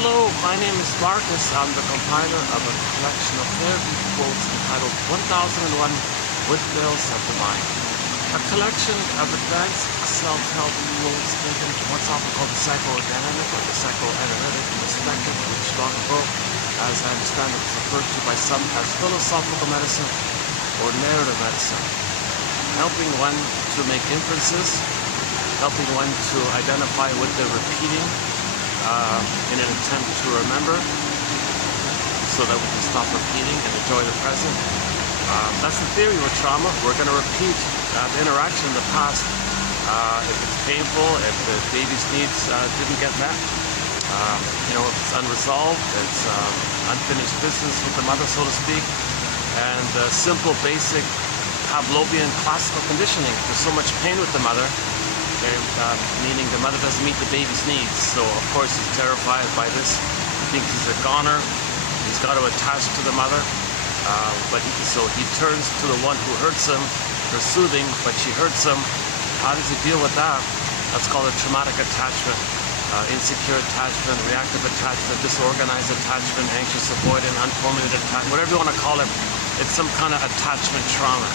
Hello, my name is Marcus. I'm the compiler of a collection of therapy quotes entitled 1001 Windmills of the Mind. A collection of advanced self-help tools taken from what's often called the psychodynamic or the psychoanalytic perspective, which long ago, as I understand it, was referred to by some as philosophical medicine or narrative medicine, helping one to make inferences, helping one to identify what they're repeating in an attempt to remember so that we can stop repeating and enjoy the present. That's the theory with trauma. We're going to repeat the interaction in the past if it's painful, if the baby's needs didn't get met, if it's unresolved, it's unfinished business with the mother, so to speak, and simple, basic Pavlovian classical conditioning. There's so much pain with the mother. Meaning the mother doesn't meet the baby's needs. So of course he's terrified by this. He thinks he's a goner. He's got to attach to the mother. So he turns to the one who hurts him for soothing, but she hurts him. How does he deal with that? That's called a traumatic attachment, insecure attachment, reactive attachment, disorganized attachment, anxious avoidant, unformulated attachment, whatever you want to call it. It's some kind of attachment trauma.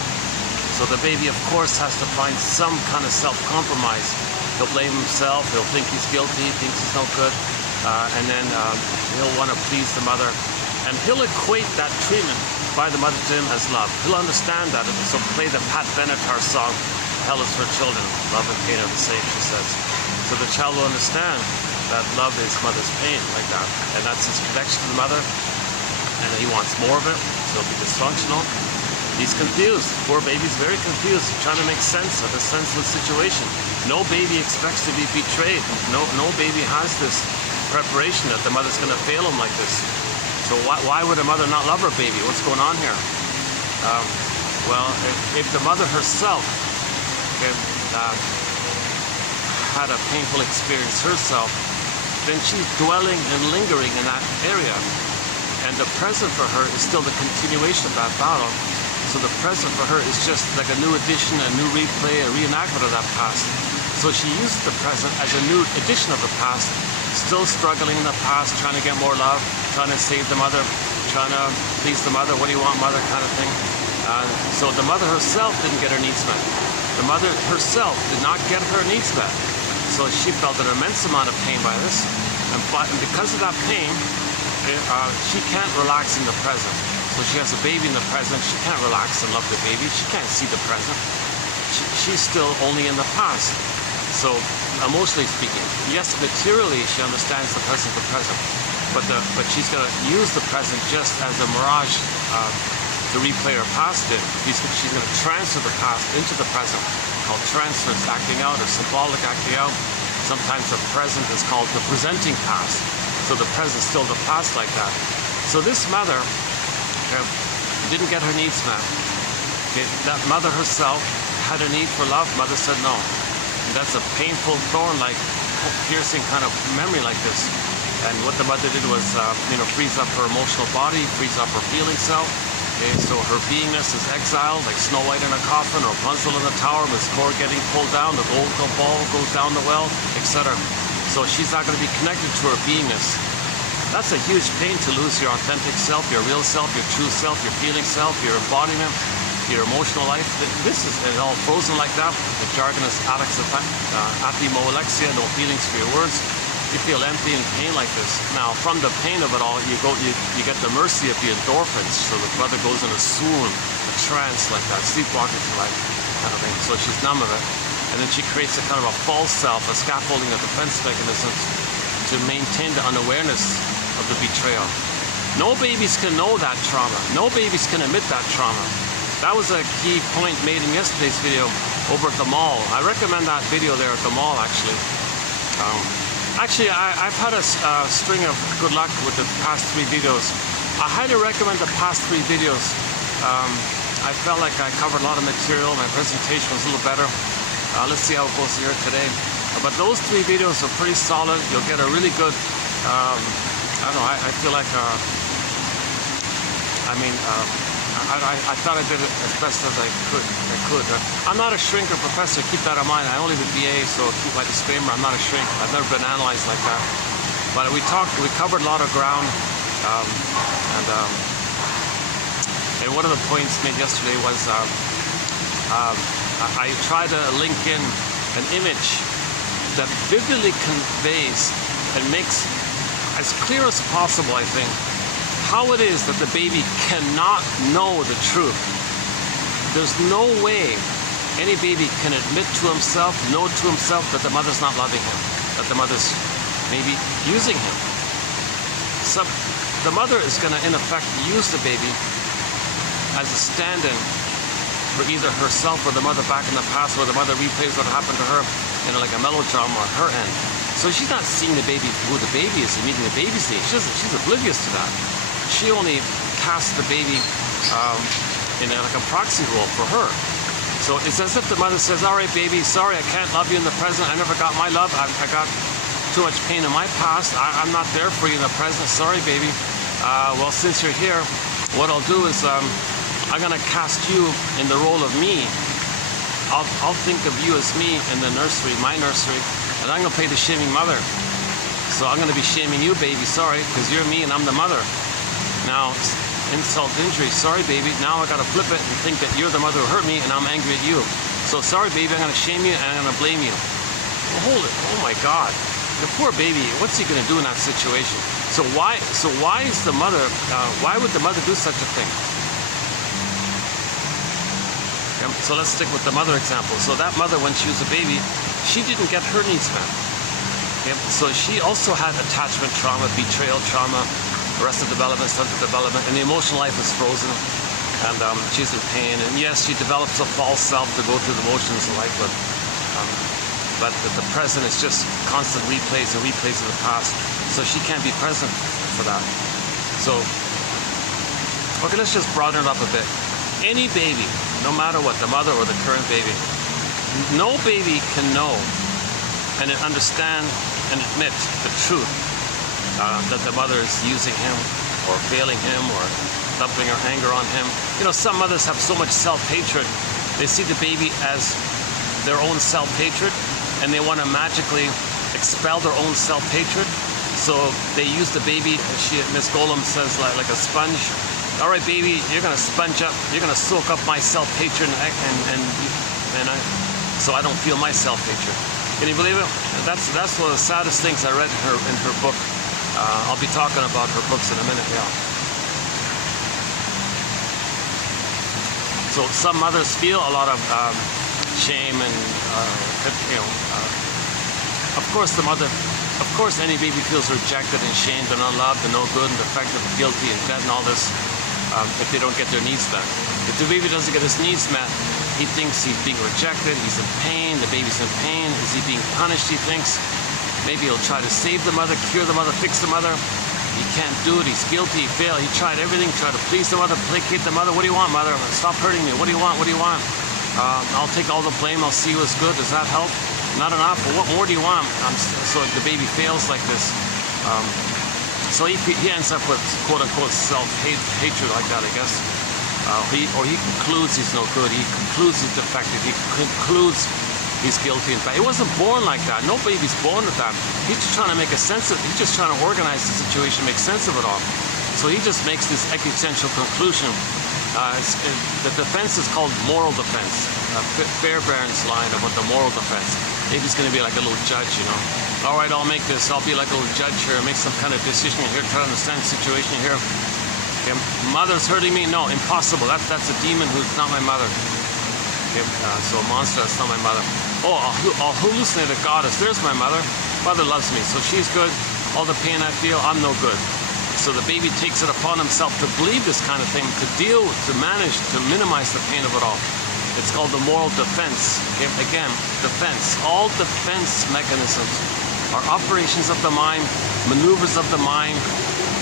So the baby, of course, has to find some kind of self-compromise. He'll blame himself, he'll think he's guilty, thinks he's no good, and then he'll want to please the mother. And he'll equate that treatment by the mother to him as love. He'll understand that. So play the Pat Benatar song, Hell is for Children, love and pain are the same, she says. So the child will understand that love is mother's pain, like that. And that's his connection to the mother, and he wants more of it, so he'll be dysfunctional. He's confused. Poor baby's very confused, trying to make sense of a senseless situation. No baby expects to be betrayed. No baby has this preparation that the mother's going to fail him like this. So why would a mother not love her baby? What's going on here? If the mother herself had a painful experience herself, then she's dwelling and lingering in that area. And the present for her is still the continuation of that battle. So the present for her is just like a new addition, a new replay, a reenactment of that past. So she uses the present as a new edition of the past, still struggling in the past, trying to get more love, trying to save the mother, trying to please the mother, what do you want, mother, kind of thing. So the mother herself didn't get her needs met. The mother herself did not get her needs met. So she felt an immense amount of pain by this. And because of that pain, she can't relax in the present. So she has a baby in the present, she can't relax and love the baby, she can't see the present. She's still only in the past. So emotionally speaking, yes, materially she understands the present, but she's going to use the present just as a mirage to replay her past in. She's going to transfer the past into the present, called transference, acting out, or symbolic acting out. Sometimes the present is called the presenting past. So the present's still the past like that. So this mother didn't get her needs met. That mother herself had a need for love. Mother said no. And that's a painful thorn, like piercing kind of memory like this. And what the mother did was, freeze up her emotional body, freeze up her feeling self. So her beingness is exiled, like Snow White in a coffin, or Rapunzel in the tower, Miss Core getting pulled down, the gold ball goes down the well, etc. So she's not going to be connected to her beingness. That's a huge pain to lose your authentic self, your real self, your true self, your feeling self, your embodiment, your emotional life. This is all frozen like that. The jargon is apimolexia, no feelings for your words. You feel empty and pain like this. Now, from the pain of it all, you get the mercy of the endorphins. So the mother goes in a swoon, a trance like that, sleepwalking for life kind of thing. So she's numb of it. And then she creates a kind of a false self, a scaffolding of defense mechanisms to maintain the unawareness of the betrayal. No babies can know that trauma. No babies can admit that trauma. That was a key point made in yesterday's video over at the mall. I recommend that video there at the mall, actually. I've had a string of good luck with the past 3 videos. I highly recommend the past 3 videos. I felt like I covered a lot of material. My presentation was a little better. Let's see how it goes here today. But those 3 videos are pretty solid. You'll get a really good I don't know, I feel like, I thought I did it as best as I could. I'm not a shrink or professor, keep that in mind. I only did BA, so keep my disclaimer, I'm not a shrink. I've never been analyzed like that. But we covered a lot of ground, and one of the points made yesterday was I try to link in an image that vividly conveys and makes as clear as possible, I think, how it is that the baby cannot know the truth. There's no way any baby can admit to himself, know to himself, that the mother's not loving him, that the mother's maybe using him. So the mother is going to, in effect, use the baby as a stand-in for either herself or the mother back in the past, where the mother replays what happened to her in like a melodrama on her end. So she's not seeing the baby, who the baby is, and meeting the baby stage. She's oblivious to that. She only casts the baby in like a proxy role for her. So it's as if the mother says, all right, baby, sorry, I can't love you in the present. I never got my love. I got too much pain in my past. I'm not there for you in the present. Sorry, baby. Well, since you're here, what I'll do is I'm going to cast you in the role of me. I'll think of you as me in the nursery, my nursery, and I'm going to play the shaming mother. So I'm going to be shaming you, baby, sorry, because you're me and I'm the mother. Now, insult to injury, sorry, baby, now I got to flip it and think that you're the mother who hurt me and I'm angry at you. So sorry, baby, I'm going to shame you and I'm going to blame you. Well, hold it, oh my God. The poor baby, what's he going to do in that situation? So why is the mother, why would the mother do such a thing? So let's stick with the mother example. So that mother, when she was a baby, she didn't get her needs met. So she also had attachment trauma, betrayal trauma, arrested development, stunted development, and the emotional life is frozen, and she's in pain. And yes, she develops a false self to go through the motions of life, but the present is just constant replays and replays of the past. So she can't be present for that. So, okay, let's just broaden it up a bit. Any baby, no matter what, the mother or the current baby, no baby can know and understand and admit the truth that the mother is using him or failing him or dumping her anger on him. You know, some mothers have so much self-hatred, they see the baby as their own self-hatred and they want to magically expel their own self-hatred. So they use the baby, Miss Golem says, like a sponge. All right, baby, you're going to sponge up, you're going to soak up my self-hatred so I don't feel my self-hatred. Can you believe it? That's one of the saddest things I read in her book. I'll be talking about her books in a minute, yeah. So some mothers feel a lot of shame and, of course any baby feels rejected and shamed and unloved and no good and defective and guilty and dead and all this if they don't get their needs met. If the baby doesn't get his needs met, he thinks he's being rejected, he's in pain, the baby's in pain. Is he being punished, he thinks? Maybe he'll try to save the mother, cure the mother, fix the mother. He can't do it, he's guilty, he failed. He tried everything, tried to please the mother, placate the mother. What do you want, mother? Stop hurting me. What do you want? What do you want? I'll take all the blame, I'll see what's good. Does that help? Not enough, but what more do you want? So the baby fails like this. So he ends up with quote-unquote self-hatred like that, I guess. He concludes he's no good. He concludes he's defective. He concludes he's guilty. In fact, he wasn't born like that. No baby's born with that. He's just trying to make he's just trying to organize the situation, make sense of it all. So he just makes this existential conclusion. The defense is called moral defense. Fairbairn's line about the moral defense. Maybe he's going to be like a little judge, you know. All right, I'll make this. I'll be like a little judge here, make some kind of decision here, try to understand the situation here. Okay, mother's hurting me? No, impossible. That's a demon who's not my mother. Okay, so a monster, that's not my mother. Oh, I'll hallucinate a goddess. There's my mother. Mother loves me, so she's good. All the pain I feel, I'm no good. So the baby takes it upon himself to believe this kind of thing, to manage, to minimize the pain of it all. It's called the moral defense. Okay? Again, defense. All defense mechanisms are operations of the mind, maneuvers of the mind,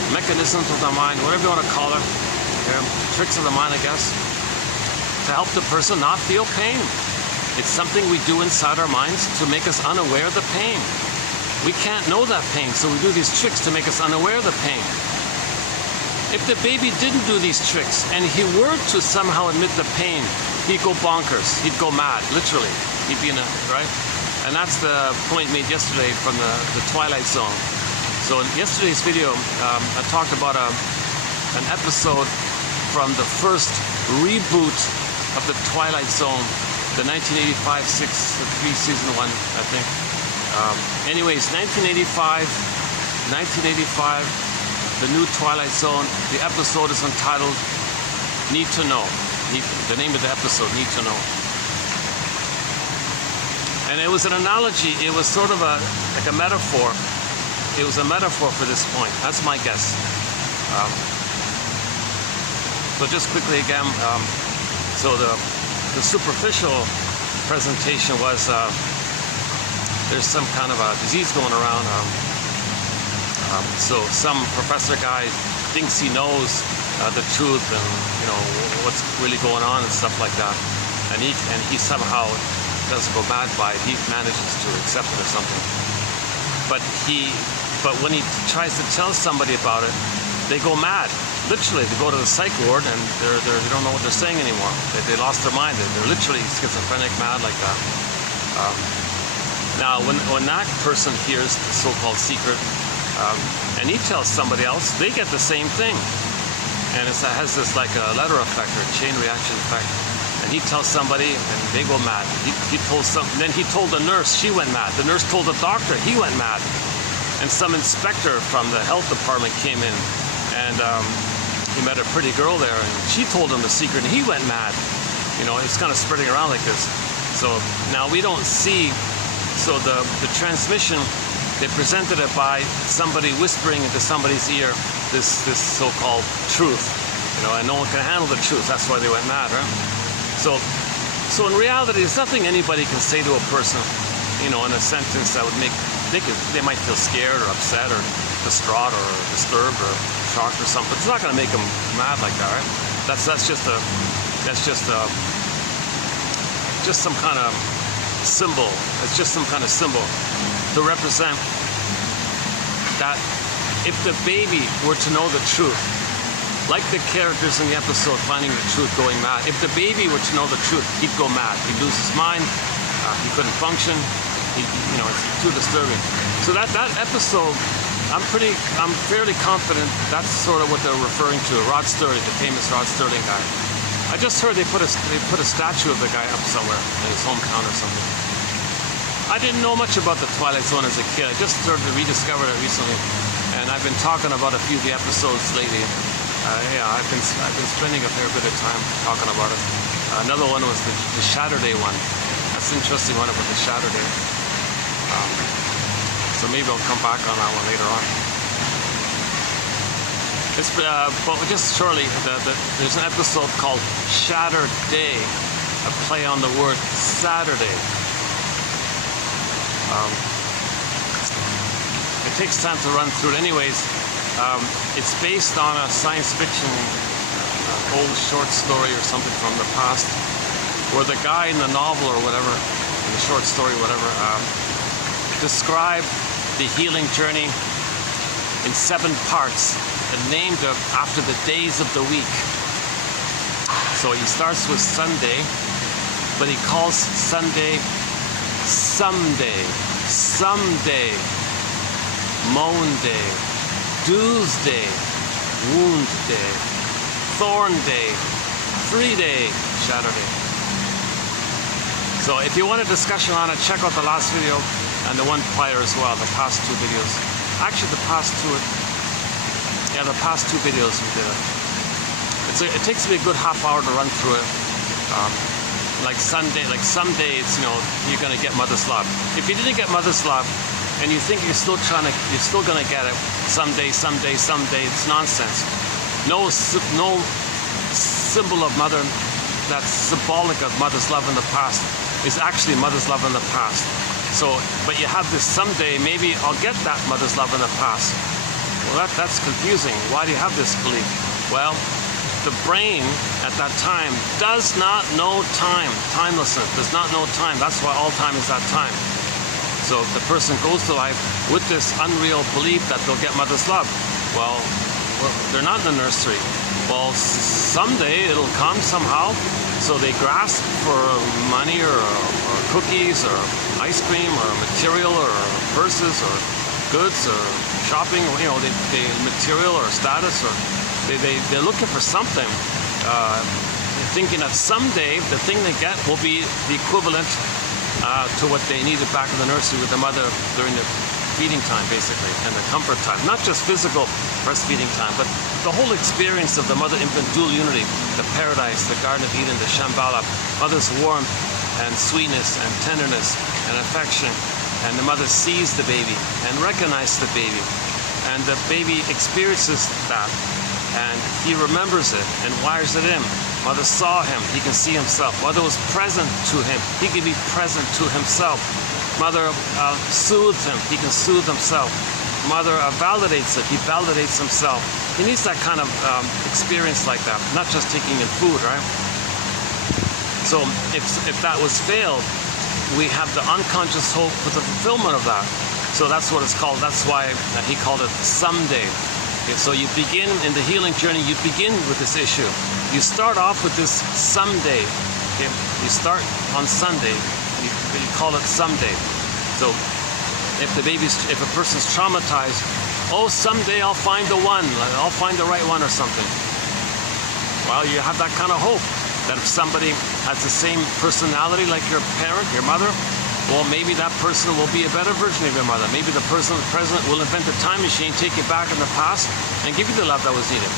mechanisms of the mind, whatever you want to call it. Okay? Tricks of the mind, I guess, to help the person not feel pain. It's something we do inside our minds to make us unaware of the pain. We can't know that pain, so we do these tricks to make us unaware of the pain. If the baby didn't do these tricks and he were to somehow admit the pain, he'd go bonkers. He'd go mad, literally. He'd be in a, right? And that's the point made yesterday from the Twilight Zone. So in yesterday's video, I talked about an episode from the first reboot of the Twilight Zone, the 1985 season 1, I think. Anyways, 1985, the new Twilight Zone. The episode is entitled Need to Know. The name of the episode, Need to Know. And it was an analogy. It was sort of like a metaphor. It was a metaphor for this point. That's my guess. So just quickly again, so the superficial presentation was there's some kind of a disease going around. So some professor guy thinks he knows the truth and what's really going on and stuff like that, and he somehow doesn't go mad by it. He manages to accept it or something. But when he tries to tell somebody about it, they go mad. Literally, they go to the psych ward and they don't know what they're saying anymore. They lost their mind. They're literally schizophrenic, mad like that. Now, when that person hears the so-called secret, and he tells somebody else, they get the same thing. And it has this like a letter effect or chain reaction effect. And he tells somebody, and they go mad. Then he told the nurse, she went mad. The nurse told the doctor, he went mad. And some inspector from the health department came in, and he met a pretty girl there, and she told him the secret, and he went mad. It's kind of spreading around like this. So now we don't see. So the transmission, they presented it by somebody whispering into somebody's ear this so-called truth, and no one can handle the truth. That's why they went mad, right? So in reality, there's nothing anybody can say to a person, in a sentence that would make they might feel scared or upset or distraught or disturbed or shocked or something. It's not going to make them mad like that, right? That's just some kind of symbol. It's just some kind of symbol to represent that if the baby were to know the truth, like the characters in the episode finding the truth going mad, if the baby were to know the truth, he'd go mad. He'd lose his mind. He couldn't function. It's too disturbing. So that episode, I'm fairly confident that's sort of what they're referring to. Rod Sterling, the famous Rod Sterling guy. I just heard they put a statue of the guy up somewhere in his hometown or something. I didn't know much about the Twilight Zone as a kid. I just started to rediscover it recently, and I've been talking about a few of the episodes lately. I've been spending a fair bit of time talking about it. Another one was the Saturday one. That's an interesting one about the Saturday. So maybe I'll come back on that one later on. But just shortly, there's an episode called Shattered Day, a play on the word Saturday. It takes time to run through it. Anyways, it's based on a science fiction old short story or something from the past, where the guy in the novel or whatever, in the short story, whatever, described the healing journey in 7 parts and named them after the days of the week. So he starts with Sunday, but he calls Sunday someday, moan day, Tuesday, wound day, thorn day, 3-day, Saturday. So if you want a discussion on it, check out the last video and the one prior as well, the past 2 videos. Actually, the past two videos we did it. It takes me a good half hour to run through it. Like Sunday, like some days, you're gonna get mother's love. If you didn't get mother's love, and you think you're still gonna get it someday, it's nonsense. No symbol of mother that's symbolic of mother's love in the past is actually mother's love in the past. So, but you have this someday, maybe I'll get that mother's love in the past. Well, that's confusing. Why do you have this belief? Well, the brain at that time does not know time. Timelessness does not know time. That's why all time is that time. So if the person goes to life with this unreal belief that they'll get mother's love, well, they're not in the nursery. Well, someday it'll come somehow. So they grasp for money or cookies or ice cream or material or purses or goods or shopping, you know, they material or status, or they're looking for something, thinking that someday the thing they get will be the equivalent to what they needed back in the nursery with the mother during the feeding time, basically, and the comfort time. Not just physical breastfeeding time, but the whole experience of the mother-infant dual unity, the paradise, the Garden of Eden, the Shambhala, mother's warmth and sweetness and tenderness and affection, and the mother sees the baby and recognizes the baby, and the baby experiences that, and he remembers it and wires it in. Mother saw him, he can see himself. Mother was present to him, he can be present to himself. Mother soothed him, he can soothe himself. Mother validates it, he validates himself. He needs that kind of experience like that, not just taking in food, right? So if that was failed, we have the unconscious hope for the fulfillment of that. So that's what it's called. That's why he called it someday. Okay, so you begin in the healing journey, you begin with this issue. You start off with this someday. Okay? You start on Sunday, you call it someday. So if a person's traumatized, oh, someday I'll find the one, I'll find the right one or something. Well, you have that kind of hope that if somebody has the same personality like your parent, your mother, well, maybe that person will be a better version of your mother. Maybe the person, the president, will invent a time machine, take you back in the past, and give you the love that was needed.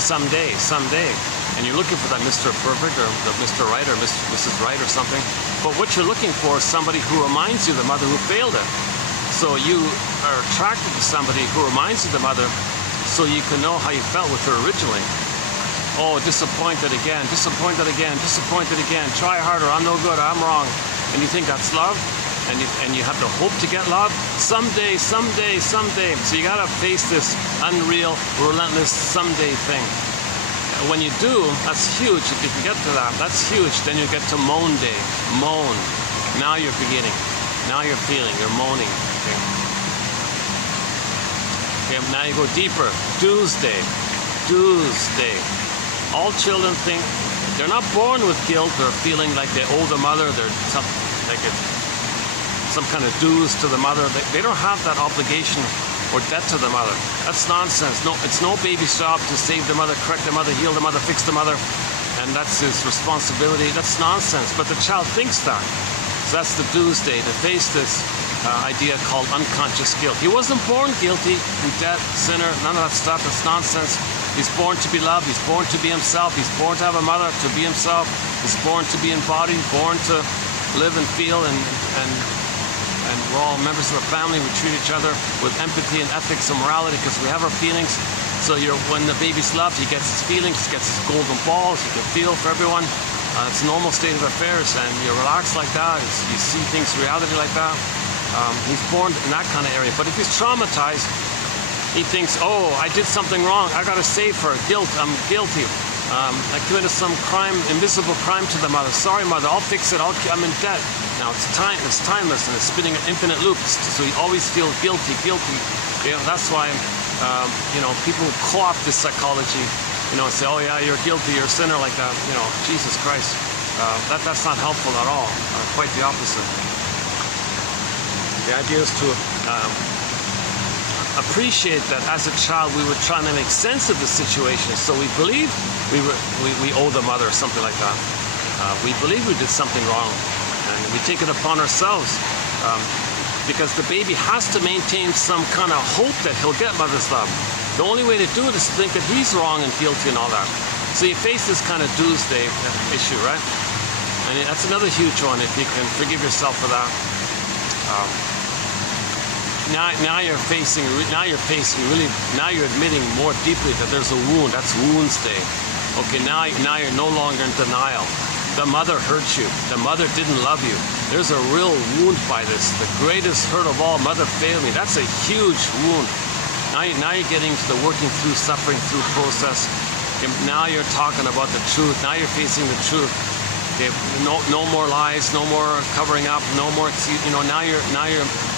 Someday, someday. And you're looking for that Mr. Perfect or the Mr. Right or Mrs. Right or something. But what you're looking for is somebody who reminds you of the mother who failed it. So you are attracted to somebody who reminds you of the mother so you can know how you felt with her originally. Oh, disappointed again, disappointed again, disappointed again. Try harder, I'm no good, I'm wrong. And you think that's love, and you have the hope to get love. Someday, someday, someday. So you gotta face this unreal, relentless someday thing. When you do, that's huge. If you can get to that, that's huge. Then you get to moan day. Moan. Now you're beginning. Now you're feeling. You're moaning. Okay. Okay, now you go deeper. Tuesday. Tuesday. All children think they're not born with guilt or feeling like they owe the mother. They're some kind of dues to the mother. They don't have that obligation or debt to the mother. That's nonsense. No, it's no baby's job to save the mother, correct the mother, heal the mother, fix the mother, and that's his responsibility. That's nonsense. But the child thinks that. So that's the Tuesday, to face this idea called unconscious guilt. He wasn't born guilty, in debt, sinner, none of that stuff. It's nonsense. He's born to be loved. He's born to be himself. He's born to have a mother, to be himself. He's born to be embodied, born to live and feel, and we're all members of the family. We treat each other with empathy and ethics and morality because we have our feelings. So when the baby's loved, he gets his feelings, he gets his golden balls, he can feel for everyone. It's a normal state of affairs, and you're relaxed like that. You see things, reality like that. He's born in that kind of area. But if he's traumatized, he thinks, oh, I did something wrong. I got to save her. Guilt. I'm guilty. I committed some crime, invisible crime to the mother. Sorry, mother. I'll fix it. I'm in debt. Now it's timeless, and it's spinning infinite loops. So you always feel guilty. You know, that's why, people co-opt this psychology. And say, oh yeah, you're guilty. You're a sinner like that. Jesus Christ. That's not helpful at all. Quite the opposite. The idea is to appreciate that as a child we were trying to make sense of the situation, so we believe we owe the mother or something like that. We believe we did something wrong, and we take it upon ourselves because the baby has to maintain some kind of hope that he'll get mother's love. The only way to do it is to think that he's wrong and guilty and all that. So you face this kind of doomsday issue, right? And that's another huge one if you can forgive yourself for that. Now you're admitting more deeply that there's a wound. That's wounds day. Okay, now you're no longer in denial. The mother hurt you. The mother didn't love you. There's a real wound by this. The greatest hurt of all, mother failed me. That's a huge wound. Now you're getting to the working through, suffering through process. Now you're talking about the truth. Now you're facing the truth. Okay, no more lies, no more covering up, no more. Now you're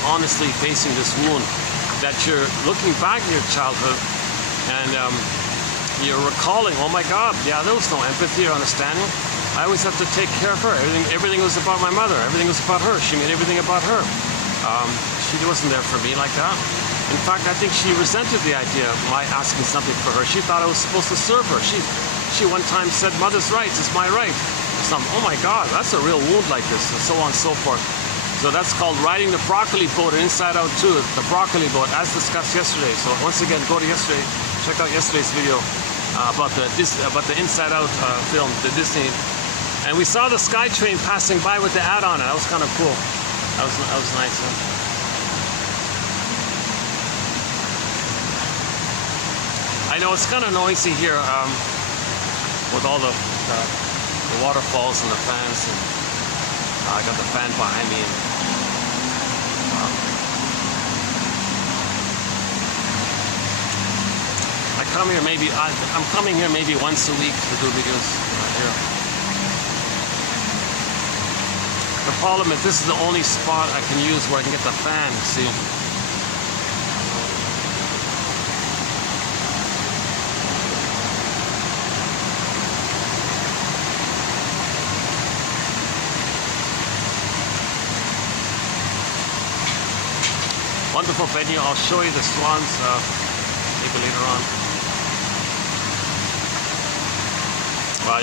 honestly facing this wound that you're looking back at your childhood, and you're recalling. Oh my God, yeah, there was no empathy or understanding. I always have to take care of her. Everything was about my mother. Everything was about her. She made everything about her. She wasn't there for me like that. In fact, I think she resented the idea of my asking something for her. She thought I was supposed to serve her. She one time said, "Mother's rights is my right." Oh my God, that's a real wound like this, and so on and so forth. So that's called riding the broccoli boat, Inside Out 2, the broccoli boat, as discussed yesterday. So once again, go to yesterday, check out yesterday's video about the Inside Out film, the Disney. And we saw the SkyTrain passing by with the ad on it. That was kind of cool. That was nice. Huh? I know it's kind of noisy here with all the waterfalls and the fans. And, I got the fan behind me. And, I'm coming here maybe once a week to do videos here. The problem is this is the only spot I can use where I can get the fan, see? Wonderful venue. I'll show you the swans maybe later on. Well,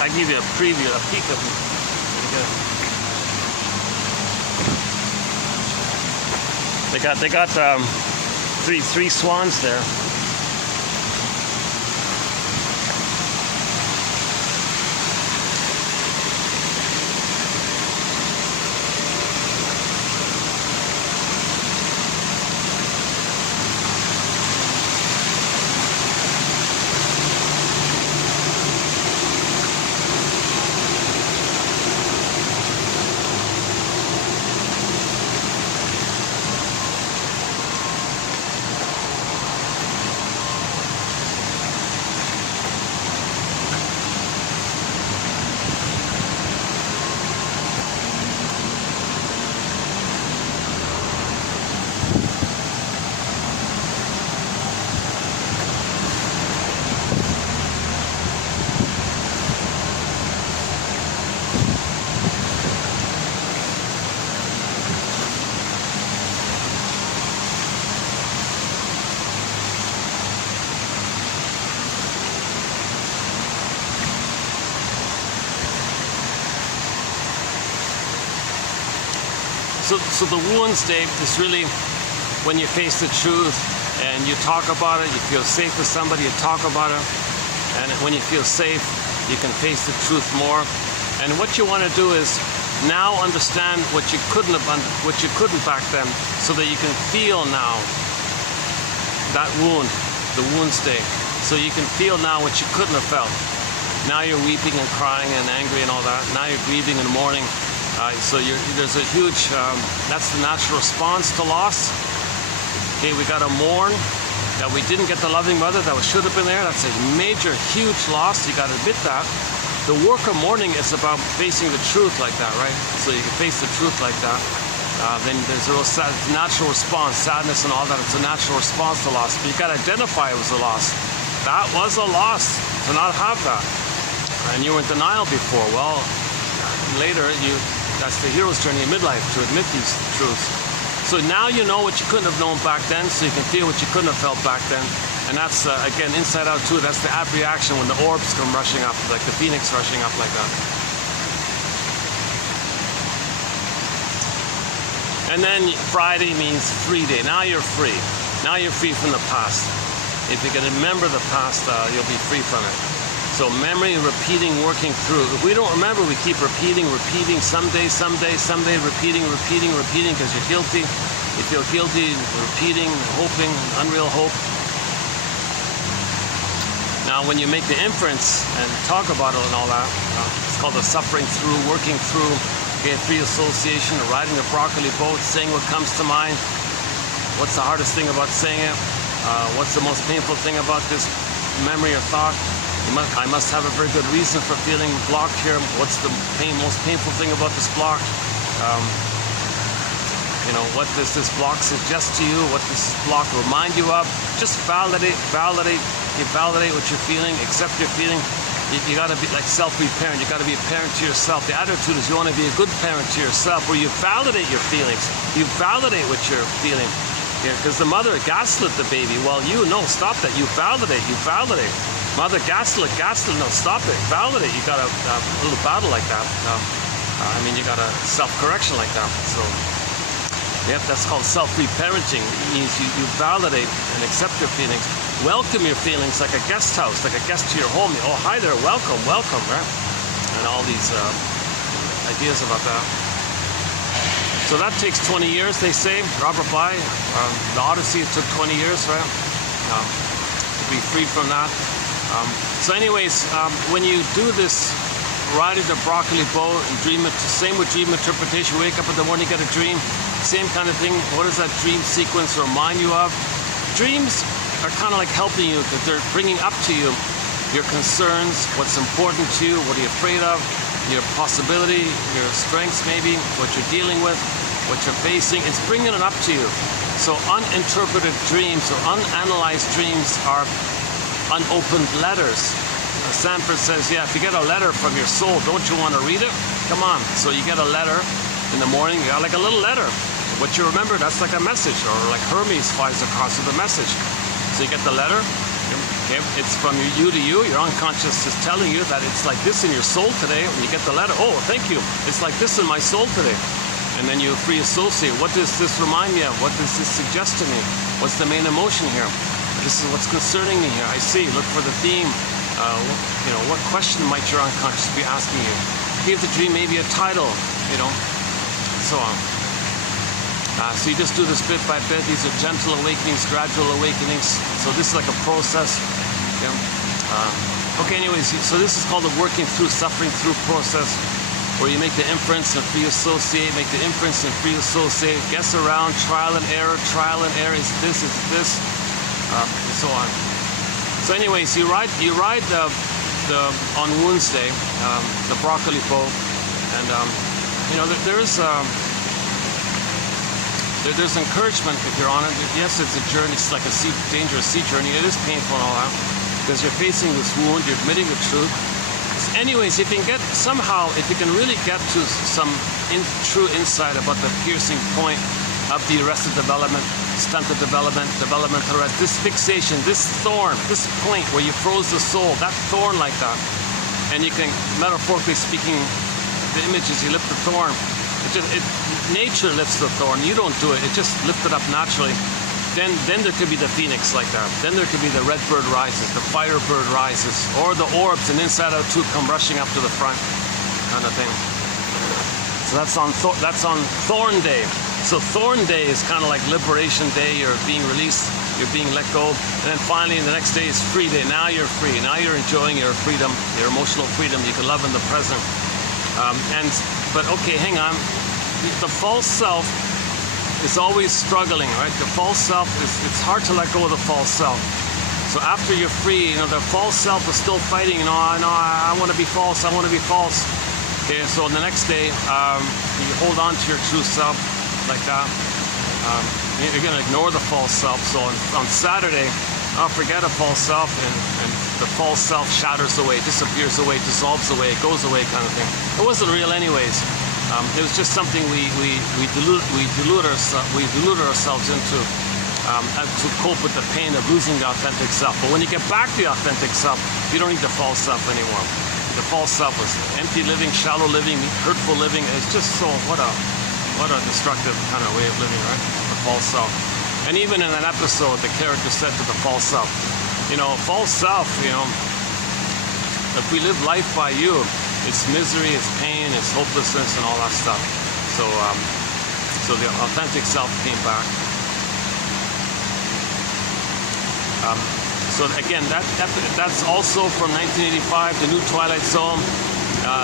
I give you a preview, a peek of them. They got three swans there. So the wounds, Dave, is really when you face the truth and you talk about it, you feel safe with somebody, you talk about it, and when you feel safe, you can face the truth more. And what you want to do is now understand what you couldn't back then, so that you can feel now that wound, the wound state. So you can feel now what you couldn't have felt. Now you're weeping and crying and angry and all that. Now you're grieving in the morning. So there's a huge, that's the natural response to loss. Okay, we got to mourn that we didn't get the loving mother that should have been there. That's a major, huge loss. You got to admit that. The work of mourning is about facing the truth like that, right? So you can face the truth like that. Then there's a real natural response, sadness and all that. It's a natural response to loss. But you got to identify it was a loss. That was a loss to not have that. And you were in denial before. Well, later that's the hero's journey in midlife, to admit these truths. So now you know what you couldn't have known back then, so you can feel what you couldn't have felt back then. And that's, again, Inside Out 2, that's the apt reaction when the orbs come rushing up, like the phoenix rushing up like that. And then Friday means free day. Now you're free. Now you're free from the past. If you can remember the past, you'll be free from it. So memory, repeating, working through. If we don't remember, we keep repeating, someday, repeating, because you're guilty. You feel guilty, repeating, hoping, unreal hope. Now, when you make the inference and talk about it and all that, it's called the suffering through, working through, okay, free association, riding the broccoli boat, saying what comes to mind. What's the hardest thing about saying it? What's the most painful thing about this memory or thought? I must have a very good reason for feeling blocked here. What's the most painful thing about this block? What does this block suggest to you? What does this block remind you of? Just validate. You validate what you're feeling, accept your feeling. You got to be like self-reparent. You got to be a parent to yourself. The attitude is you want to be a good parent to yourself, where you validate your feelings. You validate what you're feeling. Because the mother gaslit the baby. Well, no, stop that. You validate. Mother gaslit, no, stop it. Validate. You got a little battle like that. You got a self-correction like that. So, that's called self-reparenting. It means you validate and accept your feelings. Welcome your feelings like a guest house, like a guest to your home. Oh, hi there, welcome, right? And all these ideas about that. So that takes 20 years, they say. Robert Bly, the Odyssey, it took 20 years, right? To be freed from that. So anyways, when you do this, riding the broccoli boat and dream it, same with dream interpretation, wake up in the morning, get a dream, same kind of thing. What does that dream sequence remind you of? Dreams are kind of like helping you, because they're bringing up to you your concerns, what's important to you, what are you afraid of, your possibility, your strengths maybe, what you're dealing with, what you're facing. It's bringing it up to you. So uninterpreted dreams or unanalyzed dreams are unopened letters. Sanford says, if you get a letter from your soul, don't you want to read it? Come on. So you get a letter in the morning, you got like a little letter. What you remember, that's like a message, or like Hermes flies across with a message. So you get the letter. Okay, it's from you to you. Your unconscious is telling you that it's like this in your soul today. When you get the letter, oh, thank you. It's like this in my soul today. And then you free associate. What does this remind me of? What does this suggest to me? What's the main emotion here? This is what's concerning me here. I see. Look for the theme. What question might your unconscious be asking you? Give the dream maybe a title, and so on. So you just do this bit by bit. These are gentle awakenings, gradual awakenings. So this is like a process. Anyways, so this is called the working through, suffering through process, where you make the inference and free associate, make the inference and free associate, guess around, trial and error, is this, and so on. So anyways, you ride on Wednesday, the broccoli boat, and there's encouragement if you're on it. Yes, it's a journey. It's like a dangerous sea journey. It is painful and all that, because you're facing this wound. You're admitting the truth. Anyways, if you can really get to some true insight about the piercing point of the arrested development, stunted development, developmental arrest, this fixation, this thorn, this point where you froze the soul, that thorn like that, and you can, metaphorically speaking, the images, you lift the thorn. Nature lifts the thorn. You don't do it. It just lifted up naturally. Then there could be the phoenix like that. Then there could be the red bird rises, the firebird rises, or the orbs and inside out too come rushing up to the front, kind of thing. So that's on Thorn Day. So Thorn Day is kind of like Liberation Day. You're being released. You're being let go. And then finally, the next day is Free Day. Now you're free. Now you're enjoying your freedom, your emotional freedom. You can love in the present. But okay, hang on. The false self is always struggling, right? The false self it's hard to let go of the false self. So after you're free, the false self is still fighting. I want to be false. I want to be false. Okay, so the next day, you hold on to your true self like that. You're going to ignore the false self. So on Saturday, forget a false self, and the false self shatters away, disappears away, dissolves away, goes away, kind of thing. It wasn't real, anyways. It was just something we delude ourselves into to cope with the pain of losing the authentic self. But when you get back to the authentic self, you don't need the false self anymore. The false self was empty living, shallow living, hurtful living. It's just so what a destructive kind of way of living, right? The false self. And even in an episode, the character said to the false self, false self, if we live life by you, it's misery, it's pain, it's hopelessness, and all that stuff. So the authentic self came back. So again, that's also from 1985, The New Twilight Zone,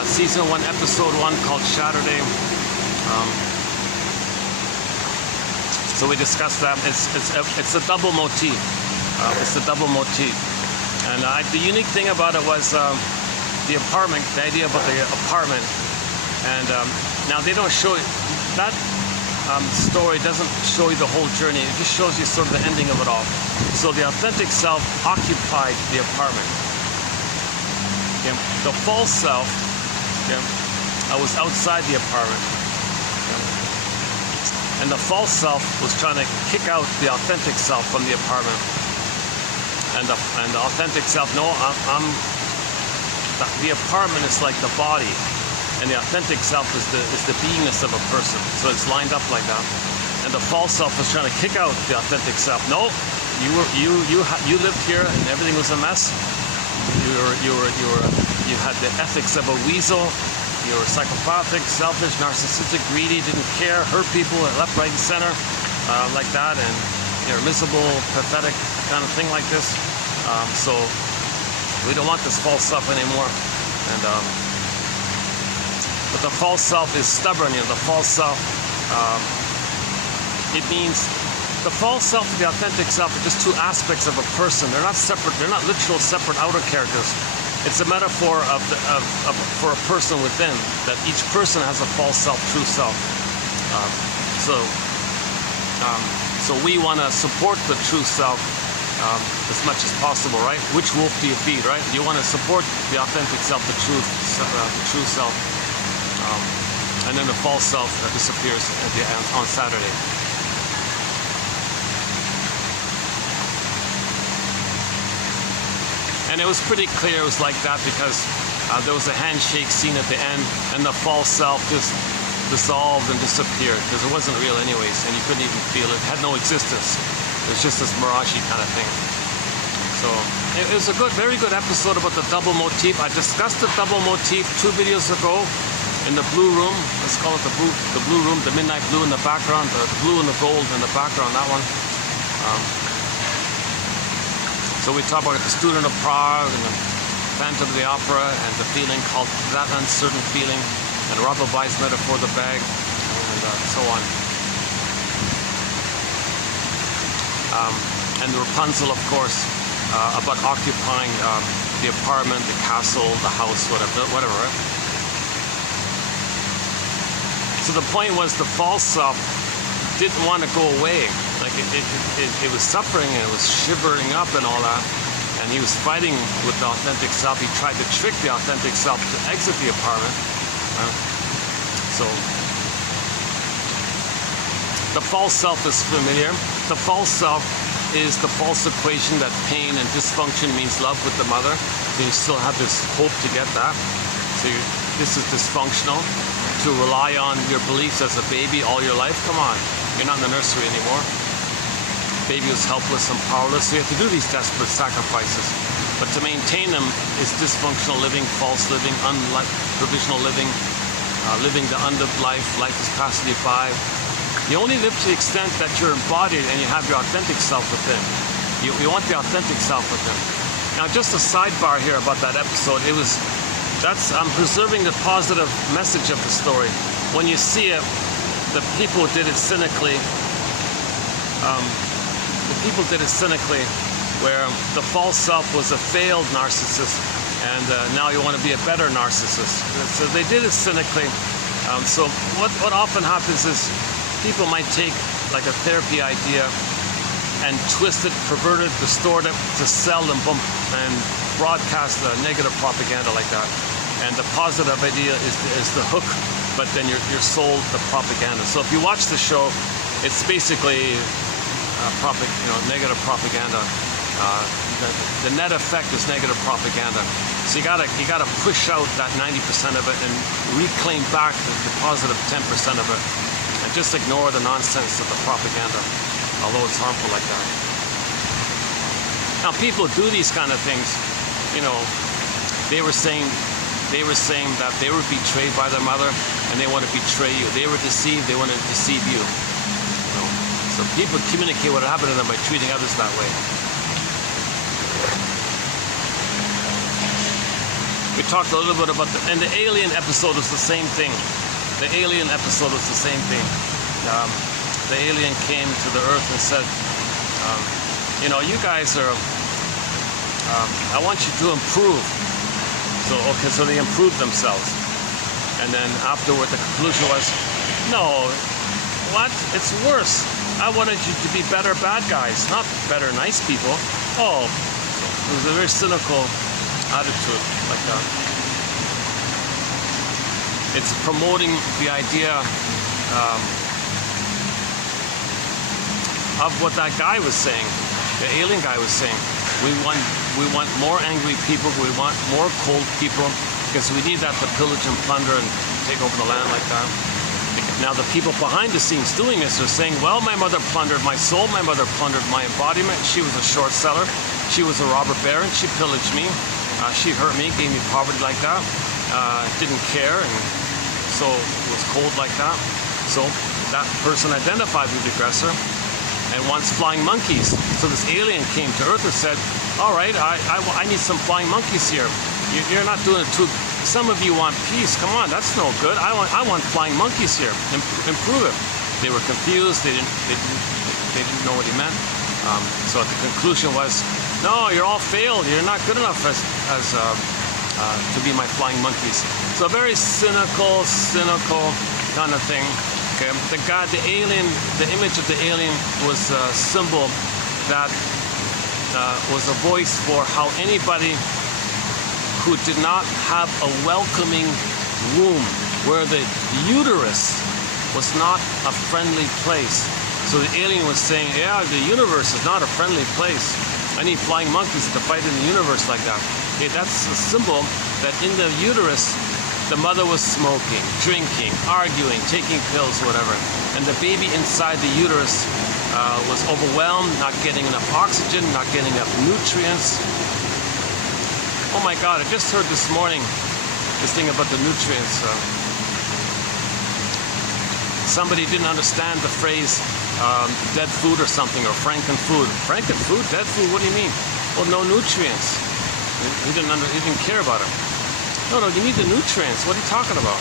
Season 1, Episode 1, called Saturday. So we discussed that. It's a double motif. It's a double motif. And the unique thing about it was the apartment, the idea about the apartment. And now they don't show that story doesn't show you the whole journey. It just shows you sort of the ending of it all. So the authentic self occupied the apartment. Okay. The false self, I was outside the apartment. And the false self was trying to kick out the authentic self from the apartment. And the authentic self, no, the apartment is like the body, and the authentic self is the beingness of a person. So it's lined up like that. And the false self was trying to kick out the authentic self. No, you lived here and everything was a mess. You had the ethics of a weasel. You were psychopathic, selfish, narcissistic, greedy, didn't care, hurt people left, right, and center, like that, and you're miserable, pathetic, kind of thing like this. So we don't want this false self anymore. And but the false self is stubborn. You know, the false self. It means the false self and the authentic self are just two aspects of a person. They're not separate. They're not literal separate outer characters. It's a metaphor for a person within, that each person has a false self, true self. So we want to support the true self as much as possible, right? Which wolf do you feed, right? You want to support the authentic self, the true self, and then the false self that disappears on Saturday. And it was pretty clear it was like that because there was a handshake scene at the end, and the false self just dissolved and disappeared because it wasn't real anyways, and you couldn't even feel it. It had no existence. It was just this mirage kind of thing. So it was a very good episode about the double motif. I discussed the double motif 2 videos ago in the blue room. Let's call it the blue room, the midnight blue in the background, the blue and the gold in the background, that one. So we talk about the student of Prague and the Phantom of the Opera and the feeling called that uncertain feeling, and Robert Weiss metaphor, the bag, and so on. And the Rapunzel, of course, about occupying the apartment, the castle, the house, whatever. Right? So the point was the false self didn't want to go away. Like it was suffering and it was shivering up and all that, and he was fighting with the authentic self. He tried to trick the authentic self to exit the apartment. So the false self is familiar. The false self is the false equation that pain and dysfunction means love with the mother. So you still have this hope to get that. So this is dysfunctional. To rely on your beliefs as a baby all your life, come on. You're not in the nursery anymore. Baby was helpless and powerless, so you have to do these desperate sacrifices. But to maintain them is dysfunctional living, false living, provisional living, living the unlived life. Life is passing you by. You only live to the extent that you're embodied and you have your authentic self within. You want the authentic self within. Now, just a sidebar here about that episode. I'm preserving the positive message of the story. When you see it, the people did it cynically. Where the false self was a failed narcissist, and now you want to be a better narcissist. So they did it cynically. So what often happens is people might take like a therapy idea and twist it, pervert it, distort it to sell and broadcast negative propaganda like that. And the positive idea is the hook, but then you're sold the propaganda. So if you watch the show, it's basically negative propaganda. The net effect is negative propaganda. So you gotta push out that 90% of it and reclaim back the positive 10% of it, and just ignore the nonsense of the propaganda, although it's harmful like that. Now, people do these kind of things. They were saying that they were betrayed by their mother, and they want to betray you. They were deceived. They want to deceive you. So people communicate what happened to them by treating others that way. We talked a little bit about and the alien episode was the same thing. The alien episode was the same thing. The alien came to the earth and said, you guys are, I want you to improve. So they improved themselves. And then afterward, the conclusion was, no, what? It's worse. I wanted you to be better bad guys, not better nice people. Oh, it was a very cynical attitude like that. It's promoting the idea of what that guy was saying, the alien guy was saying. We want more angry people. We want more cold people because we need that to pillage and plunder and take over the land like that. Now the people behind the scenes doing this are saying, well, my mother plundered my soul. My mother plundered my embodiment. She was a short seller. She was a robber baron. She pillaged me. She hurt me, gave me poverty like that. Didn't care, and so was cold like that. So that person identified with the aggressor and wants flying monkeys. So this alien came to Earth and said, all right, I need some flying monkeys here. You're not doing it too. Some of you want peace. Come on, that's no good. I want flying monkeys here. Improve it. They were confused. They didn't know what he meant. So the conclusion was, no, you're all failed. You're not good enough as to be my flying monkeys. So very cynical kind of thing. Okay, the alien, the image of the alien was a symbol that was a voice for how anybody who did not have a welcoming womb, where the uterus was not a friendly place. So the alien was saying, yeah, the universe is not a friendly place. I need flying monkeys to fight in the universe like that. Okay, that's a symbol that in the uterus, the mother was smoking, drinking, arguing, taking pills, whatever. And the baby inside the uterus was overwhelmed, not getting enough oxygen, not getting enough nutrients. Oh my God, I just heard this morning this thing about the nutrients. Somebody didn't understand the phrase dead food or something, or frankenfood. Frankenfood? Dead food? What do you mean? Well, no nutrients. He didn't care about it. No, you need the nutrients. What are you talking about?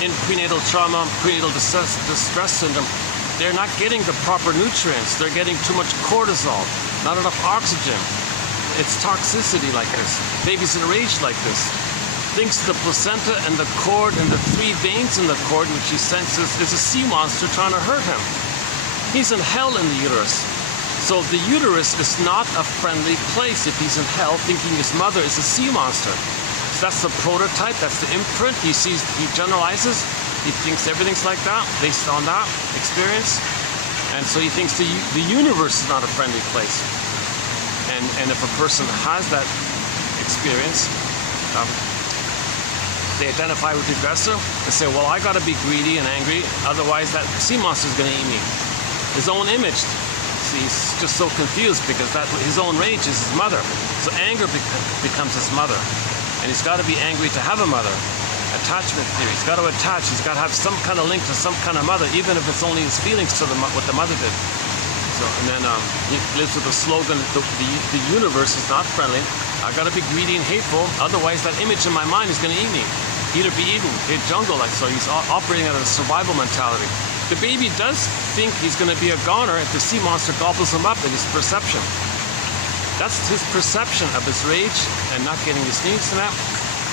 In prenatal trauma, prenatal distress syndrome, they're not getting the proper nutrients. They're getting too much cortisol, not enough oxygen. It's toxicity like this. Babies enraged like this. Thinks the placenta and the cord and the 3 veins in the cord, which he senses, is a sea monster trying to hurt him. He's in hell in the uterus. So the uterus is not a friendly place if he's in hell thinking his mother is a sea monster. So that's the prototype, that's the imprint. He generalizes, he thinks everything's like that based on that experience. And so he thinks the universe is not a friendly place. And if a person has that experience, they identify with the aggressor and say, well, I gotta be greedy and angry, otherwise that sea monster is gonna eat me. His own image. See, he's just so confused because his own rage is his mother. So anger becomes his mother. And he's gotta be angry to have a mother. Attachment theory. He's gotta attach, he's gotta have some kind of link to some kind of mother, even if it's only his feelings to what the mother did. So, and then he lives with the slogan, the universe is not friendly. I gotta be greedy and hateful, otherwise that image in my mind is gonna eat me. Eat or be eaten, jungle like. So he's operating out of a survival mentality. The baby does think he's gonna be a goner if the sea monster gobbles him up in his perception. That's his perception of his rage and not getting his needs met.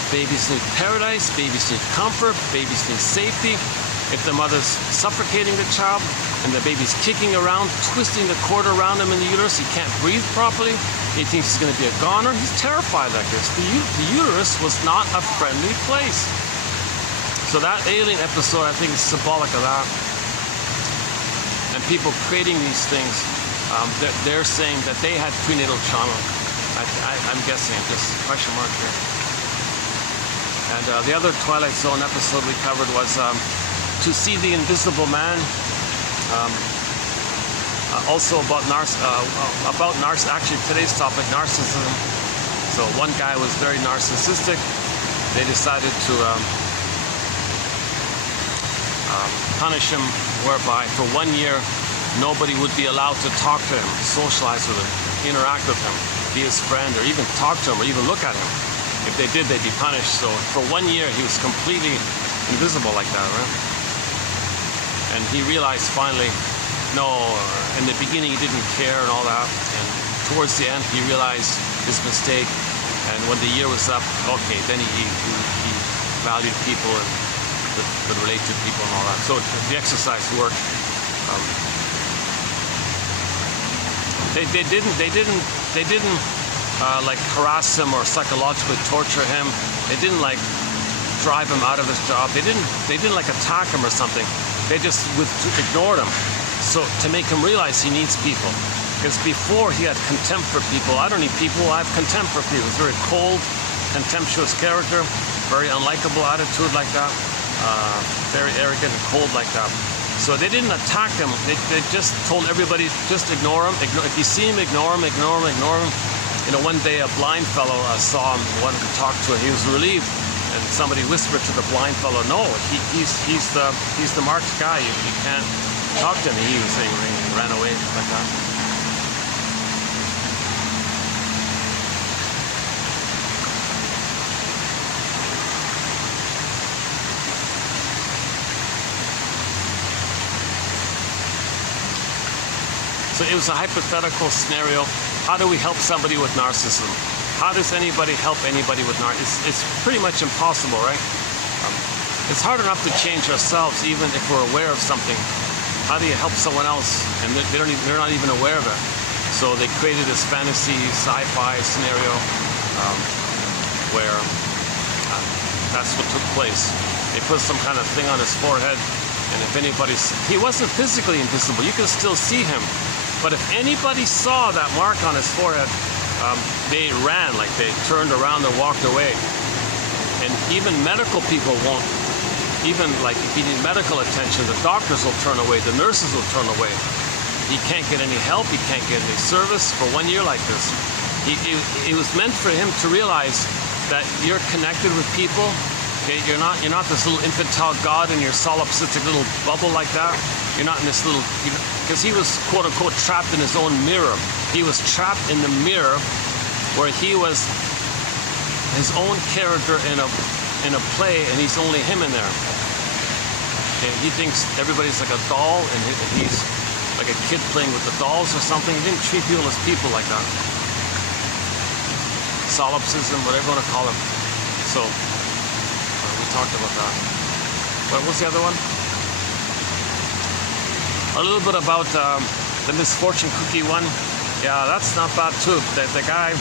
Babies need paradise, babies need comfort, babies need safety. If the mother's suffocating the child and the baby's kicking around, twisting the cord around him in the uterus, he can't breathe properly, he thinks he's going to be a goner, he's terrified like this. The uterus was not a friendly place. So that alien episode, I think, is symbolic of that. And people creating these things, they're saying that they had prenatal trauma. I'm guessing, just question mark here. And the other Twilight Zone episode we covered was To See the Invisible Man. Also about actually today's topic, narcissism. So one guy was very narcissistic. They decided to punish him, whereby for 1 year nobody would be allowed to talk to him, socialize with him, interact with him, be his friend, or even talk to him, or even look at him. If they did, they'd be punished. So for 1 year he was completely invisible like that, right? And he realized finally, no, in the beginning he didn't care and all that, and towards the end he realized his mistake, and when the year was up, okay, then he valued people and could relate to people and all that. So the exercise worked. They didn't like harass him or psychologically torture him. They didn't like drive him out of his job. They didn't like attack him or something. They just ignored him. So to make him realize he needs people. Because before he had contempt for people. I don't need people, I have contempt for people. He's very cold, contemptuous character, very unlikable attitude like that, very arrogant and cold like that. So they didn't attack him. They just told everybody, just ignore him. If you see him, ignore him, ignore him, ignore him. You know, one day a blind fellow saw him, wanted to talk to him. He was relieved, and somebody whispered to the blind fellow, "No, he's the marked guy. You can't talk to him." He was angry and ran away like that. So it was a hypothetical scenario. How do we help somebody with narcissism? How does anybody help anybody with narcissism? It's pretty much impossible, right? It's hard enough to change ourselves, even if we're aware of something. How do you help someone else and they're not even aware of it? So they created this fantasy sci-fi scenario where that's what took place. They put some kind of thing on his forehead, and if he wasn't physically invisible. You can still see him. But if anybody saw that mark on his forehead, they ran, like they turned around and walked away. And even medical people won't, even like if you need medical attention, the doctors will turn away, the nurses will turn away. He can't get any help, he can't get any service for 1 year like this. It was meant for him to realize that you're connected with people. Okay, you're not this little infantile god in your solipsistic little bubble like that. You're not in this little, because he was quote unquote trapped in his own mirror. He was trapped in the mirror where he was his own character in a play, and he's only him in there. Okay, he thinks everybody's like a doll, and he's like a kid playing with the dolls or something. He didn't treat people as people like that. Solipsism, whatever you want to call it. So we talked about that. What was the other one? A little bit about the misfortune cookie one. Yeah, that's not bad too. The guy,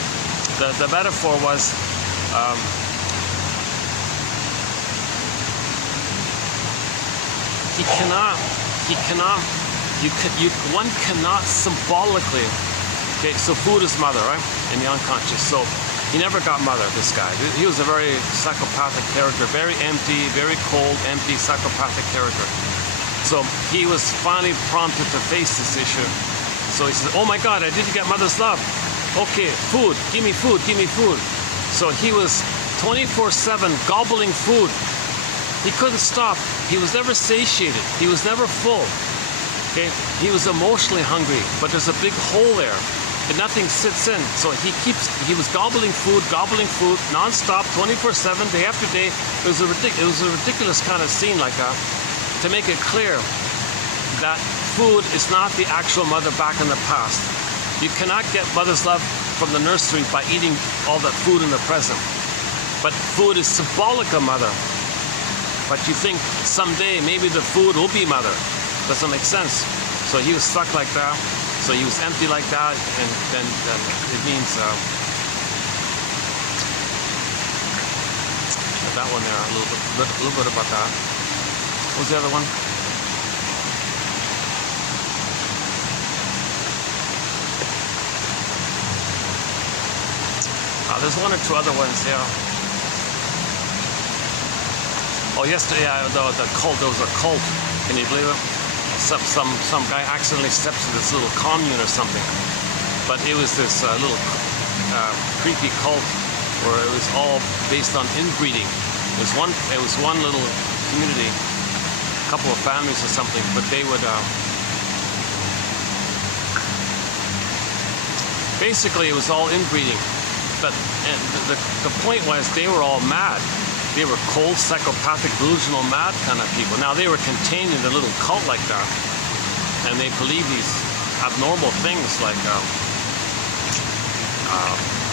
the metaphor was one cannot symbolically. Okay, so food is mother, right? In the unconscious. So he never got mother, this guy. He was a very psychopathic character, very empty, very cold, empty, psychopathic character. So he was finally prompted to face this issue. So he says, "Oh my God, I didn't get mother's love. Okay, food, give me food, give me food." So he was 24/7 gobbling food. He couldn't stop. He was never satiated. He was never full. Okay, he was emotionally hungry, but there's a big hole there, and nothing sits in. So he was gobbling food nonstop, 24/7, day after day. It was a ridiculous kind of scene like that. To make it clear that food is not the actual mother back in the past. You cannot get mother's love from the nursery by eating all that food in the present. But food is symbolic of mother. But you think someday maybe the food will be mother. Doesn't make sense. So he was stuck like that. So he was empty like that, and then it means that one there, a little bit about that. What was the other one? There's one or two other ones, yeah. Oh, yesterday, the cult, there was a cult. Can you believe it? Some guy accidentally steps in this little commune or something. But it was this little creepy cult where it was all based on inbreeding. It was one little community, a couple of families or something, but they would basically it was all inbreeding. But the point was they were all mad. They were cold, psychopathic, delusional, mad kind of people. Now they were contained in a little cult like that, and they believed these abnormal things like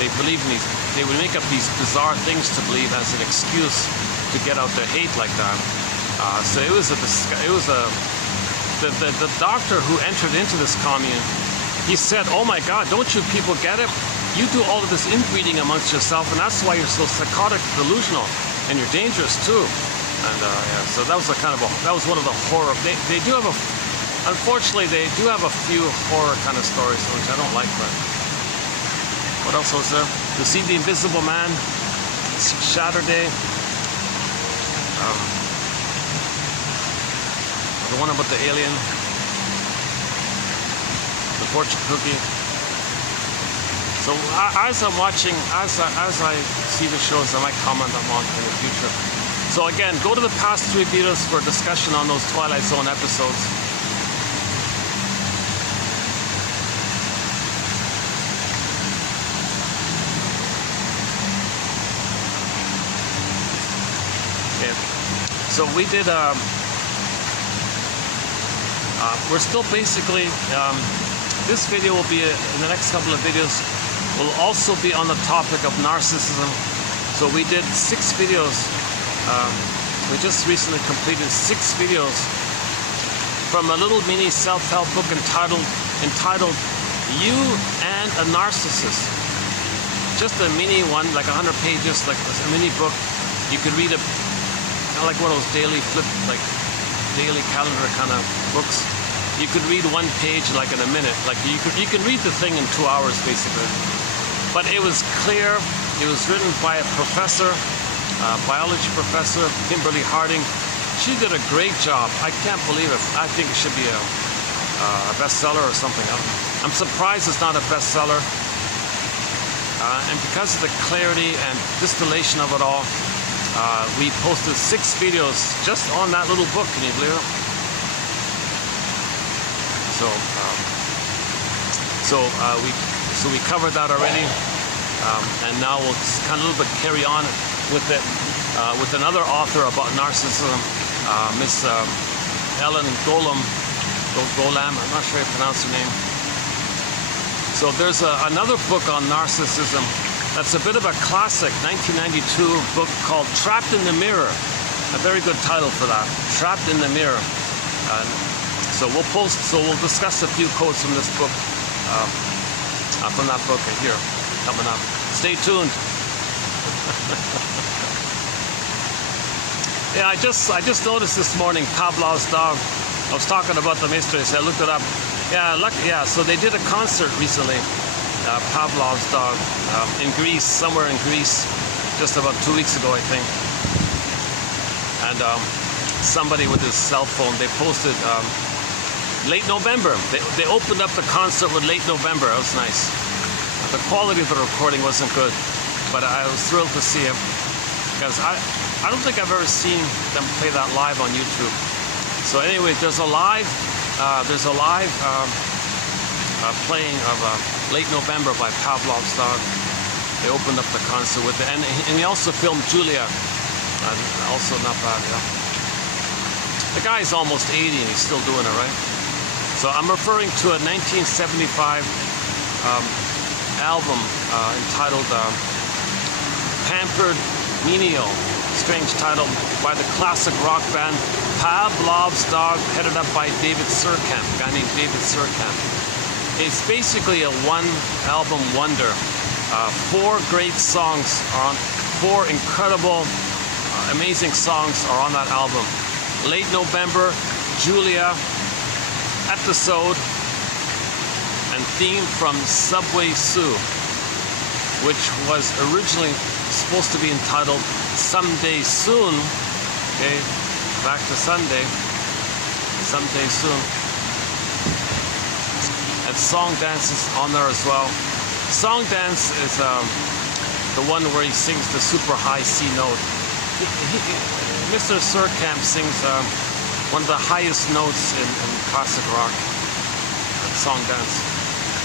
they believed in these. They would make up these bizarre things to believe as an excuse to get out their hate like that. So the doctor who entered into this commune. He said, "Oh my God, don't you people get it? you do all of this inbreeding amongst yourself, and that's why you're so psychotic, delusional, and you're dangerous too. And yeah, so that was that was one of the horror. They do have unfortunately, they do have a few horror kind of stories, which I don't like. But what else was there? To See the Invisible Man, Saturday. The one about the alien, the fortune cookie. So as I'm watching, as I see the shows, I might comment on in the future. So again, go to the past 3 videos for discussion on those Twilight Zone episodes. Okay. So we did. We're still basically. This video will be in the next couple of videos. Will also be on the topic of narcissism. So we did 6 videos. We just recently completed 6 videos from a little mini self-help book entitled "You and a Narcissist." Just a mini one, like 100 pages, like a mini book. You could read it, kind of like one of those daily calendar kind of books. You could read 1 page like in a minute. Like you can read the thing in 2 hours basically. But it was clear. It was written by a professor, biology professor, Kimberly Harding. She did a great job. I can't believe it. I think it should be a bestseller or something. I'm surprised it's not a bestseller. And because of the clarity and distillation of it all, we posted 6 videos just on that little book. Can you believe it? So we covered that already, and now we'll kind of a little bit carry on with it with another author about narcissism, Miss Ellen Golam. I'm not sure how you pronounce her name. So there's another book on narcissism that's a bit of a classic, 1992 book called "Trapped in the Mirror." A very good title for that, "Trapped in the Mirror." So we'll discuss a few quotes from this book, from that book here, coming up. Stay tuned. Yeah, I just noticed this morning Pavlov's dog. I was talking about the mystery, so I looked it up. Yeah, so they did a concert recently, Pavlov's dog, in Greece, somewhere in Greece, just about 2 weeks ago, I think. And somebody with his cell phone, they posted late November. They opened up the concert with Late November. It was nice. The quality of the recording wasn't good, but I was thrilled to see him because I don't think I've ever seen them play that live on YouTube. So anyway, there's a live playing of Late November by Pavlov's dog. They opened up the concert with it, and he also filmed Julia. Also not bad, yeah. The guy's almost 80 and he's still doing it, right? So I'm referring to a 1975 album entitled Pampered Menial, strange title, by the classic rock band Pavlov's Dog, headed up by David Surkamp, a guy named David Surkamp. It's basically a one-album wonder. 4 great songs are on, 4 incredible, amazing songs are on that album. Late November, Julia, Episode, and theme from Subway Sue, which was originally supposed to be entitled Someday Soon. Okay, back to Sunday, Someday Soon. And Song Dance is on there as well. Song Dance is the one where he sings the super high C note. Mr. Surkamp sings one of the highest notes in classic rock, Song Dance.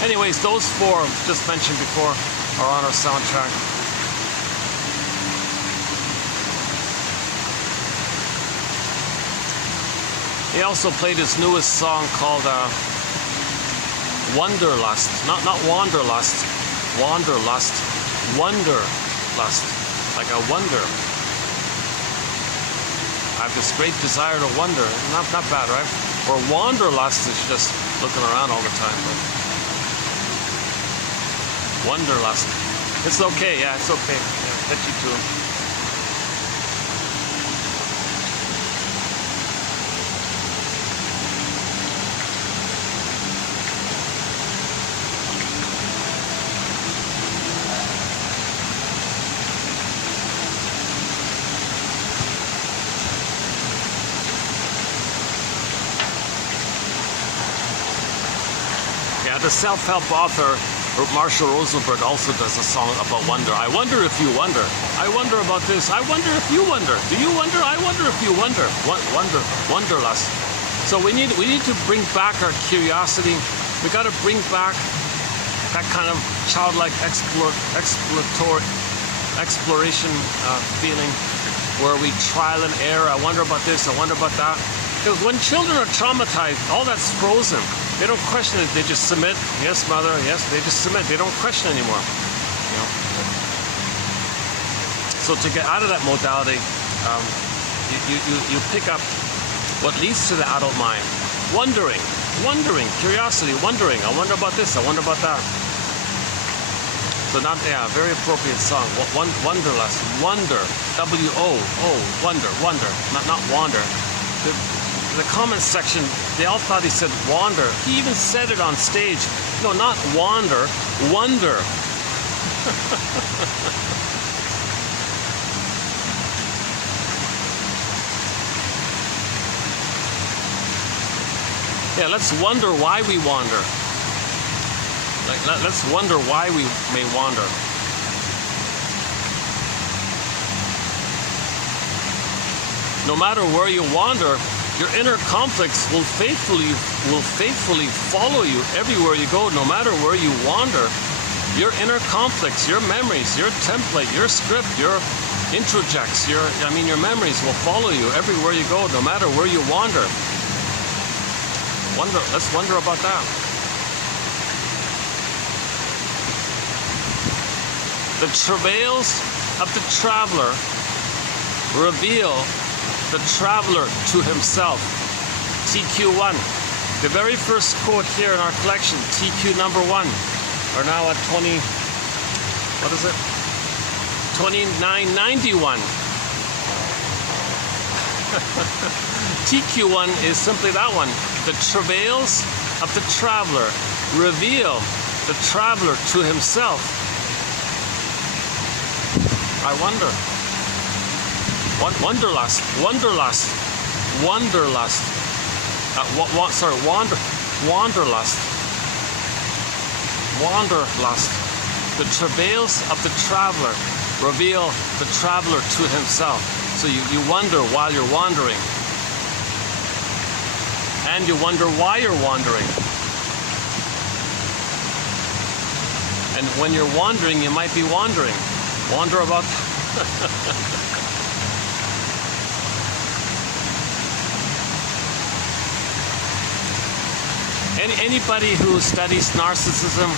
Anyways, those 4 just mentioned before are on our soundtrack. He also played his newest song called Wanderlust. Not Wanderlust. Wanderlust. Wonderlust. Like a wonder. I have this great desire to wonder. Not bad, right? Or wanderlust is just looking around all the time. But Wanderlust. It's okay, yeah, it's okay. Yeah, catchy tune. Yeah, the self-help author Marshall Rosenberg also does a song about wonder. I wonder if you wonder. I wonder about this. I wonder if you wonder. Do you wonder? I wonder if you wonder. Wanderlust. So we need to bring back our curiosity. We got to bring back that kind of childlike exploration feeling, where we trial and error. I wonder about this. I wonder about that. Because when children are traumatized, all that's frozen. They don't question it. They just submit. Yes, mother. Yes, they just submit. They don't question anymore. You know. So to get out of that modality, you pick up what leads to the adult mind: wondering, curiosity, wondering. I wonder about this. I wonder about that. So very appropriate song. Wanderlust. Wonder. W-O. Wonder. Not wander. The comment section, they all thought he said wander. He even said it on stage. No, not wander, wonder. Yeah, let's wonder why we wander. Let's wonder why we may wander. No matter where you wander, your inner conflicts will faithfully follow you everywhere you go. No matter where you wander, your inner conflicts, your memories, your template, your script, your introjects, your memories will follow you everywhere you go, no matter where you wander. Let's wonder about that. The travails of the traveler reveal the traveler to himself. TQ1. The very first quote here in our collection, TQ number 1. Are now at 2991. TQ1 is simply that one. The travails of the traveler reveal the traveler to himself. I wonder. Wanderlust. Wanderlust. Wanderlust. Wanderlust. Wanderlust. The travails of the traveler reveal the traveler to himself. So you wonder while you're wandering. And you wonder why you're wandering. And when you're wandering, you might be wandering. Wonder about... Anybody who studies narcissism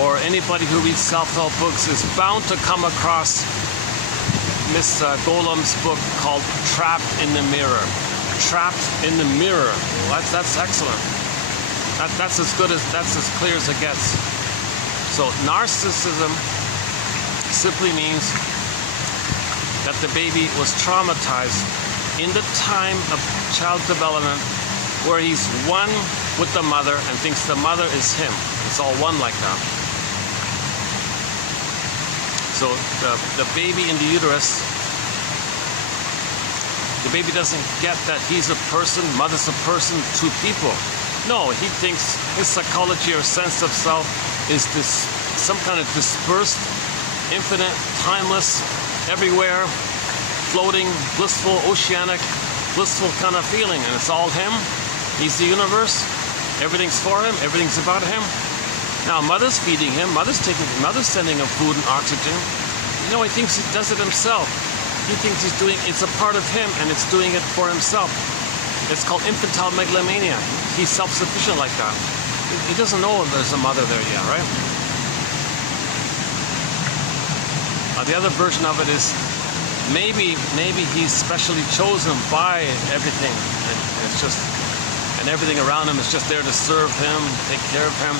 or anybody who reads self-help books is bound to come across Miss Golem's book called Trapped in the Mirror. Trapped in the Mirror. Well, that's excellent. That's as good as, that's as clear as it gets. So narcissism simply means that the baby was traumatized in the time of child development, where he's one with the mother and thinks the mother is him. It's all one like that. So the baby in the uterus, the baby doesn't get that he's a person, mother's a person, two people. No, he thinks his psychology or sense of self is this some kind of dispersed, infinite, timeless, everywhere, floating, blissful, oceanic, blissful kind of feeling, and it's all him. He's the universe. Everything's for him. Everything's about him. Now, mother's feeding him. Mother's sending him food and oxygen. You know, he thinks he does it himself. He thinks he's doing, it's a part of him, and it's doing it for himself. It's called infantile megalomania. He's self-sufficient like that. He doesn't know if there's a mother there yet, right? The other version of it is maybe he's specially chosen by everything, and it's just, and everything around him is just there to serve him, take care of him,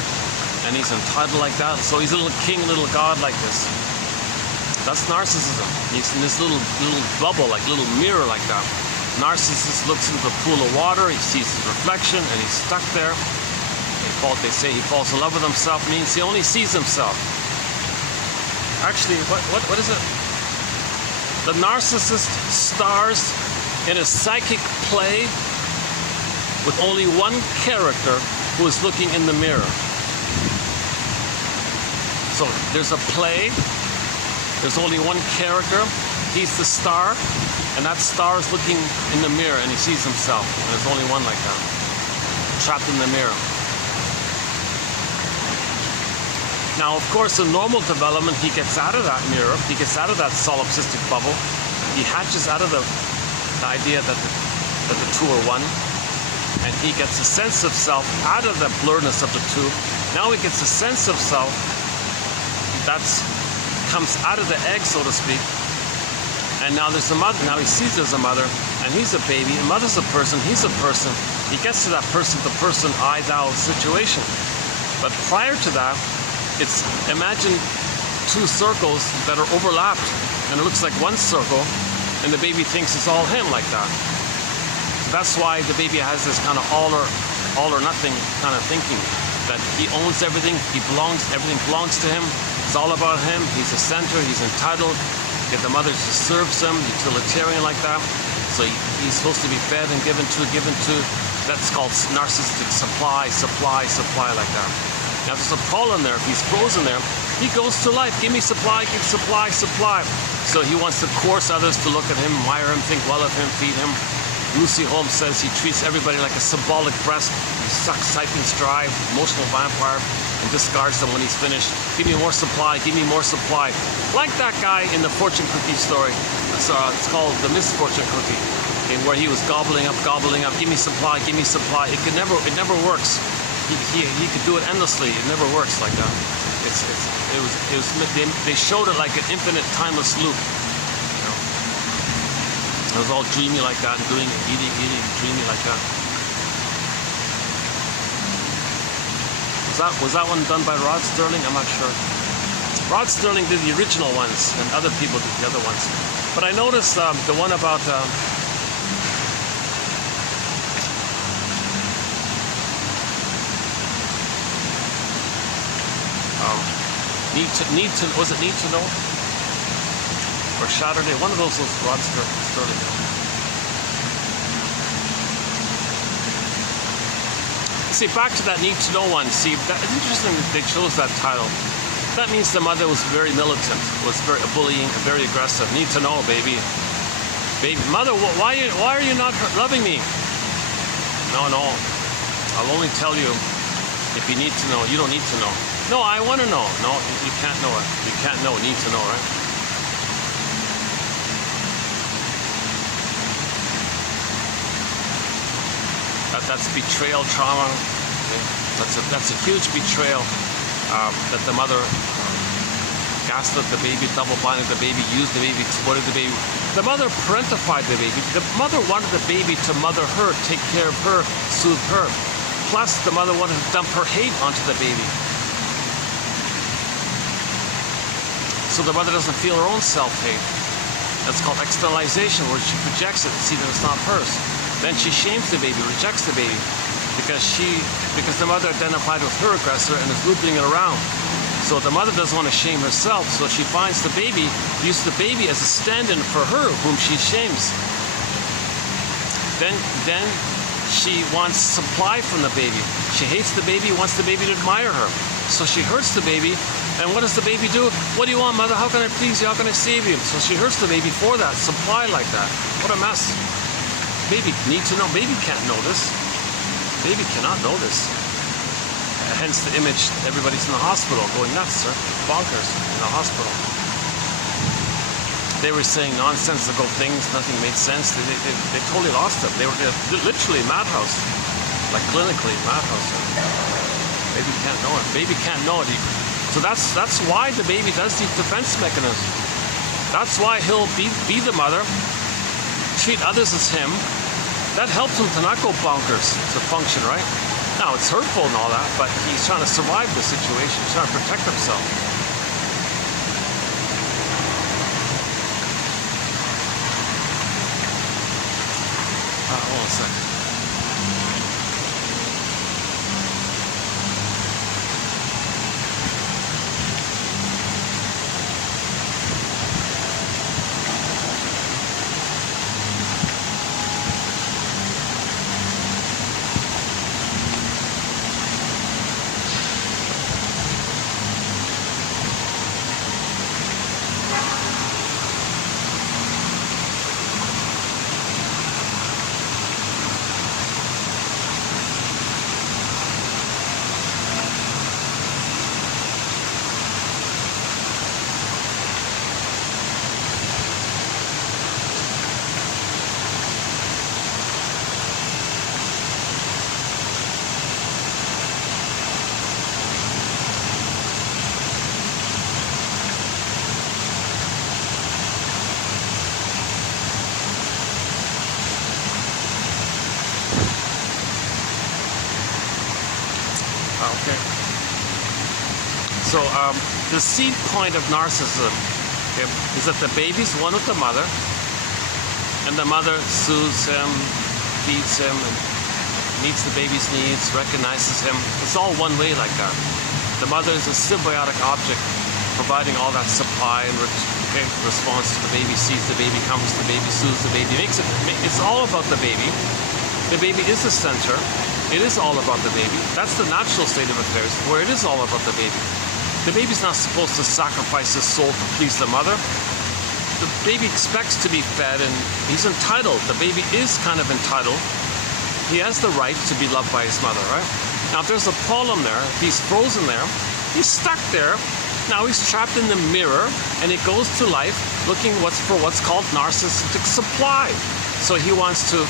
and he's entitled like that. So he's a little king, little god like this. That's narcissism. He's in this little bubble, like little mirror like that. Narcissist looks into the pool of water, he sees his reflection, and he's stuck there. They say he falls in love with himself, means he only sees himself. Actually, what is it? The narcissist stars in a psychic play with only one character who is looking in the mirror. So there's a play, there's only one character, he's the star, and that star is looking in the mirror and he sees himself, and there's only one like that, trapped in the mirror. Now, of course, in normal development, he gets out of that mirror, he gets out of that solipsistic bubble, he hatches out of the idea that the two are one, and he gets a sense of self out of the blurredness of the two. Now he gets a sense of self that comes out of the egg, so to speak, and now there's a mother. Now he sees there's a mother, and he's a baby, and mother's a person, he's a person. He gets to that person-to-person I-thou situation. But prior to that, it's, imagine two circles that are overlapped, and it looks like one circle, and the baby thinks it's all him like that. So that's why the baby has this kind of all or nothing kind of thinking, that he owns everything, everything belongs to him, it's all about him, he's the center, he's entitled, yet the mother just serves him, utilitarian like that, so he's supposed to be fed and given to, that's called narcissistic supply like that. Now there's a problem there. If he's frozen there, he goes to life. Give me supply, give supply. So he wants to coerce others to look at him, admire him, think well of him, feed him. Lucy Holmes says he treats everybody like a symbolic breast. He sucks siphons dry, emotional vampire, and discards them when he's finished. Give me more supply, give me more supply. Like that guy in the fortune cookie story. It's called The Misfortune Cookie, where he was gobbling up. Give me supply. It never works. He could do it endlessly. It never works like that. They showed it like an infinite, timeless loop. You know? It was all dreamy like that, and eating, dreamy like that. Was that one done by Rod Sterling? I'm not sure. Rod Sterling did the original ones, and other people did the other ones. But I noticed the one about. Was it Need to Know? Or Saturday? One of those was Rod Sterling. See, back to that Need to Know one. See, it's interesting that they chose that title. That means the mother was very militant, was very bullying, very aggressive. Need to know, baby. Mother, why are you not loving me? No. I'll only tell you if you need to know. You don't need to know. No, I want to know. No, you can't know it. You can't know. Need to know, right? That's betrayal trauma. Okay? That's a huge betrayal that the mother gaslit the baby, double-blinded the baby, used the baby, exploited the baby. The mother parentified the baby. The mother wanted the baby to mother her, take care of her, soothe her. Plus, the mother wanted to dump her hate onto the baby. So the mother doesn't feel her own self-hate. That's called externalization, where she projects it to see that it's not hers. Then she shames the baby, rejects the baby, because the mother identified with her aggressor and is looping it around. So the mother doesn't want to shame herself, so she finds the baby, uses the baby as a stand-in for her, whom she shames. Then she wants supply from the baby. She hates the baby, wants the baby to admire her. So she hurts the baby, and what does the baby do? What do you want, mother? How can I please you? How can I save you? So she hurts the baby for that, supply like that. What a mess. Baby needs to know. Baby can't know this. Baby cannot know this. Hence the image, everybody's in the hospital going nuts, sir. Bonkers in the hospital. They were saying nonsensical things, nothing made sense. They totally lost it. They were literally madhouse. Like clinically madhouse. Baby can't know it. Baby can't know it. So that's why the baby does these defense mechanisms. That's why he'll be the mother, treat others as him. That helps him to not go bonkers, to function, right? Now, Now, it's hurtful and all that, but he's trying to survive the situation. He's trying to protect himself. Hold on a second. Okay. So the seed point of narcissism, okay, is that the baby's one with the mother, and the mother soothes him, feeds him, and meets the baby's needs, recognizes him. It's all one way like that. The mother is a symbiotic object, providing all that supply and response to the baby, sees the baby, comforts the baby, soothes the baby, it's all about the baby. The baby is the center. It is all about the baby. That's the natural state of affairs, where it is all about the baby. The baby's not supposed to sacrifice his soul to please the mother. The baby expects to be fed, and he's entitled. The baby is kind of entitled. He has the right to be loved by his mother, right? Now, if there's a problem there, if he's frozen there, he's stuck there. Now he's trapped in the mirror, and he goes through life looking for what's called narcissistic supply. So he wants to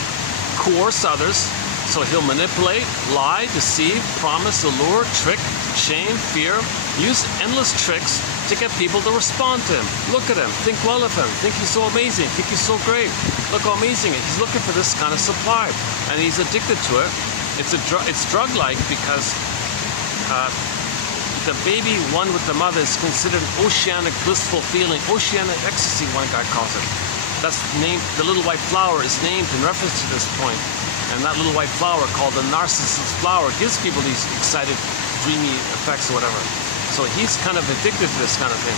coerce others. So he'll manipulate, lie, deceive, promise, allure, trick, shame, fear, use endless tricks to get people to respond to him. Look at him, think well of him, think he's so amazing, think he's so great. Look how amazing he is. He's looking for this kind of supply, and he's addicted to it. It's drug-like because the baby one with the mother is considered an oceanic blissful feeling, oceanic ecstasy, one guy calls it. That's named, the little white flower is named in reference to this point. And that little white flower, called the narcissist flower, gives people these excited, dreamy effects or whatever. So he's kind of addicted to this kind of thing.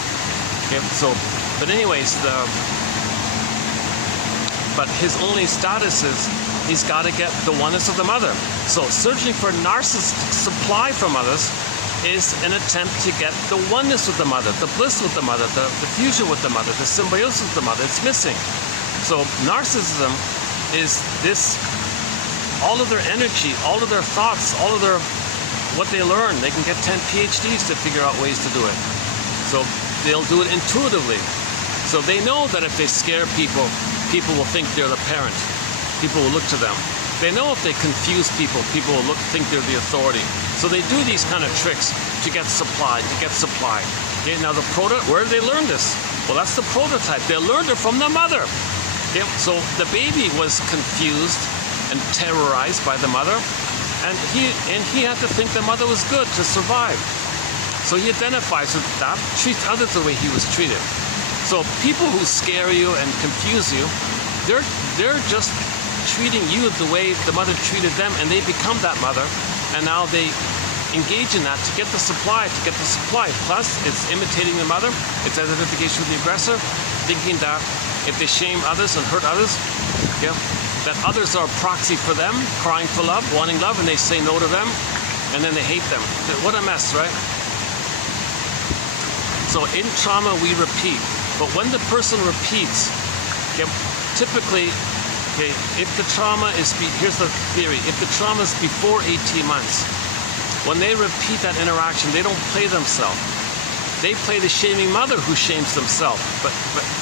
Okay, so, but anyways, but his only status is he's got to get the oneness of the mother. So searching for narcissistic supply from others is an attempt to get the oneness with the mother, the bliss with the mother, the fusion with the mother, the symbiosis with the mother. It's missing. So narcissism is this. All of their energy, all of their thoughts, all of their what they learn, they can get 10 PhDs to figure out ways to do it. So they'll do it intuitively. So they know that if they scare people, people will think they're the parent. People will look to them. They know if they confuse people, people will think they're the authority. So they do these kind of tricks to get supply, Okay, now where did they learn this? Well, that's the prototype. They learned it from the mother. Okay, so the baby was confused and terrorized by the mother, and he had to think the mother was good to survive. So he identifies with that, treats others the way he was treated. So people who scare you and confuse you, they're just treating you the way the mother treated them, and they become that mother, and now they engage in that to get the supply, Plus, it's imitating the mother, it's identification with the aggressor, thinking that if they shame others and hurt others, yeah, that others are a proxy for them, crying for love, wanting love, and they say no to them, and then they hate them. What a mess, right? So in trauma, we repeat. But when the person repeats, okay, typically, okay, if the trauma is, here's the theory, if the trauma is before 18 months, when they repeat that interaction, they don't play themselves. They play the shaming mother who shames themselves.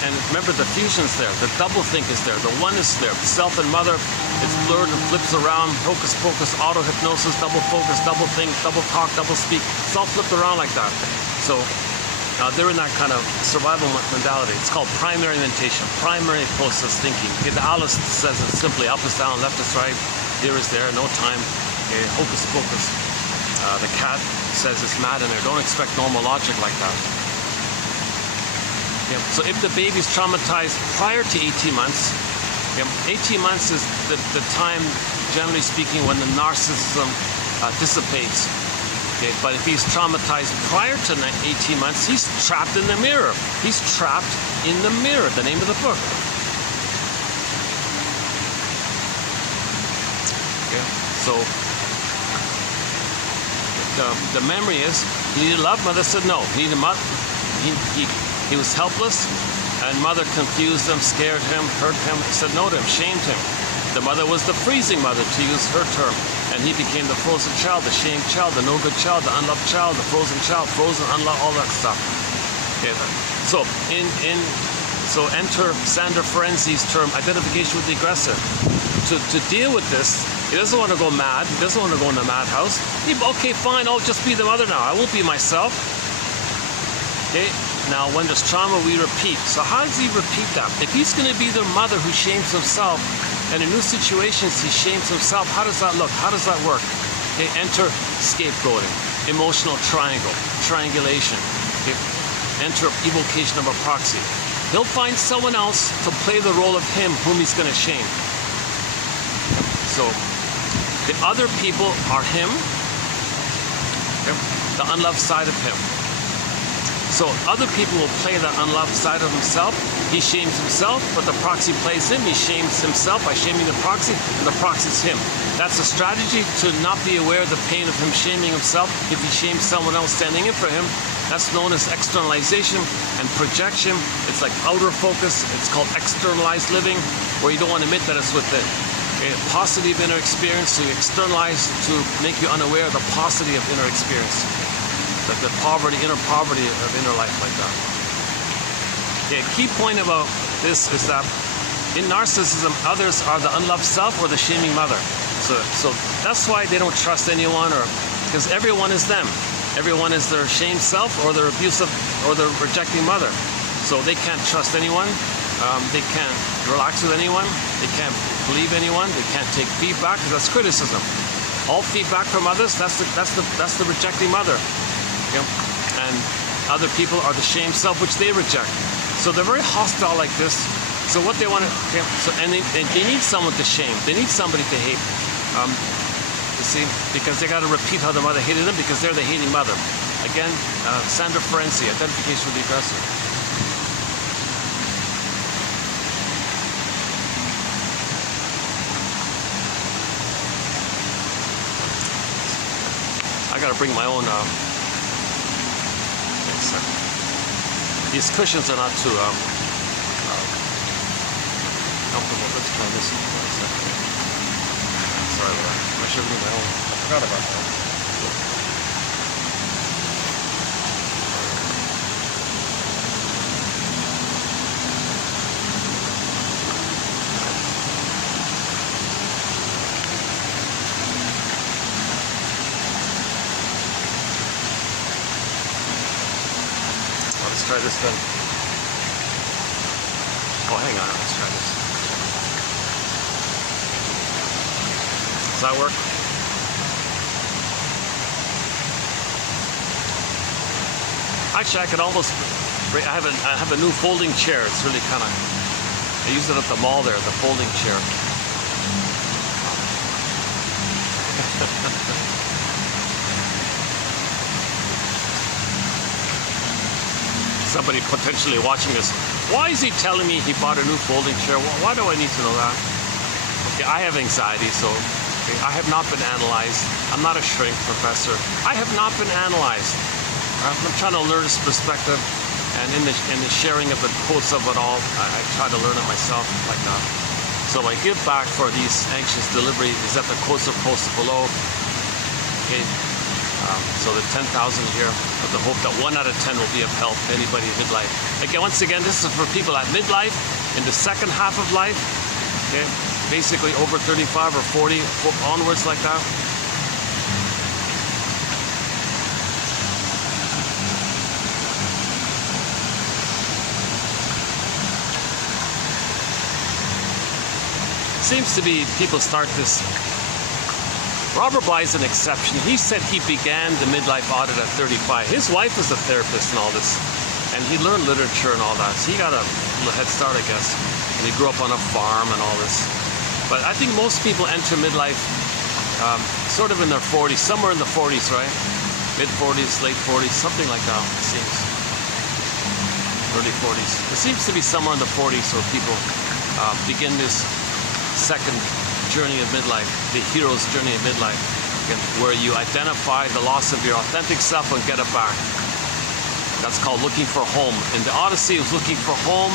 And remember, the fusion's there, the double think is there, the one is there. Self and mother, it's blurred and flips around, hocus pocus, auto-hypnosis, double focus, double think, double talk, double speak. It's all flipped around like that. So they're in that kind of survival mentality. It's called primary mentation, primary process thinking. Okay, the Alice says it simply, up is down, left is right, here is there, no time. Okay, hocus pocus. The cat says it's mad in there. Don't expect normal logic like that. Yeah. So if the baby's traumatized prior to 18 months, 18 months is the time, generally speaking, when the narcissism dissipates. Okay, but if he's traumatized prior to 18 months, he's trapped in the mirror. He's trapped in the mirror, the name of the book. Okay, so the memory is, he needed love, mother said no. He needed mother, he was helpless, and mother confused him, scared him, hurt him, said no to him, shamed him. The mother was the freezing mother, to use her term, and he became the frozen child, the shamed child, the no good child, the unloved child, the frozen child, frozen, unloved, all that stuff. Okay. So so enter Sandra Ferenczi's term, identification with the aggressor. To deal with this, he doesn't want to go mad. He doesn't want to go in the madhouse. Okay, fine, I'll just be the mother now. I won't be myself. Okay. Now, when there's trauma, we repeat. So how does he repeat that? If he's going to be the mother who shames himself, and in new situations he shames himself, how does that look? How does that work? Okay, enter scapegoating, emotional triangle, triangulation. Okay, enter evocation of a proxy. He'll find someone else to play the role of him whom he's going to shame. So the other people are him, okay, the unloved side of him. So other people will play that unloved side of himself. He shames himself, but the proxy plays him. He shames himself by shaming the proxy, and the proxy's him. That's a strategy to not be aware of the pain of him shaming himself. If he shames someone else standing in for him, that's known as externalization and projection. It's like outer focus. It's called externalized living, where you don't want to admit that it's within. A paucity of inner experience, so you externalize to make you unaware of the paucity of inner experience. The poverty, inner poverty of inner life like that. Okay, key point about this is that in narcissism, others are the unloved self or the shaming mother. So that's why they don't trust anyone, or because everyone is them. Everyone is their shamed self or their abusive or their rejecting mother. So they can't trust anyone. They can't relax with anyone. They can't believe anyone. They can't take feedback, because that's criticism. All feedback from others, that's the rejecting mother. Okay? And other people are the shame self, which they reject. So they're very hostile like this. So what they want to, okay, so and they need someone to shame. They need somebody to hate. You see, because they got to repeat how the mother hated them, because they're the hating mother. Again, Sandra Ferenczi, identification with the aggressor. I got to bring my own. These cushions are not too comfortable. Let's try this one for a second. Sorry about that. I should bring my own. I forgot about that. Let's try this then. Oh, hang on. Let's try this. Does that work? Actually, I could almost. I have a new folding chair. It's really kind of. I used it at the mall there. The folding chair. Somebody potentially watching this, why is he telling me he bought a new folding chair? Why do I need to know that? Okay, I have anxiety, so okay, I have not been analyzed. I'm not a shrink professor. I have not been analyzed. I'm trying to learn this perspective, and in the sharing of the quotes of it all, I try to learn it myself like that. So my give back for these anxious delivery is that the quotes are posted below. Okay. So the 10,000 here, with the hope that 1 out of 10 will be of help to anybody in midlife. Again, once again, this is for people at midlife, in the second half of life, okay, basically over 35 or 40 onwards like that. Seems to be people start this Robert Bly is an exception. He said he began the midlife audit at 35. His wife was a therapist and all this, and he learned literature and all that. So he got a head start, I guess. And he grew up on a farm and all this. But I think most people enter midlife sort of in their 40s, somewhere in the 40s, right? Mid-40s, late 40s, something like that, it seems. Early 40s. It seems to be somewhere in the 40s where people begin this second journey of midlife, the hero's journey of midlife, where you identify the loss of your authentic self and get it back. That's called looking for home. In the Odyssey, it was looking for home.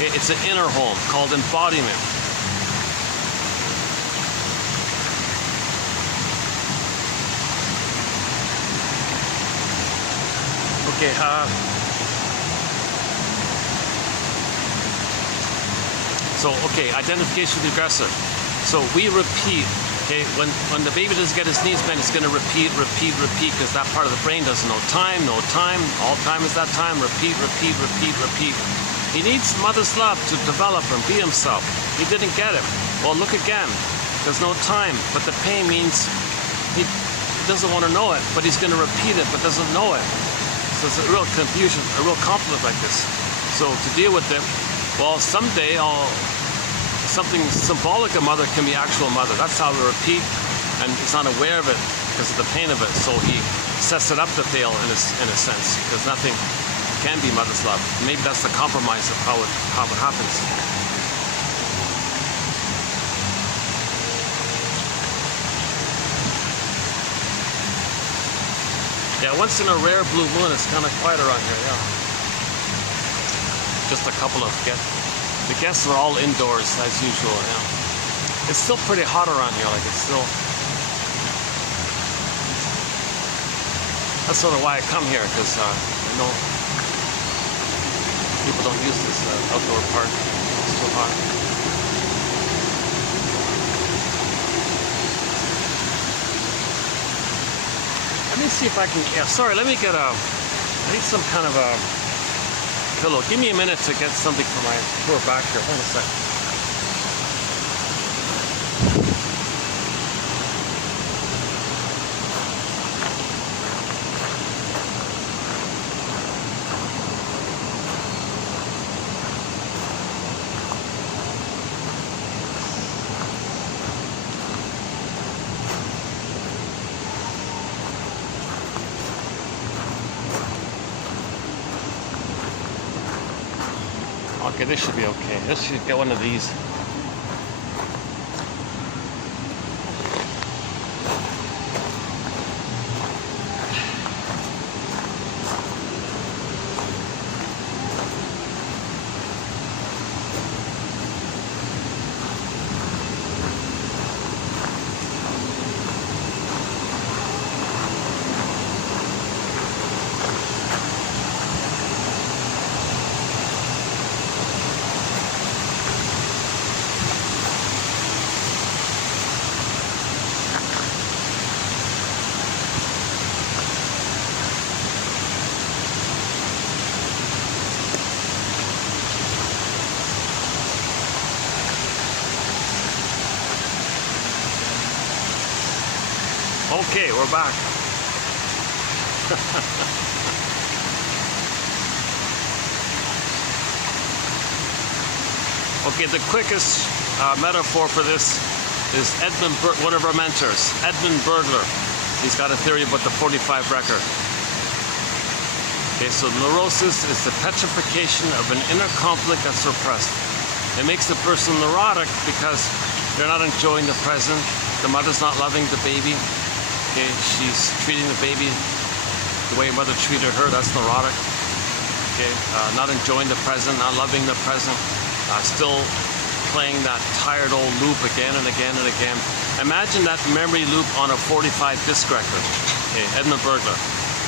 It's an inner home called embodiment. Okay, identification with the aggressor. So we repeat, okay, when the baby doesn't get his needs met, it's going to repeat, because that part of the brain doesn't know time, all time is that time, repeat. He needs mother's love to develop and be himself. He didn't get it. Well, look again, there's no time, but the pain means he doesn't want to know it, but he's going to repeat it, but doesn't know it. So it's a real confusion, a real conflict like this. So to deal with it, well, someday something symbolic of mother can be actual mother. That's how we repeat, and he's not aware of it because of the pain of it. So he sets it up to fail in a sense, because nothing can be mother's love. Maybe that's the compromise of how it happens. Yeah, once in a rare blue moon, it's kind of quiet around here. Yeah, just a couple of the guests are all indoors as usual. Yeah. It's still pretty hot around here. Like it's still. That's sort of why I come here, because I know people don't use this outdoor park. It's too hot. Let me see if I can. Yeah, sorry. Let me get I need some kind of a pillow. Give me a minute to get something for my poor back here. Hold on a second. Okay, this should be okay. This should get one of these. Okay, we're back. Okay, the quickest metaphor for this is one of our mentors, Edmund Burglar. He's got a theory about the 45 record. Okay, so neurosis is the petrification of an inner conflict that's repressed. It makes the person neurotic because they're not enjoying the present. The mother's not loving the baby. Okay, she's treating the baby the way mother treated her. That's neurotic. Okay, not enjoying the present, not loving the present, still playing that tired old loop again and again and again. Imagine that memory loop on a 45 disc record. Okay, Edmund Burglar.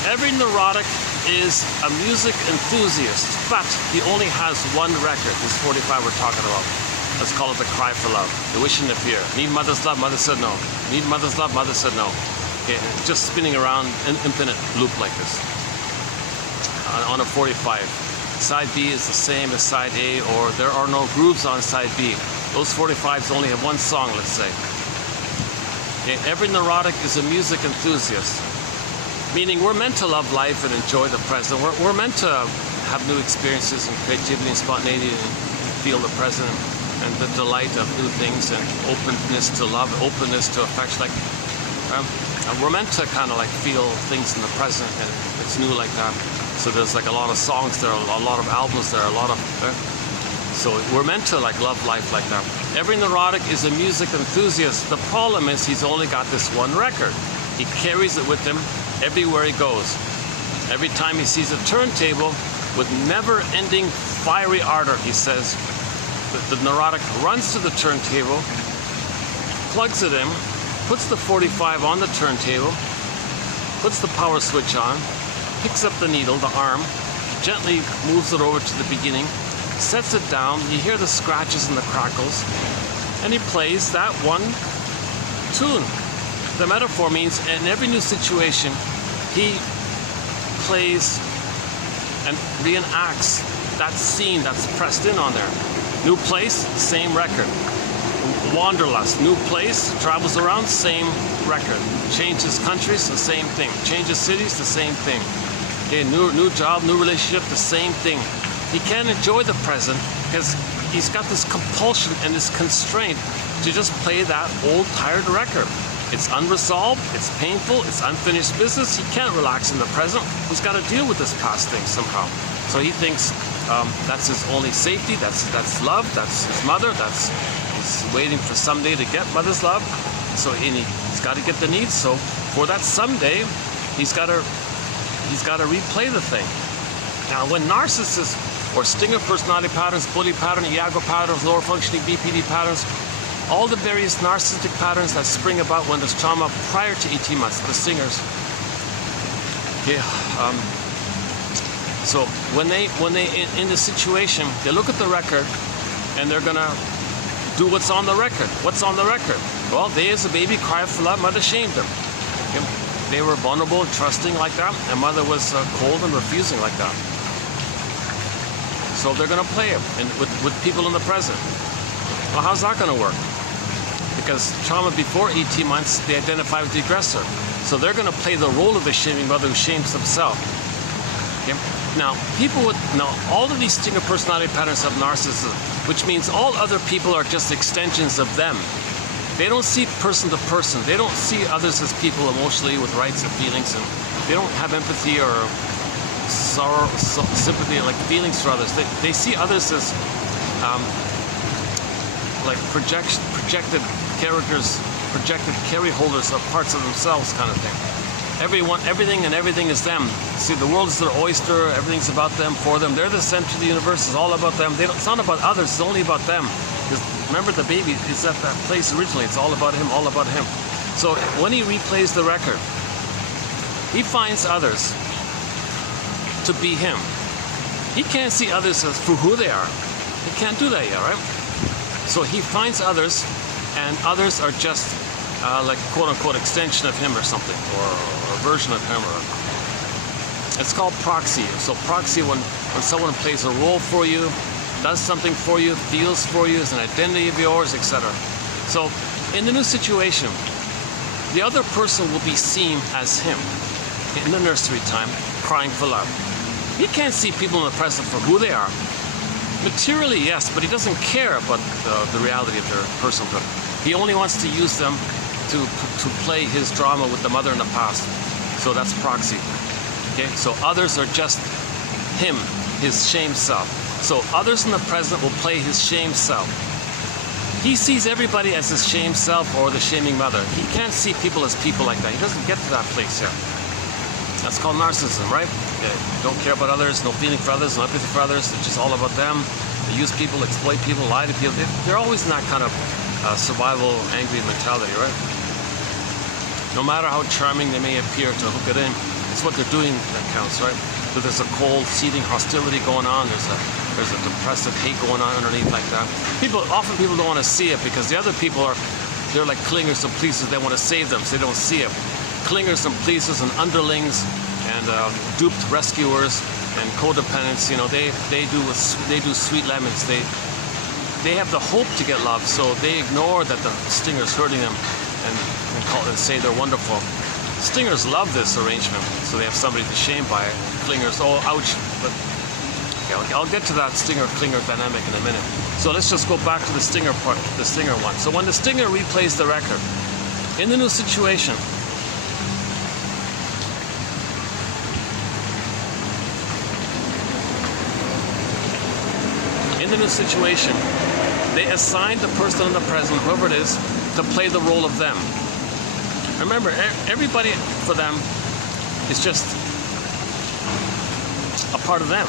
Every neurotic is a music enthusiast, but he only has one record. This 45 we're talking about. Let's call it the cry for love, the wish and the fear. Need mother's love, mother said no. Need mother's love, mother said no. Okay, just spinning around an infinite loop like this on a 45. Side B is the same as side A, or there are no grooves on side B. Those 45s only have one song, let's say. Okay? Every neurotic is a music enthusiast, meaning we're meant to love life and enjoy the present. We're meant to have new experiences and creativity and spontaneity and feel the present and the delight of new things and openness to love, openness to affection. Like we're meant to kind of like feel things in the present, and it's new like that. So there's like a lot of songs there, a lot of albums there, a lot of so we're meant to like love life like that. Every neurotic is a music enthusiast. The problem is he's only got this one record. He carries it with him everywhere he goes. Every time he sees a turntable with never-ending fiery ardor, he says, the neurotic runs to the turntable, plugs it in, puts the 45 on the turntable, puts the power switch on, picks up the needle, the arm, gently moves it over to the beginning, sets it down, you hear the scratches and the crackles, and he plays that one tune. The metaphor means in every new situation, he plays and reenacts that scene that's pressed in on there. New place, same record. Wanderlust, new place, travels around, same record. Changes countries, the same thing. Changes cities, the same thing. Okay, new job, new relationship, the same thing. He can't enjoy the present because he's got this compulsion and this constraint to just play that old tired record. It's unresolved, it's painful, it's unfinished business. He can't relax in the present. He's got to deal with this past thing somehow. So he thinks that's his only safety, that's love, that's his mother, he's waiting for someday to get mother's love. So he's got to get the needs. So for that someday, he's got to replay the thing. Now, when narcissists or stinger personality patterns, bully pattern, Iago patterns, lower functioning BPD patterns, all the various narcissistic patterns that spring about when there's trauma prior to 18 months, the stingers. Okay, so when they in the situation, they look at the record and they're gonna do what's on the record. What's on the record? Well, they as a baby cried for love, mother shamed them. Okay? They were vulnerable and trusting like that, and mother was cold and refusing like that. So they're gonna play it with people in the present. Well, how's that gonna work? Because trauma before 18 months, they identify with the aggressor. So they're going to play the role of the shaming mother who shames themselves. Okay? Now, all of these stinger personality patterns have narcissism, which means all other people are just extensions of them. They don't see person to person. They don't see others as people emotionally with rights and feelings, and they don't have empathy or sorrow, sympathy, like feelings for others. They see others as like projected characters, projected carry holders of parts of themselves, kind of thing. Everything and everything is them. See, the world is their oyster. Everything's about them, for them. They're the center of the universe. It's all about them. It's not about others. It's only about them. Because remember, the baby is at that place originally. It's all about him, all about him. So when he replays the record, he finds others to be him. He can't see others as for who they are. He can't do that yet, right? So he finds others, and others are just like quote-unquote extension of him or something, or a version of him. It's called proxy. So proxy, when someone plays a role for you, does something for you, feels for you, is an identity of yours, etc. So in the new situation, the other person will be seen as him in the nursery time, crying for love. He can't see people in the present for who they are. Materially, yes, but he doesn't care about the reality of their personhood. He only wants to use them to play his drama with the mother in the past. So that's proxy. Okay, so others are just him, his shame self. So others in the present will play his shame self. He sees everybody as his shame self or the shaming mother. He can't see people as people like that. He doesn't get to that place yet. That's called narcissism, right? They don't care about others, no feeling for others, no empathy for others. It's just all about them. They use people, exploit people, lie to people. They're always in that kind of survival, angry mentality, right? No matter how charming they may appear to hook it in, it's what they're doing that counts, right? So there's a cold, seething hostility going on. There's a depressive hate going on underneath like that. Often people don't want to see it because the other people they're like clingers and pleasers. They want to save them, so they don't see it. Clingers and pleasers and underlings and duped rescuers and codependents, you know, they do sweet lemons. They have the hope to get love, so they ignore that the stinger's hurting them. and say they're wonderful. Stingers love this arrangement, so they have somebody to shame by it. Clingers, oh, ouch. But okay, I'll get to that stinger-clinger dynamic in a minute. So let's just go back to the stinger part, the stinger one. So when the stinger replays the record, in the new situation, they assign the person in the present, whoever it is, to play the role of them. Remember, everybody for them is just a part of them.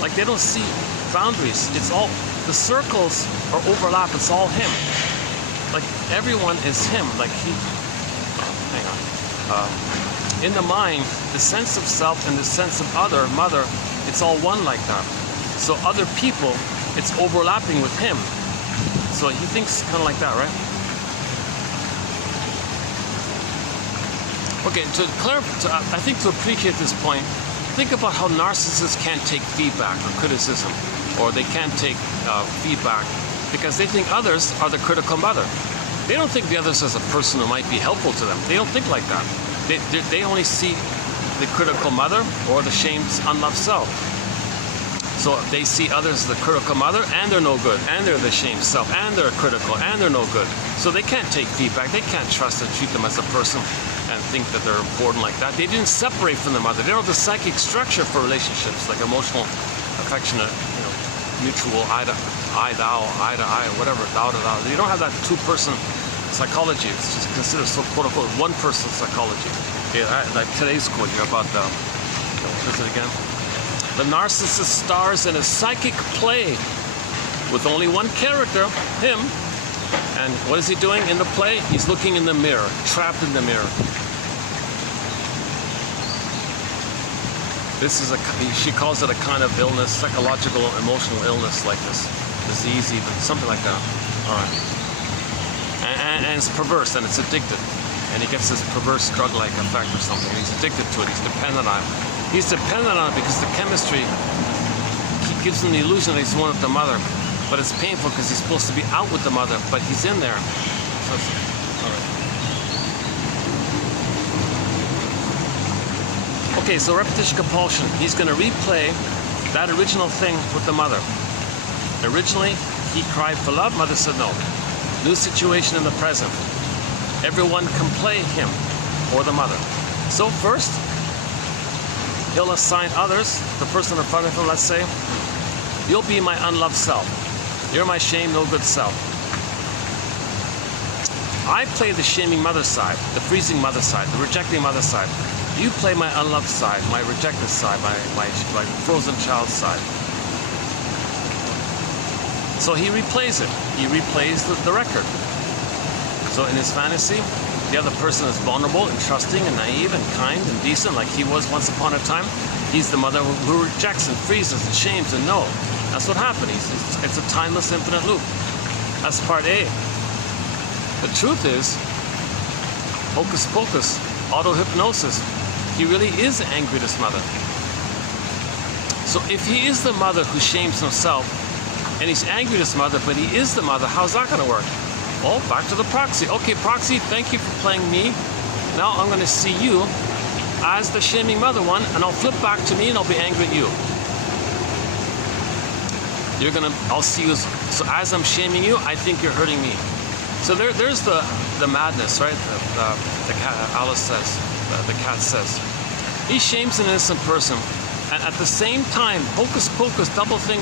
Like, they don't see boundaries. It's all, the circles are overlap. It's all him. Like, everyone is him. Like, hang on. In the mind, the sense of self and the sense of other, mother, it's all one like that. So other people, it's overlapping with him. So he thinks kind of like that, right? Okay, I think to appreciate this point, think about how narcissists can't take feedback or criticism, or they can't take feedback because they think others are the critical mother. They don't think the others as a person who might be helpful to them. They don't think like that. They only see the critical mother or the shamed, unloved self. So they see others as the critical mother, and they're no good, and they're the shamed self, and they're critical, and they're no good. So they can't take feedback. They can't trust and treat them as a person and think that they're important like that. They didn't separate from the mother. They don't have the psychic structure for relationships, like emotional, affectionate, mutual, eye to eye, whatever, thou to thou. You don't have that two-person psychology. It's just considered so quote-unquote one-person psychology. Yeah, like today's quote here about the, what is it again? The narcissist stars in a psychic play with only one character, him. And what is he doing in the play? He's looking in the mirror, trapped in the mirror. This is she calls it a kind of illness, psychological, emotional illness like this. Disease even, something like that. All right. And it's perverse, and it's addicted. And he gets this perverse drug-like effect or something. He's addicted to it, he's dependent on it. He's dependent on it because the chemistry gives him the illusion that he's one with the mother. But it's painful because he's supposed to be out with the mother, but he's in there. So all right. Okay, so repetition compulsion. He's going to replay that original thing with the mother. Originally, he cried for love. Mother said no. New situation in the present. Everyone can play him or the mother. So first, he'll assign others, the person in front of him, let's say, you'll be my unloved self. You're my shame, no good self. I play the shaming mother side, the freezing mother side, the rejecting mother side. You play my unloved side, my rejected side, my frozen child side. So he replays it. He replays the record. So in his fantasy, the other person is vulnerable and trusting and naive and kind and decent like he was once upon a time. He's the mother who rejects and freezes and shames and no. That's what happened. It's a timeless, infinite loop. That's part A. The truth is, hocus pocus, auto-hypnosis. He really is angry at his mother. So if he is the mother who shames himself, and he's angry at his mother, but he is the mother, how's that going to work? Well, back to the proxy. Okay, proxy, thank you for playing me. Now I'm going to see you as the shaming mother one, and I'll flip back to me and I'll be angry at you. I'll see you, so as I'm shaming you, I think you're hurting me. So there's the madness, right? The cat, Alice says, the cat says. He shames an innocent person, and at the same time, hocus pocus, double thing,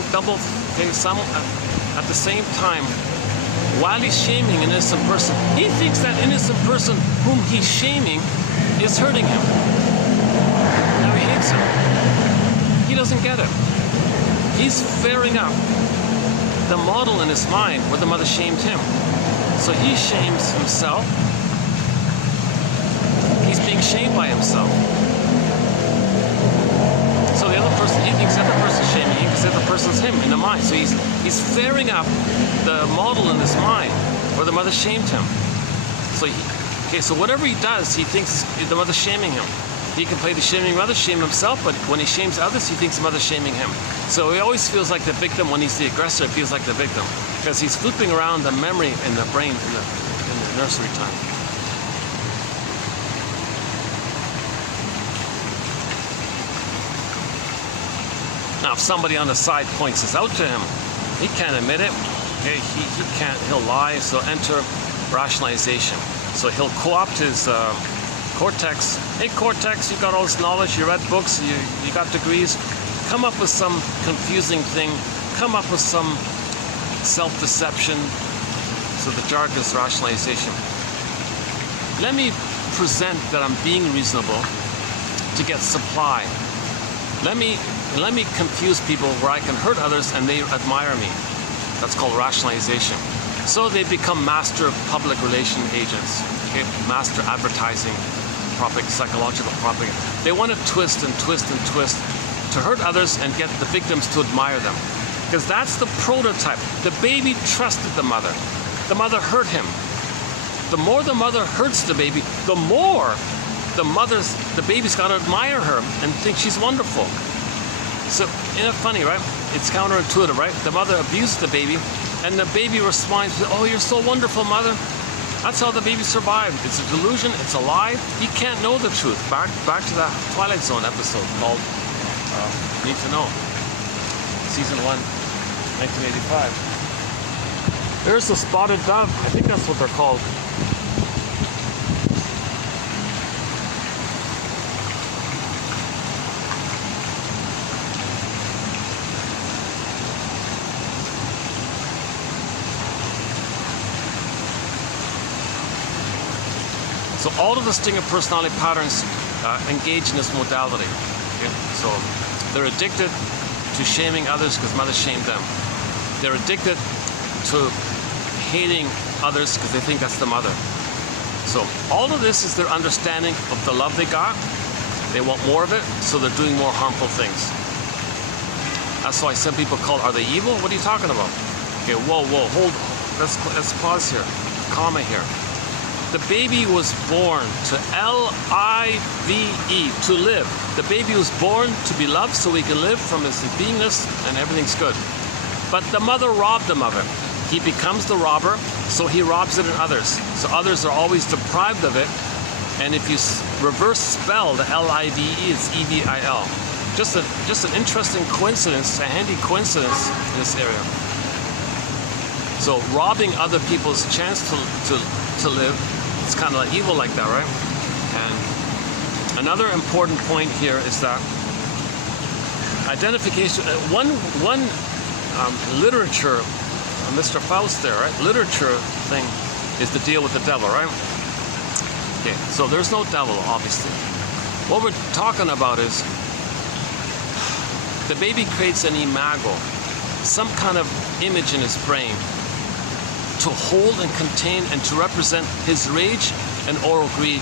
at the same time, while he's shaming an innocent person, he thinks that innocent person whom he's shaming is hurting him. Now he hates him. He doesn't get it. He's fairing up the model in his mind where the mother shamed him. So he shames himself. He's being shamed by himself. So the other person, he thinks the other person's shaming him because the other person's him in the mind. So he's fairing up the model in his mind where the mother shamed him. So whatever he does, he thinks the mother's shaming him. He can play the shaming mother, shame himself, but when he shames others, he thinks the mother's shaming him. So he always feels like the victim. When he's the aggressor, he feels like the victim because he's flipping around the memory in the brain, in the nursery time. Now, if somebody on the side points this out to him, he can't admit it. Okay, he can't. He'll lie. So enter rationalization. So he'll co-opt his cortex. Hey, cortex, you got all this knowledge. You read books. You got degrees. Come up with some confusing thing. Come up with some self-deception. So the jargon is rationalization. Let me present that I'm being reasonable to get supply. Let me confuse people where I can hurt others and they admire me. That's called rationalization. So they become master public relation agents, okay? Master advertising, psychological propaganda. They want to twist and twist and twist to hurt others and get the victims to admire them. Because that's the prototype. The baby trusted the mother. The mother hurt him. The more the mother hurts the baby, the more the baby's got to admire her and think she's wonderful. So, isn't it funny, right? It's counterintuitive, right? The mother abused the baby, and the baby responds, "Oh, you're so wonderful, mother." That's how the baby survived. It's a delusion. It's a lie. He can't know the truth. Back to the Twilight Zone episode called Need to Know. Season 1, 1985. There's the spotted dove. I think that's what they're called. So all of the stinger personality patterns engage in this modality. Okay? So they're addicted to shaming others because mothers shamed them. They're addicted to hating others because they think that's the mother. So all of this is their understanding of the love they got. They want more of it, so they're doing more harmful things. That's why some people call, are they evil? What are you talking about? Okay, whoa, hold, let's pause here, comma here. The baby was born to L-I-V-E, to live. The baby was born to be loved so he can live from his beingness and everything's good. But the mother robbed him of it. He becomes the robber, so he robs it in others. So others are always deprived of it. And if you reverse spell the L-I-V-E, it's E-V-I-L. Just an interesting coincidence, a handy coincidence in this area. So robbing other people's chance to live, it's kind of like evil like that, right? And another important point here is that identification, one literature, Mr. Faust there, right? Literature thing is to deal with the devil, right? Okay, so there's no devil, obviously. What we're talking about is the baby creates an imago, some kind of image in his brain to hold and contain and to represent his rage and oral greed.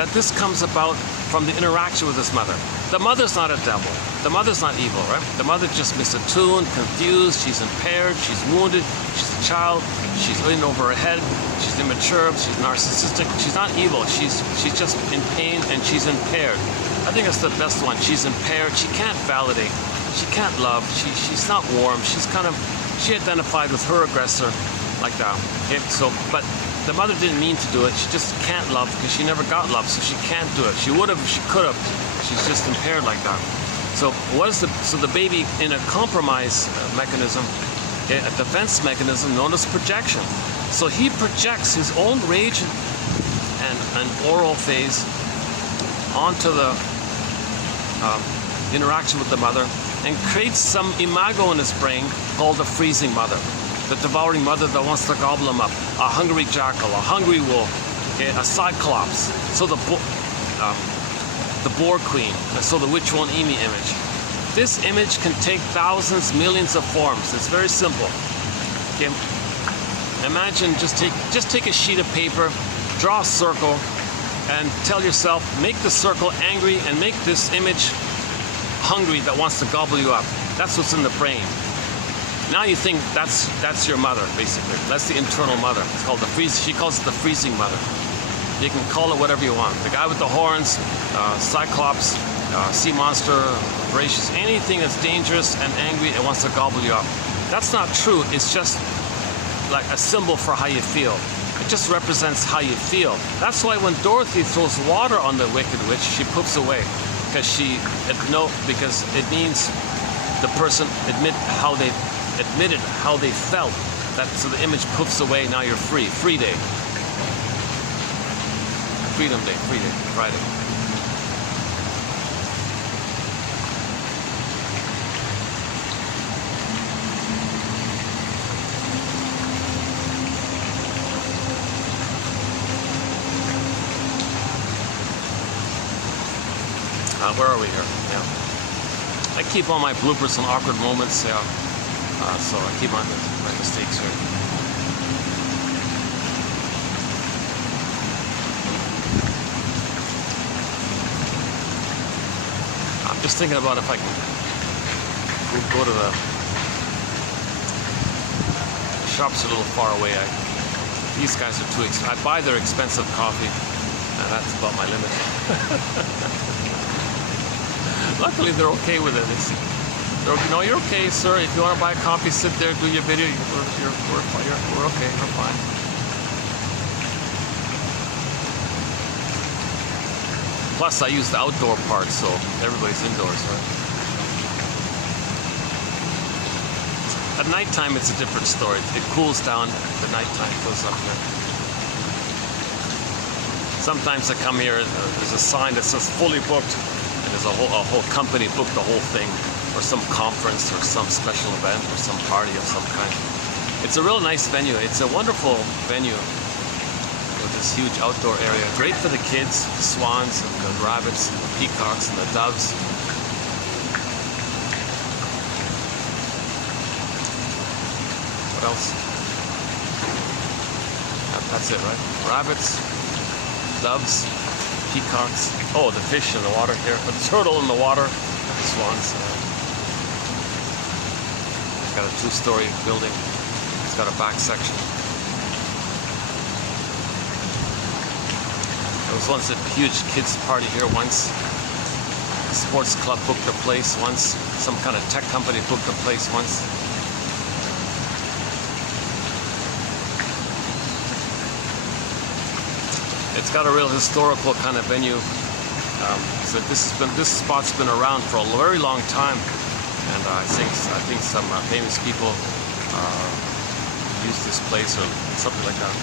That this comes about from the interaction with his mother. The mother's not a devil. The mother's not evil, right? The mother just misattuned, confused, she's impaired, she's wounded, she's a child, she's in over her head, she's immature, she's narcissistic. She's not evil, she's just in pain and she's impaired. I think that's the best one. She's impaired, she can't validate, she can't love, she's not warm, she identified with her aggressor like that. Okay? So, but the mother didn't mean to do it. She just can't love because she never got love, so she can't do it. She would have, she could have. She's just impaired like that. So the baby in a compromise mechanism, a defense mechanism known as projection. So he projects his own rage and oral phase onto the interaction with the mother, and creates some imago in his brain called the freezing mother, the devouring mother that wants to gobble him up, a hungry jackal, a hungry wolf, okay, a cyclops, so the boar queen, so the witch won't eat me image. This image can take thousands, millions of forms. It's very simple. Okay, imagine just take a sheet of paper, draw a circle, and tell yourself, make the circle angry and make this image hungry that wants to gobble you up. That's what's in the brain. Now you think that's your mother, basically. That's the internal mother. It's called the she calls it the freezing mother. You can call it whatever you want. The guy with the horns, cyclops, sea monster, voracious, anything that's dangerous and angry and wants to gobble you up. That's not true. It's just like a symbol for how you feel. It just represents how you feel. That's why when Dorothy throws water on the Wicked Witch, she poofs away, because it means the person admitted how they felt. So the image poofs away. Now you're free. Free day. Freedom day. Free day. Friday. Where are we here? Yeah. I keep all my bloopers and awkward moments. Yeah. So I keep on my mistakes here. I'm just thinking about if I can go to the shops a little far away. These guys are too expensive. I buy their expensive coffee, and that's about my limit. Luckily, they're okay with it. No, you're okay, sir. If you want to buy a coffee, sit there, do your video. We're okay. We're fine. Plus, I use the outdoor part, so everybody's indoors, right? At nighttime, it's a different story. It cools down. The nighttime goes up here. Sometimes I come here. There's a sign that says "fully booked." There's a whole company booked the whole thing, or some conference, or some special event, or some party of some kind. It's a real nice venue. It's a wonderful venue with this huge outdoor area. Great for the kids, the swans, and the rabbits, and the peacocks, and the doves. What else? That's it, right? Rabbits, doves, peacocks. Oh, the fish in the water here. The turtle in the water. The swans. It's got a 2-story building. It's got a back section. There was once a huge kids party here once. A sports club booked a place once. Some kind of tech company booked a place once. It's got a real historical kind of venue. So this spot's been around for a very long time, and I think some famous people use this place or something like that.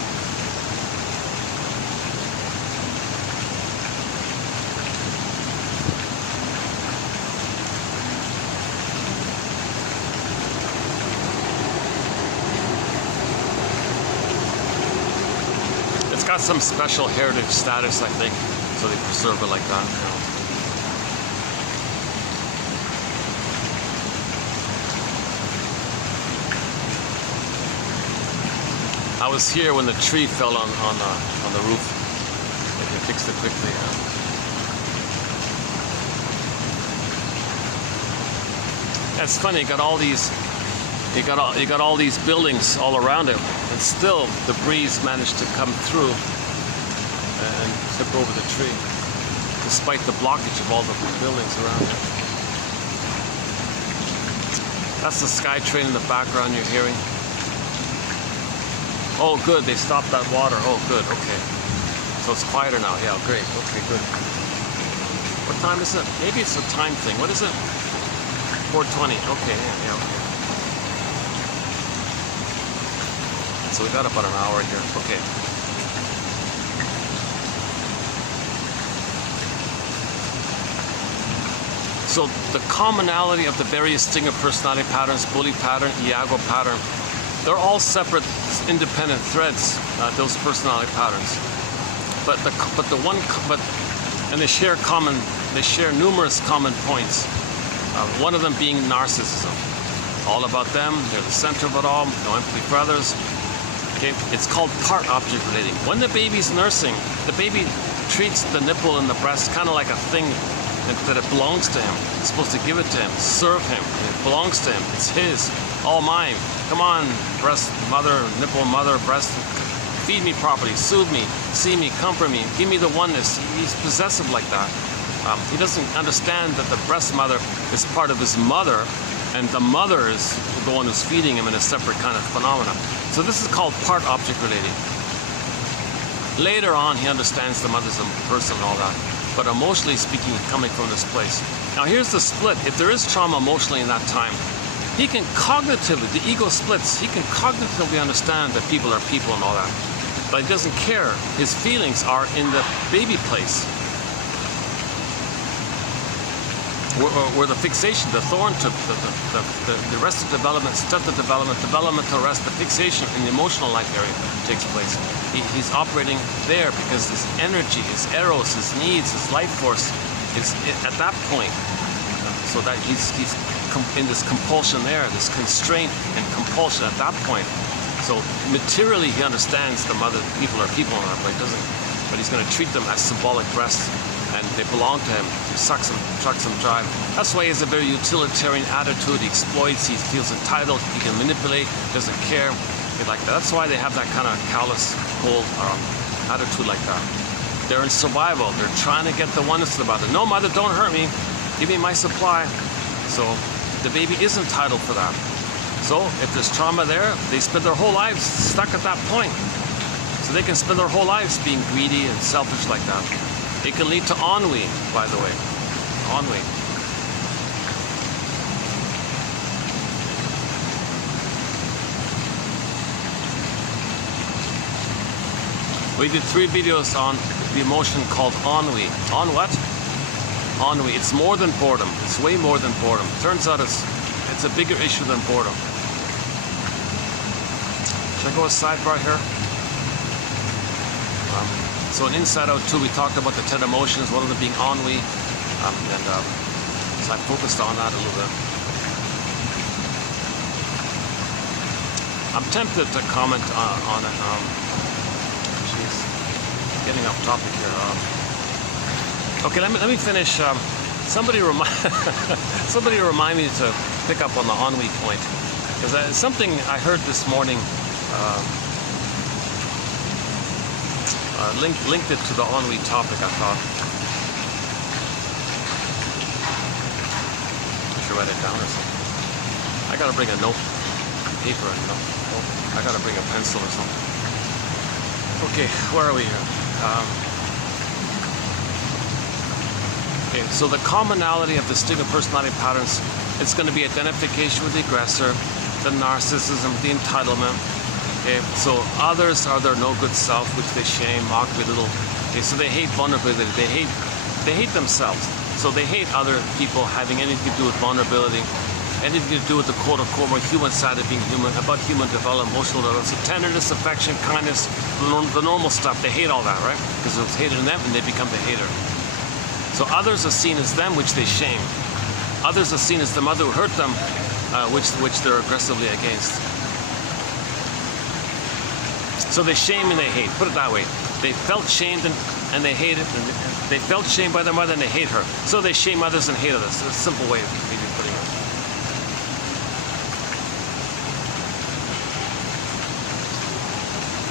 It's got some special heritage status, I think, so they preserve it like that. You know. I was here when the tree fell on the roof. They fixed it quickly. It's funny. You got all these buildings all around it, and still the breeze managed to come through and tip over the tree, despite the blockage of all the buildings around it. That's the SkyTrain in the background you're hearing. Oh, good, they stopped that water. Oh, good, okay. So it's quieter now. Yeah, great. Okay, good. What time is it? Maybe it's a time thing. What is it? 4:20. Okay, yeah, okay. So we got about an hour here. Okay. So the commonality of the various Stinger personality patterns, bully pattern, Iago pattern, they're all separate, independent threads. Those personality patterns, and they share numerous common points. One of them being narcissism. All about them. They're the center of it all. No empathy for others. Okay, it's called part object relating. When the baby's nursing, the baby treats the nipple and the breast kind of like a thing that it belongs to him. It's supposed to give it to him, serve him. It belongs to him. It's his. All mine. Come on, breast, mother, nipple, mother, breast. Feed me properly, soothe me, see me, comfort me, give me the oneness. He's possessive like that. He doesn't understand that the breast mother is part of his mother, and the mother is the one who's feeding him in a separate kind of phenomena. So this is called part object relating. Later on, he understands the mother's a person and all that, but emotionally speaking, coming from this place. Now here's the split. If there is trauma emotionally in that time, he can cognitively, the ego splits, he can cognitively understand that people are people and all that, but he doesn't care. His feelings are in the baby place, where the fixation, the thorn took, the arrested development, stunted development, developmental arrest, the fixation in the emotional life area takes place. He's operating there because his energy, his eros, his needs, his life force is at that point. So that he's in this compulsion there, this constraint and compulsion at that point. So materially he understands the mother, people are people, but he doesn't. But he's going to treat them as symbolic breasts, and they belong to him. He sucks them, trucks them dry. That's why he has a very utilitarian attitude. He exploits, he feels entitled, he can manipulate, doesn't care. Like that. That's why they have that kind of callous, cold attitude like that. They're in survival. They're trying to get the oneness of the mother. No, mother, don't hurt me. Give me my supply. So the baby is entitled for that. So if there's trauma there, they spend their whole lives stuck at that point. So they can spend their whole lives being greedy and selfish like that. It can lead to ennui, by the way. Ennui. We did 3 videos on the emotion called ennui. On what? Ennui. It's more than boredom. It's way more than boredom. Turns out it's a bigger issue than boredom. Should I go a sidebar here? So in Inside Out 2, we talked about the 10 emotions, one of them being ennui, so I focused on that a little bit. I'm tempted to comment on it. Jeez, getting off topic here. Okay, let me finish. Somebody remind me to pick up on the ennui point, because it's something I heard this morning. Linked it to the ennui topic, I thought. I should write it down or something. I gotta bring a note, paper and note. I gotta bring a pencil or something. Okay, where are we here? Okay, so the commonality of distinctive personality patterns, it's going to be identification with the aggressor, the narcissism, the entitlement. Okay, so others are their no good self, which they shame, mock, belittle. Okay, so they hate vulnerability. They hate themselves. So they hate other people having anything to do with vulnerability, anything to do with the quote-unquote more human side of being human, about human development, emotional development. So tenderness, affection, kindness, the normal stuff. They hate all that, right? Because it was hated in them, and they become the hater. So others are seen as them, which they shame. Others are seen as the mother who hurt them, which they're aggressively against. So they shame and they hate. Put it that way. They felt shamed and they hate it. And they felt shamed by their mother and they hate her. So they shame others and hate others. It's a simple way of maybe putting it.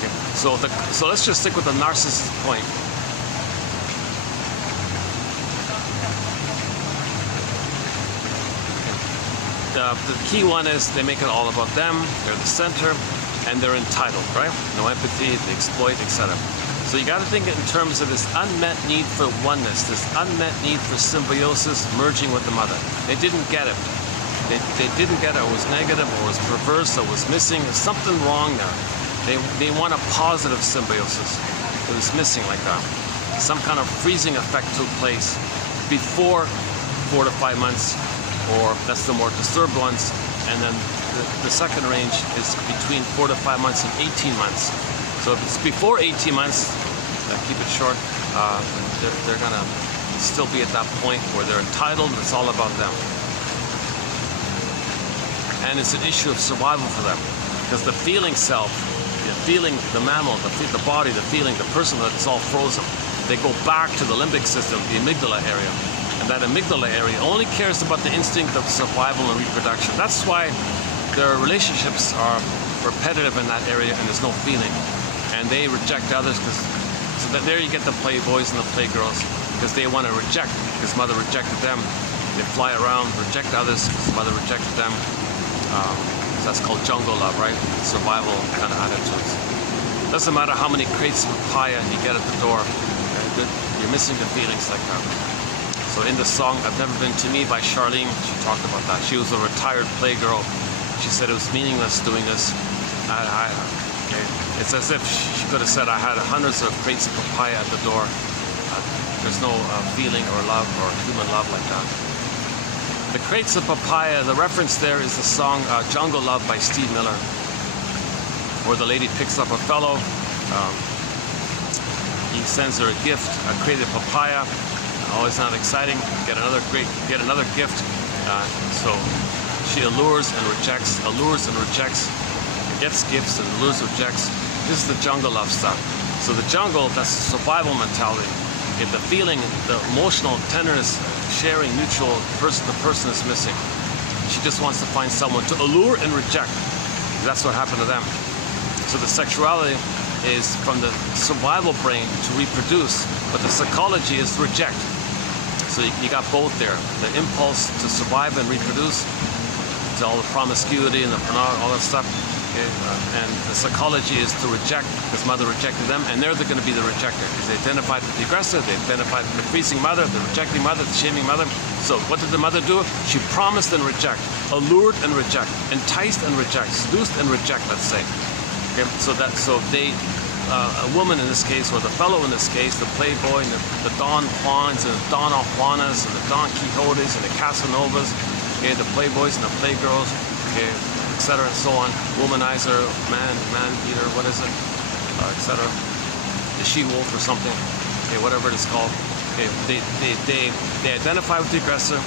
Okay. So let's just stick with the narcissist point. The key one is they make it all about them. They're the center. And they're entitled, right? No empathy, they exploit, etc. So you got to think in terms of this unmet need for oneness, this unmet need for symbiosis merging with the mother. They didn't get it. They didn't get it. It was negative, or it was perverse, or it was missing. There's something wrong there. They want a positive symbiosis. It was missing like that. Some kind of freezing effect took place before 4 to 5 months, or that's the more disturbed ones, and then the second range is between 4 to 5 months and 18 months. So if it's before 18 months, keep it short, they're gonna still be at that point where they're entitled and it's all about them. And it's an issue of survival for them, because the feeling self, the feeling, the mammal, the body, the feeling, the personhood is all frozen. They go back to the limbic system, the amygdala area. And that amygdala area only cares about the instinct of survival and reproduction. That's why their relationships are repetitive in that area and there's no feeling. And they reject others, so that there you get the playboys and the playgirls, because they want to reject, because mother rejected them. They fly around, reject others, because mother rejected them. That's called jungle love, right? Survival kind of attitudes. Doesn't matter how many crates of papaya you get at the door, you're missing the feelings like that. So in the song I've Never Been to Me by Charlene, she talked about that. She was a retired playgirl. She said it was meaningless doing this. Okay. It's as if she could have said, I had hundreds of crates of papaya at the door. There's no feeling or love or human love like that. The crates of papaya, the reference there is the song Jungle Love by Steve Miller, where the lady picks up a fellow. He sends her a gift, a crate of papaya. Always not exciting. Get another gift. So she allures and rejects, gets gifts and allures, rejects. This is the jungle love stuff. So the jungle, that's the survival mentality. If the feeling, the emotional tenderness, sharing, mutual, the person is missing. She just wants to find someone to allure and reject. That's what happened to them. So the sexuality is from the survival brain to reproduce, but the psychology is to reject. So you got both there. The impulse to survive and reproduce, to all the promiscuity and all that stuff. Okay? And the psychology is to reject, because mother rejected them, and they're going to be the rejector. Because they identified with the aggressor, they identified with the freezing mother, the rejecting mother, the shaming mother. So what did the mother do? She promised and reject, allured and reject, enticed and reject, seduced and reject, let's say. Okay? So they, a woman in this case, or the fellow in this case, the playboy, and the Don Juans, and the Donna Juanas, and the Don Quixotes, and the Casanovas, okay, the playboys and the playgirls, okay, etc. and so on, womanizer, man-eater, what is it, etc. The she-wolf or something, okay, whatever it is called. Okay, they identify with the aggressor,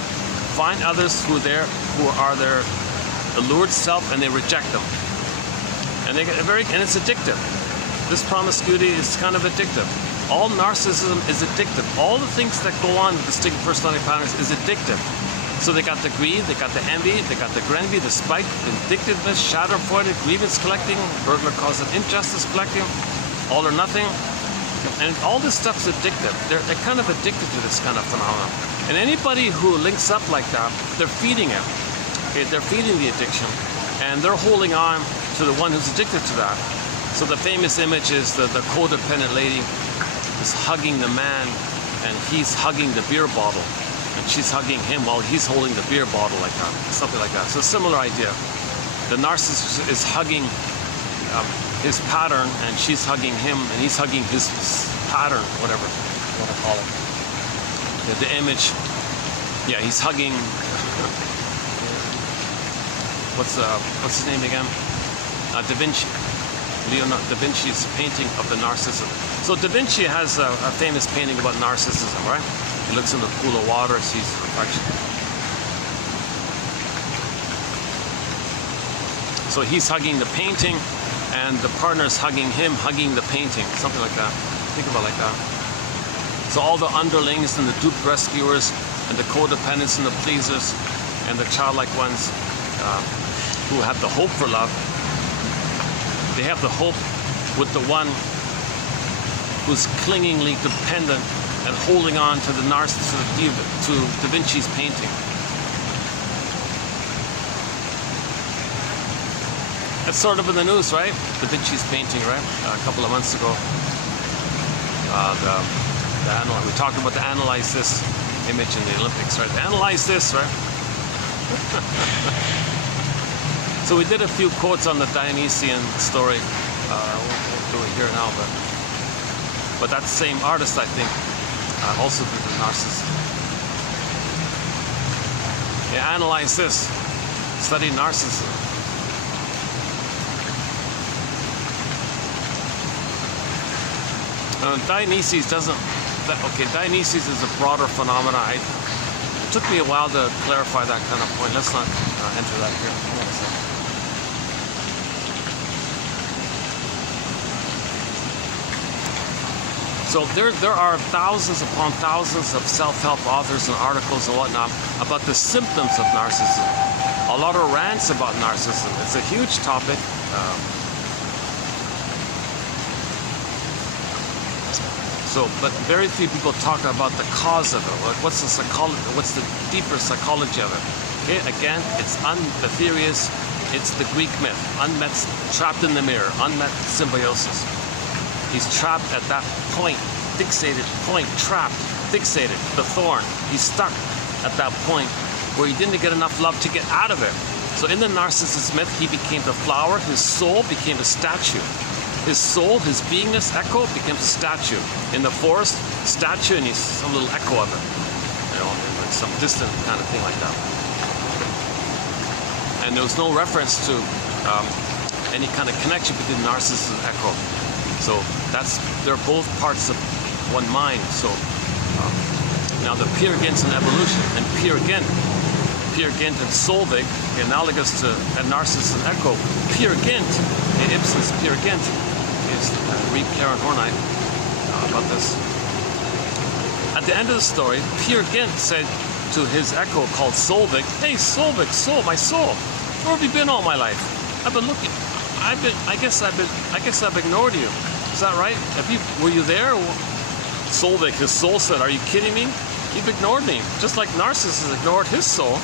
find others who are their allured self, and they reject them. And they get and it's addictive. This promiscuity is kind of addictive. All narcissism is addictive. All the things that go on with distinct personality patterns is addictive. So they got the greed, they got the envy, they got the envy, the spite, the vindictiveness, schadenfreude, grievance collecting, burglar calls it injustice collecting, all or nothing. And all this stuff's addictive. They're kind of addicted to this kind of phenomenon. And anybody who links up like that, they're feeding it. Okay, they're feeding the addiction. And they're holding on to the one who's addicted to that. So the famous image is the codependent lady is hugging the man, and he's hugging the beer bottle. And she's hugging him while he's holding the beer bottle, like that, something like that. So similar idea. The narcissist is hugging his pattern, and she's hugging him, and he's hugging his pattern, whatever you want to call it. The image, yeah, he's hugging. What's his name again? Da Vinci. Leonardo da Vinci's painting of the Narcissism. So Da Vinci has a famous painting about narcissism, right? He looks in the pool of water, sees the reflection. So he's hugging the painting, and the partner's hugging him, hugging the painting, something like that. Think about it like that. So all the underlings and the duped rescuers, and the codependents and the pleasers, and the childlike ones who have the hope for love, they have the hope with the one who's clingingly dependent and holding on to the narcissist, to Da Vinci's painting. That's sort of in the news, right? Da Vinci's painting, right? A couple of months ago. We talked about the analyze this image in the Olympics, right? Analyze this, right? So we did a few quotes on the Dionysian story. I won't do it here now, but that same artist, I think, also did the Narcissist. Yeah, analyze this. Study narcissism. Dionysus doesn't. Dionysus is a broader phenomenon. It took me a while to clarify that kind of point. Let's not enter that here. So there are thousands upon thousands of self-help authors and articles and whatnot about the symptoms of narcissism. A lot of rants about narcissism. It's a huge topic. So, but very few people talk about the cause of it. What's the psychology? What's the deeper psychology of it? Okay, again, the theory is it's the Greek myth, unmet, trapped in the mirror, unmet symbiosis. He's trapped at that point, fixated point, trapped, fixated, the thorn. He's stuck at that point where he didn't get enough love to get out of it. So in the narcissist myth, he became the flower, his soul became a statue. His soul, his beingness, echo, becomes a statue. In the forest, statue, and he's some little echo of it. You know, like some distant kind of thing like that. And there was no reference to any kind of connection between narcissist and echo. So they're both parts of one mind. So now the Peer Gynt's an evolution, and Peer Gynt and Solvig, analogous to a narcissist and echo. Peer Gynt, Ibsen's Peer Gynt, is read Karen Hornite about this. At the end of the story, Peer Gynt said to his echo called Solvig, "Hey Solvig, soul, my soul, where have you been all my life? I've been looking. I guess I've ignored you. Is that right? Were you there?" Solvig, his soul, said, "Are you kidding me? You've ignored me, just like Narcissus ignored his soul.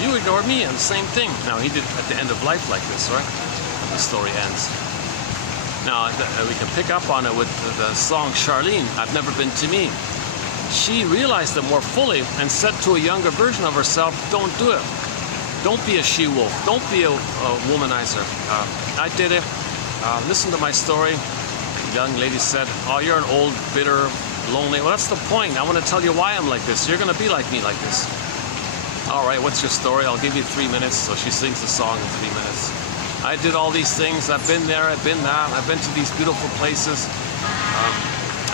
You ignored me, and the same thing." Now he did at the end of life like this, right? The story ends. Now we can pick up on it with the song Charlene, "I've Never Been to Me." She realized it more fully and said to a younger version of herself, "Don't do it. Don't be a she-wolf. Don't be a womanizer. I did it. Listen to my story." The young lady said, "Oh, you're an old, bitter, lonely." Well, that's the point. I want to tell you why I'm like this. You're going to be like me like this. "All right, what's your story? I'll give you 3 minutes." So she sings the song in 3 minutes. "I did all these things. I've been there. I've been that. I've been to these beautiful places.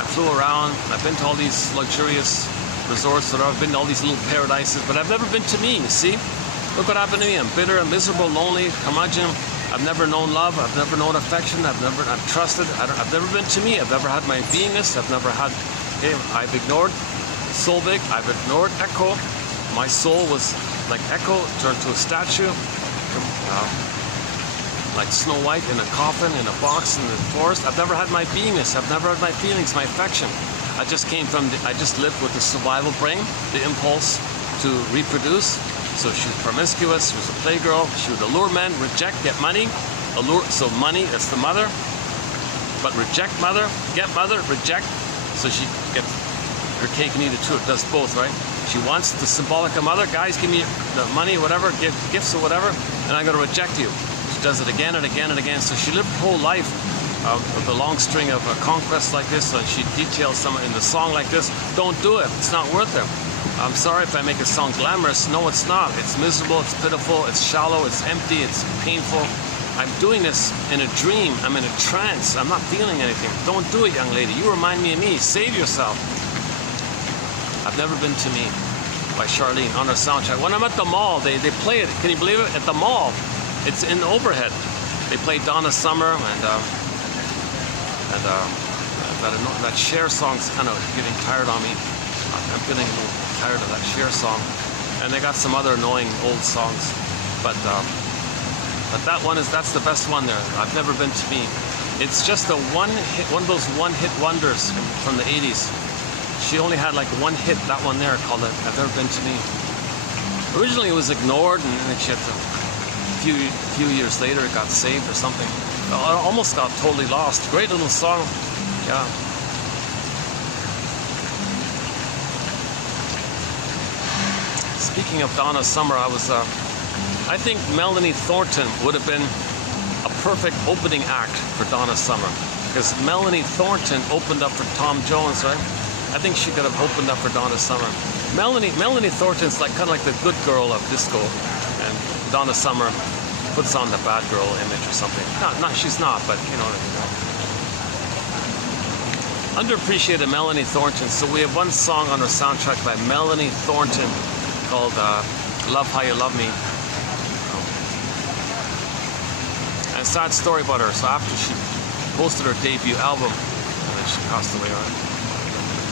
I flew around. I've been to all these luxurious resorts. I've been to all these little paradises. But I've never been to me, you see? Look what happened to me. I'm bitter and miserable, lonely, curmudgeon. I've never known love. I've never known affection. I've trusted. I've never been to me. I've never had my beingness. I've never had. Okay, I've ignored Solvig. I've ignored Echo. My soul was like Echo, turned to a statue, like Snow White in a coffin, in a box in the forest. I've never had my beingness. I've never had my feelings, my affection. I just lived with the survival brain, the impulse to reproduce. So she was promiscuous. She was a playgirl. She would allure men, reject, get money. So money is the mother, but reject mother, get mother, reject. So she gets her cake and eat it too. It does both, right? She wants the symbolic of mother. Guys, give me the money, whatever, give gifts or whatever, and I'm going to reject you. She does it again and again and again. So she lived her whole life of a long string of conquests like this, and she details some in the song like this. Don't do it. It's not worth it. I'm sorry if I make it sound glamorous. No, it's not. It's miserable. It's pitiful. It's shallow. It's empty. It's painful. I'm doing this in a dream. I'm in a trance. I'm not feeling anything. Don't do it, young lady. You remind me of me. Save yourself. I've Never Been to Me by Charlene on her soundtrack. When I'm at the mall, they play it. Can you believe it? At the mall. It's in the overhead. They play Donna Summer and that Cher song's kind of getting tired on me. I'm feeling a little tired of that Cher song. And they got some other annoying old songs. But that's the best one there. I've Never Been to Me. It's just one of those one-hit wonders from the 80s. She only had like one hit, that one there, called I've Never Been to Me. Originally it was ignored, and then she had to, a few years later it got saved or something. It almost got totally lost. Great little song, yeah. Speaking of Donna Summer, I think Melanie Thornton would have been a perfect opening act for Donna Summer, because Melanie Thornton opened up for Tom Jones, right? I think she could have opened up for Donna Summer. Melanie Thornton's like kind of like the good girl of disco, and Donna Summer puts on the bad girl image or something. No, she's not, but you know what I mean. Underappreciated Melanie Thornton. So we have one song on our soundtrack by Melanie Thornton called Love How You Love Me. And a sad story about her. So after she posted her debut album, and then she passed away, right?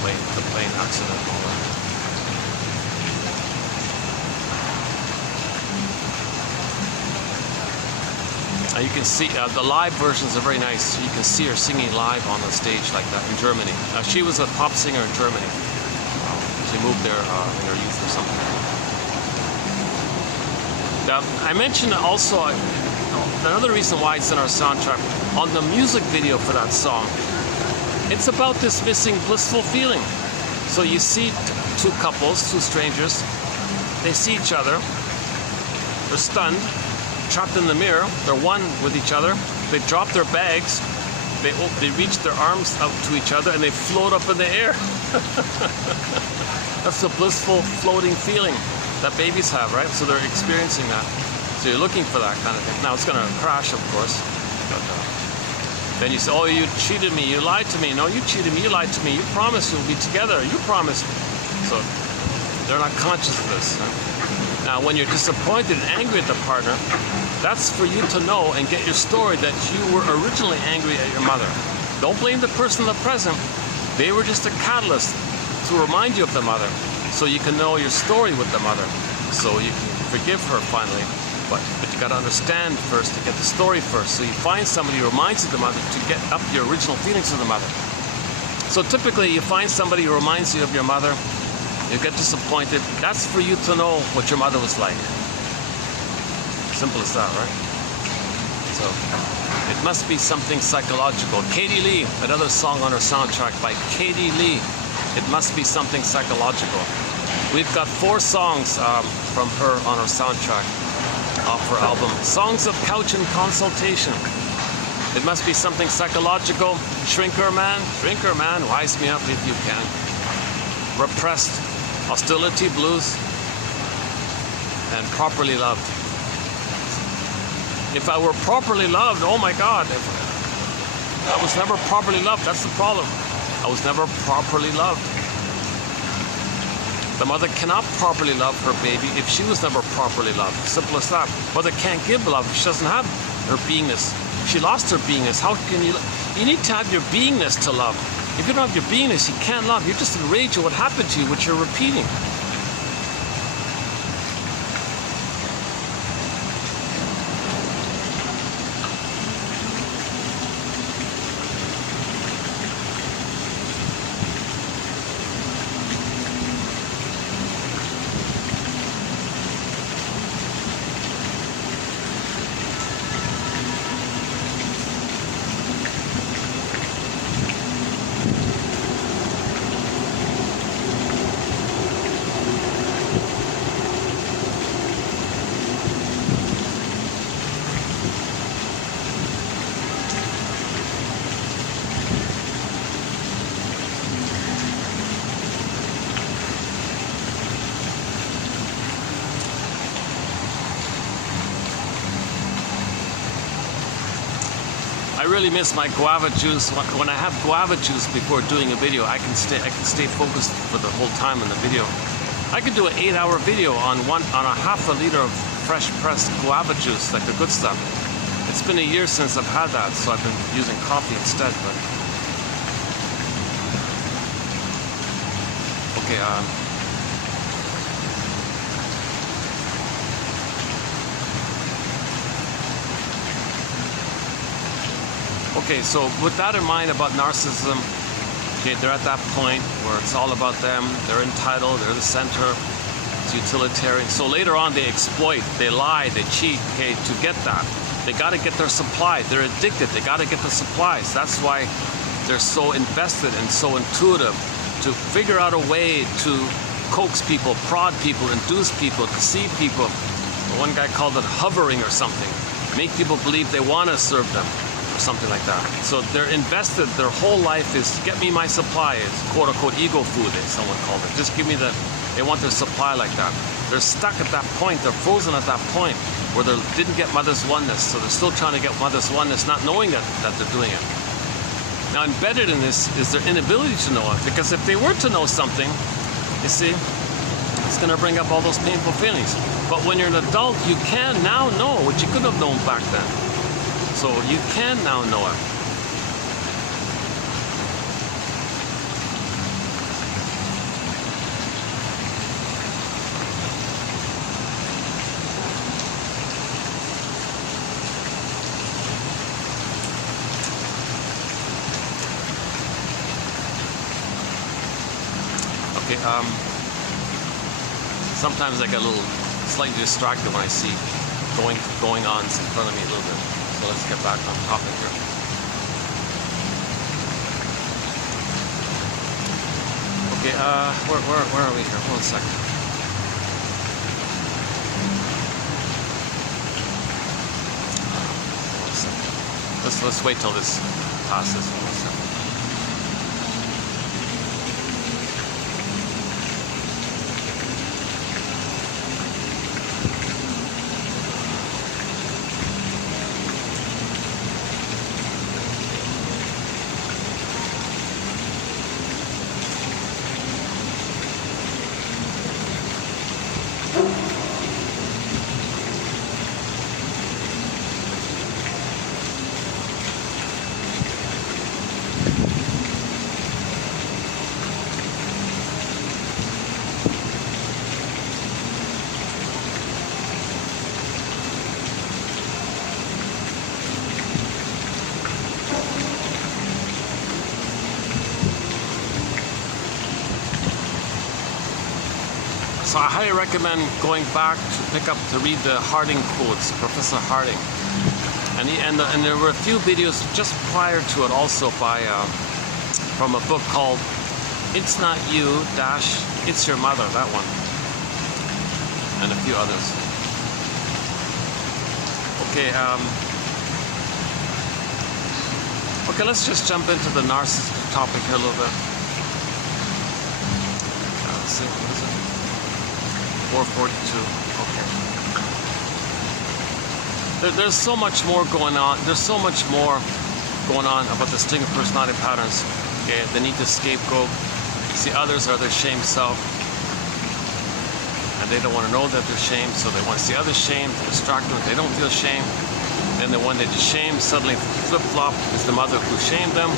The plane accident and all that. You can see the live versions are very nice. You can see her singing live on the stage like that in Germany. She was a pop singer in Germany. She moved there in her youth or something. I mentioned also another reason why it's in our soundtrack. On the music video for that song, it's about this missing blissful feeling. So you see two couples, two strangers, they see each other, they're stunned, trapped in the mirror, they're one with each other, they drop their bags, they reach their arms out to each other and they float up in the air. That's the blissful floating feeling that babies have, right? So they're experiencing that. So you're looking for that kind of thing. Now it's gonna crash, of course. But, then you say, oh, you cheated me, you lied to me. No, you cheated me, you lied to me. You promised you'll be together, you promised. So they're not conscious of this. Right? Now, when you're disappointed and angry at the partner, that's for you to know and get your story that you were originally angry at your mother. Don't blame the person in the present. They were just a catalyst to remind you of the mother, so you can know your story with the mother, so you can forgive her finally. But you got to understand first, to get the story first. So you find somebody who reminds you of the mother to get up your original feelings of the mother. So typically you find somebody who reminds you of your mother, you get disappointed. That's for you to know what your mother was like. Simple as that, right? So it must be something psychological. Katie Lee, another song on her soundtrack by Katie Lee. It must be something psychological. We've got 4 songs from her on her soundtrack off her album, Songs of Couch and Consultation. It must be something psychological. Shrinker Man, wise me up if you can. Repressed, Hostility Blues, and Properly Loved. If I were properly loved, oh my God, I was never properly loved. That's the problem. I was never properly loved. The mother cannot properly love her baby if she was never properly loved. Simple as that. Mother can't give love if she doesn't have her beingness. She lost her beingness. How can you? You need to have your beingness to love. If you don't have your beingness, you can't love. You're just enraged at what happened to you, which you're repeating. I really miss my guava juice. When I have guava juice before doing a video, I can stay focused for the whole time in the video. I could do an 8-hour video on a half a liter of fresh pressed guava juice, like the good stuff. It's been a year since I've had that, so I've been using coffee instead. But okay. Okay, so with that in mind about narcissism, okay, they're at that point where it's all about them, they're entitled, they're the center, it's utilitarian. So later on they exploit, they lie, they cheat, okay, to get that. They gotta get their supply, they're addicted, they gotta get the supplies. That's why they're so invested and so intuitive to figure out a way to coax people, prod people, induce people, deceive people. One guy called it hovering or something. Make people believe they wanna serve them. Something like that. So they're invested, their whole life is get me my supply. It's quote unquote ego food, as someone called it. Just give me they want their supply like that. They're stuck at that point, they're frozen at that point where they didn't get mother's oneness, so they're still trying to get mother's oneness, not knowing that they're doing it. Now embedded in this is their inability to know it, because if they were to know something, you see, it's going to bring up all those painful feelings. But when you're an adult, you can now know what you couldn't have known back then. So you can now know it. Okay, sometimes I get a little slightly distracted when I see going on in front of me a little bit. So let's get back on topic here. Okay, where are we here? Hold on a second. Let's wait till this passes. Hold on a second. So I highly recommend going back to read the Harding quotes, Professor Harding, and there were a few videos just prior to it also by from a book called "It's Not You, It's Your Mother," that one, and a few others. Okay, okay, let's just jump into the narcissist topic here a little bit. Let's see, what is it? 442. Okay. There's so much more going on. There's so much more going on about the distinct personality patterns. Okay, the need to scapegoat. See others are their shame self, and they don't want to know that they're shamed, so they want to see others shamed to distract them. They don't feel shame. Then the one they just shamed suddenly flip-flop is the mother who shamed them.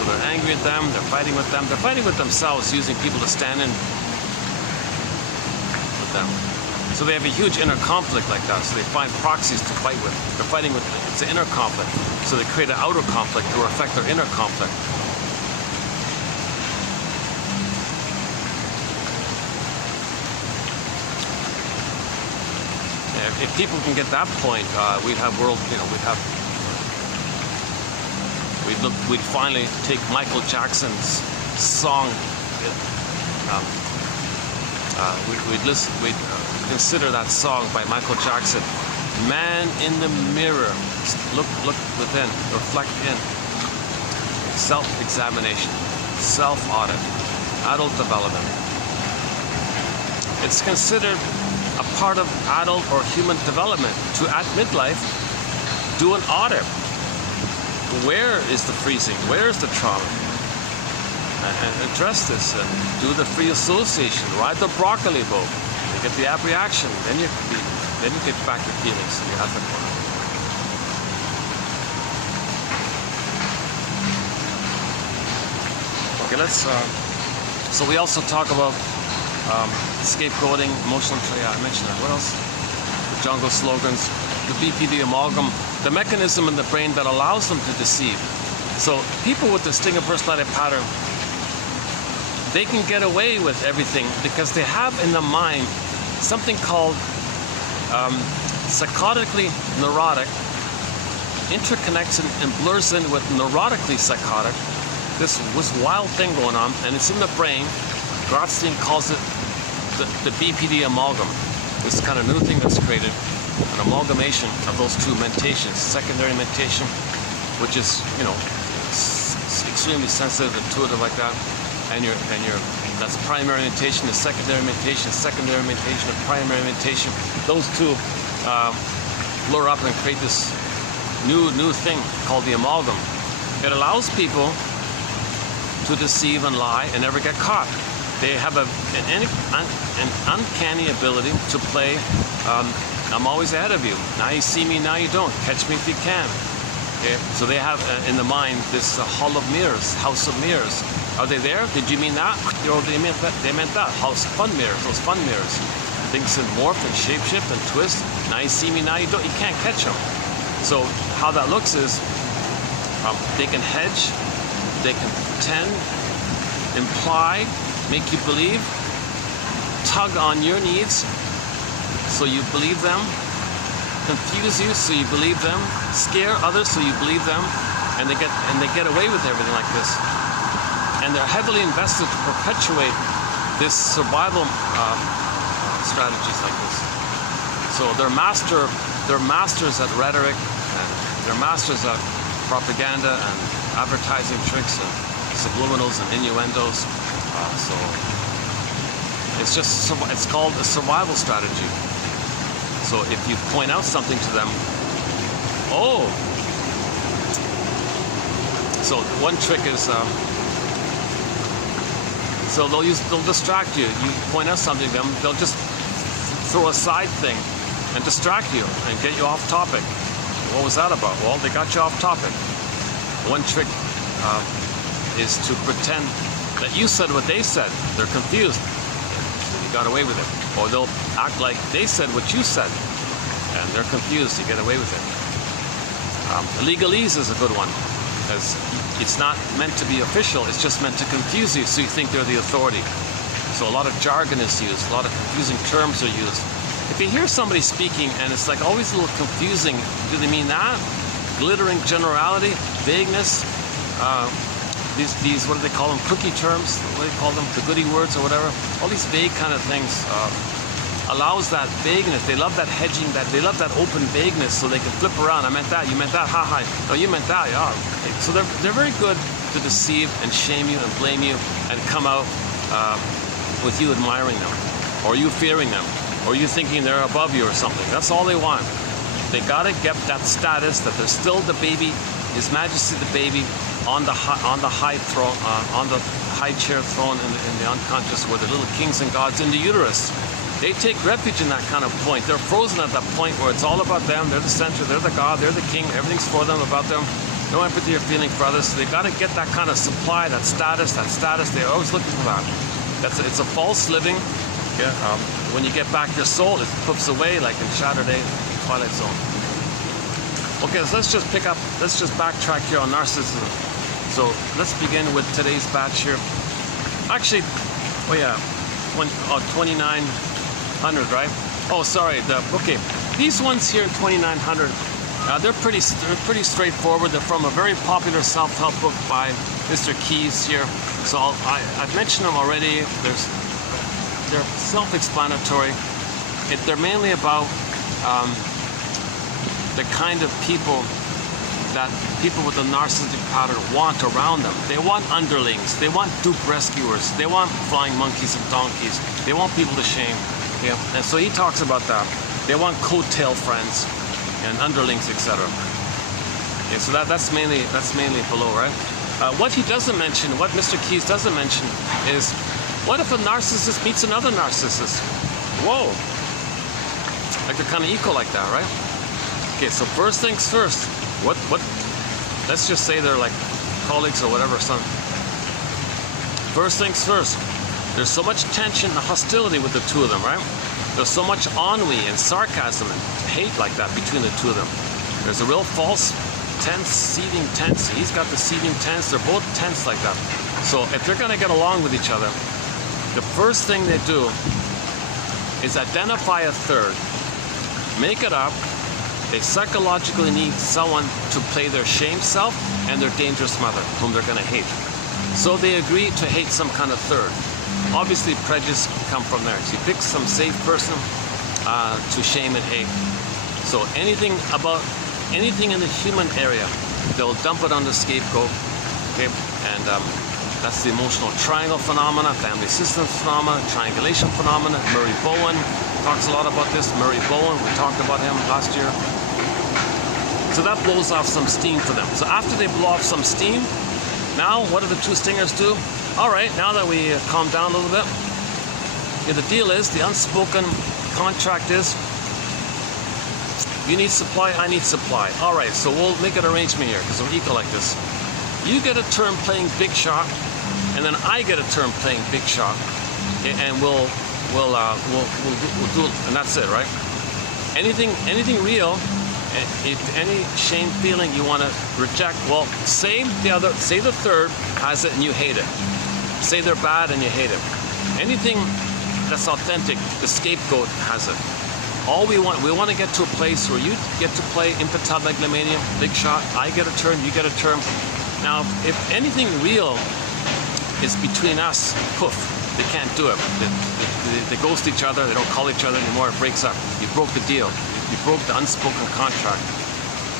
So they're angry at them. They're fighting with them. They're fighting with themselves, using people to stand in. So they have a huge inner conflict like that. So they find proxies to fight with. They're fighting with, it's an inner conflict. So they create an outer conflict to reflect their inner conflict. If people can get that point, we'd have we'd finally take Michael Jackson's song. We'd consider that song by Michael Jackson, "Man in the Mirror." Look within, reflect in. Self-examination, self-audit, adult development. It's considered a part of adult or human development to, at midlife, do an audit. Where is the freezing? Where is the trauma? And address this and do the free association. Ride the broccoli boat. You get the ab reaction. Then you get back your feelings and your ethic. Okay, let's. So we also talk about scapegoating, emotional. Yeah, I mentioned that. What else? The jungle slogans, the BPD amalgam, the mechanism in the brain that allows them to deceive. So people with the stinger personality pattern, they can get away with everything because they have in the mind something called psychotically neurotic, interconnects and blurs in with neurotically psychotic. This wild thing going on, and it's in the brain. Grotstein calls it the BPD amalgam. This kind of new thing that's created, an amalgamation of those two mentations, secondary mentation, which is, extremely sensitive, intuitive like that, and that's primary mentation, the secondary mentation, and primary mentation. Those two blur up and create this new thing called the amalgam. It allows people to deceive and lie and never get caught. They have an uncanny ability to play, I'm always ahead of you. Now you see me, now you don't. Catch me if you can. Okay? So they have in the mind this hall of mirrors, house of mirrors. Are they there? Did you mean that? They meant that. House of fun mirrors, those fun mirrors. Things can morph and shapeshift and twist. Now you see me, now you don't. You can't catch them. So how that looks is they can hedge, they can pretend, imply, make you believe, tug on your needs so you believe them, confuse you so you believe them, scare others so you believe them, and they get away with everything like this. And they're heavily invested to perpetuate this survival strategies like this. So they're masters at rhetoric, and they're masters at propaganda and advertising tricks and subliminals and innuendos. So it's called a survival strategy. So if you point out something to them, oh, so one trick is, so they'll distract you. You point out something to them, they'll just throw a side thing and distract you and get you off topic. What was that about? Well, they got you off topic. One trick is to pretend that you said what they said. They're confused. You got away with it. Or they'll act like they said what you said, and they're confused. You get away with it. Legalese is a good one, because it's not meant to be official. It's just meant to confuse you, so you think they're the authority. So a lot of jargon is used. A lot of confusing terms are used. If you hear somebody speaking and it's like always a little confusing, do they mean that? Glittering generality, vagueness. These what do they call them? Cookie terms? What do they call them? The goody words or whatever. All these vague kind of things allows that vagueness. They love that hedging. They love that open vagueness, so they can flip around. I meant that. You meant that. Ha ha. No, you meant that. Yeah. Okay. So they're very good to deceive and shame you and blame you and come out with you admiring them, or you fearing them, or you thinking they're above you or something. That's all they want. They gotta get that status that they're still the baby, His Majesty the baby, on the high throne, on the high chair throne in the unconscious, where the little kings and gods in the uterus. They take refuge in that kind of point. They're frozen at that point where it's all about them. They're the center. They're the god. They're the king. Everything's for them, about them. No empathy or feeling for others. So they got to get that kind of supply, that status. They're always looking for that. It's a false living. Yeah. When you get back your soul, it flips away like in Shattered Twilight Zone. Okay, so let's just backtrack here on narcissism. So let's begin with today's batch here. Actually, 2900, right? Oh, sorry. Okay, these ones here in 2900, they're pretty straightforward. They're from a very popular self-help book by Mr. Keyes here. So I've mentioned them already. They're self-explanatory. They're mainly about the kind of people that people with a narcissistic pattern want around them. They want underlings. They want dupe rescuers. They want flying monkeys and donkeys. They want people to shame. Yeah. And so he talks about that. They want coattail friends and underlings, etc. Yeah, so that's mainly below, right? What he doesn't mention, what Mr. Keyes doesn't mention, is what if a narcissist meets another narcissist? Whoa! Like they're kind of equal like that, right? Okay, so first things first. What? Let's just say they're like colleagues or whatever. First things first. There's so much tension and hostility with the two of them, right? There's so much ennui and sarcasm and hate like that between the two of them. There's a real false tense, seething tense. He's got the seething tense. They're both tense like that. So if they're going to get along with each other, the first thing they do is identify a third, make it up. They psychologically need someone to play their shame self and their dangerous mother, whom they're going to hate. So they agree to hate some kind of third. Obviously, prejudice can come from there. So you pick some safe person to shame and hate. So anything in the human area, they'll dump it on the scapegoat. Okay, and that's the emotional triangle phenomena, family systems phenomena, triangulation phenomena. Murray Bowen talks a lot about this. Murray Bowen, we talked about him last year. So that blows off some steam for them. So after they blow off some steam, now what do the two stingers do? All right, now that we calm down a little bit, the deal is, the unspoken contract is, you need supply, I need supply. All right, so we'll make an arrangement here because we're equal like this. You get a term playing big shot, and then I get a term playing big shot, and we'll do, and that's it, right? Anything real, if any shame feeling you want to reject, well, say the third has it and you hate it. Say they're bad and you hate it. Anything that's authentic, the scapegoat has it. All we want to get to a place where you get to play infantile megalomania, big shot, I get a turn, you get a turn. Now, if anything real is between us, poof, they can't do it. They ghost each other, they don't call each other anymore, it breaks up. You broke the deal. You broke the unspoken contract.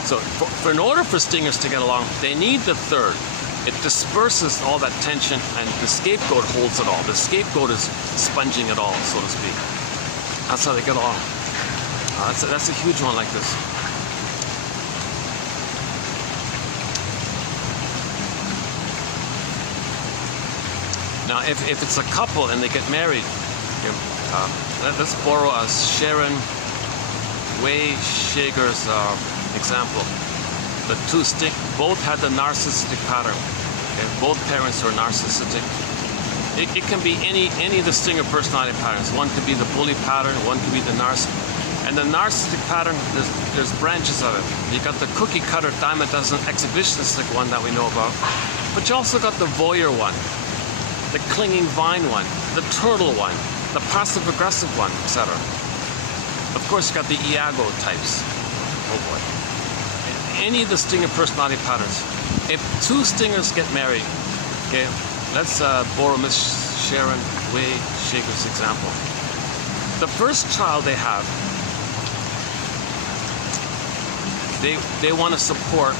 So in order for stingers to get along, they need the third. It disperses all that tension, and the scapegoat holds it all. The scapegoat is sponging it all, so to speak. That's how they get along. That's a huge one like this. Now, if it's a couple and they get married, let's borrow Sharon Way Shager's example. The two both had the narcissistic pattern. Okay? Both parents are narcissistic. It can be any of the stinger personality patterns. One could be the bully pattern, one could be the narcissist. And the narcissistic pattern, there's branches of it. You got the cookie cutter dime a dozen exhibitionistic one that we know about, but you also got the voyeur one, the clinging vine one, the turtle one, the passive aggressive one, etc. Of course, you got the Iago types. Oh boy. Any of the stinger personality patterns. If two stingers get married, okay, let's borrow Miss Sharon Way Shaker's example. The first child they have, they want to support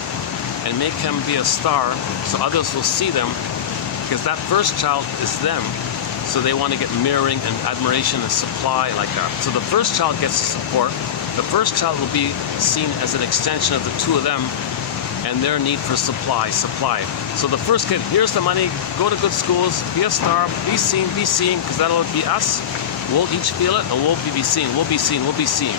and make him be a star so others will see them, because that first child is them. So they want to get mirroring and admiration and supply like that. So the first child gets the support. The first child will be seen as an extension of the two of them and their need for supply. So the first kid, here's the money, go to good schools, be a star, be seen, because that'll be us. We'll each feel it and we'll be seen, we'll be seen.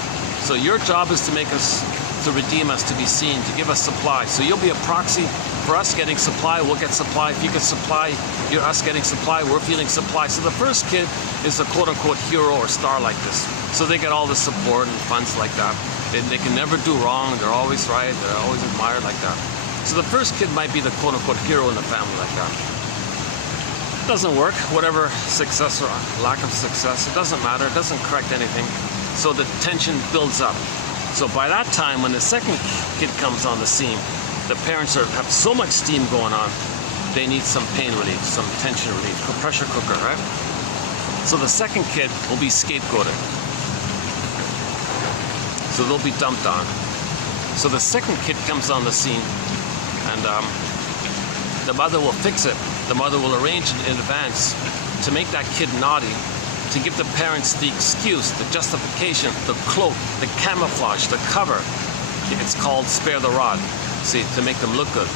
So your job is to make us, to redeem us, to be seen, to give us supply. So you'll be a proxy for us getting supply, we'll get supply. If you get supply, you're us getting supply, we're feeling supply. So the first kid is a quote-unquote hero or star like this. So they get all the support and funds like that. They can never do wrong, they're always right, they're always admired like that. So the first kid might be the quote-unquote hero in the family like that. Doesn't work, whatever success or lack of success, it doesn't matter, it doesn't correct anything. So the tension builds up. So by that time, when the second kid comes on the scene, the parents have so much steam going on, they need some pain relief, some tension relief, a pressure cooker, right? So the second kid will be scapegoated. So they'll be dumped on. So the second kid comes on the scene, and the mother will fix it. The mother will arrange it in advance to make that kid naughty, to give the parents the excuse, the justification, the cloak, the camouflage, the cover. It's called spare the rod. See, to make them look good.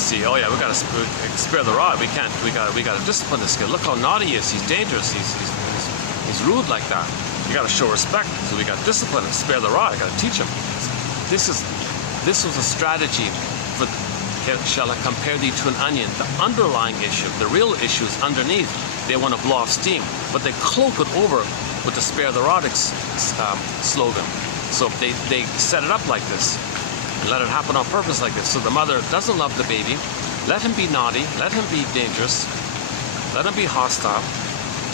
See, oh yeah, we gotta spare the rod. We gotta discipline this kid. Look how naughty he is. He's dangerous. He's rude like that. You gotta show respect. So we gotta discipline him. Spare the rod. I gotta teach him. This was a strategy for. Shall I compare thee to an onion? The underlying issue, the real issue is underneath. They want to blow off steam, but they cloak it over with the spare the rod slogan. So they set it up like this and let it happen on purpose like this. So the mother doesn't love the baby. Let him be naughty. Let him be dangerous. Let him be hostile.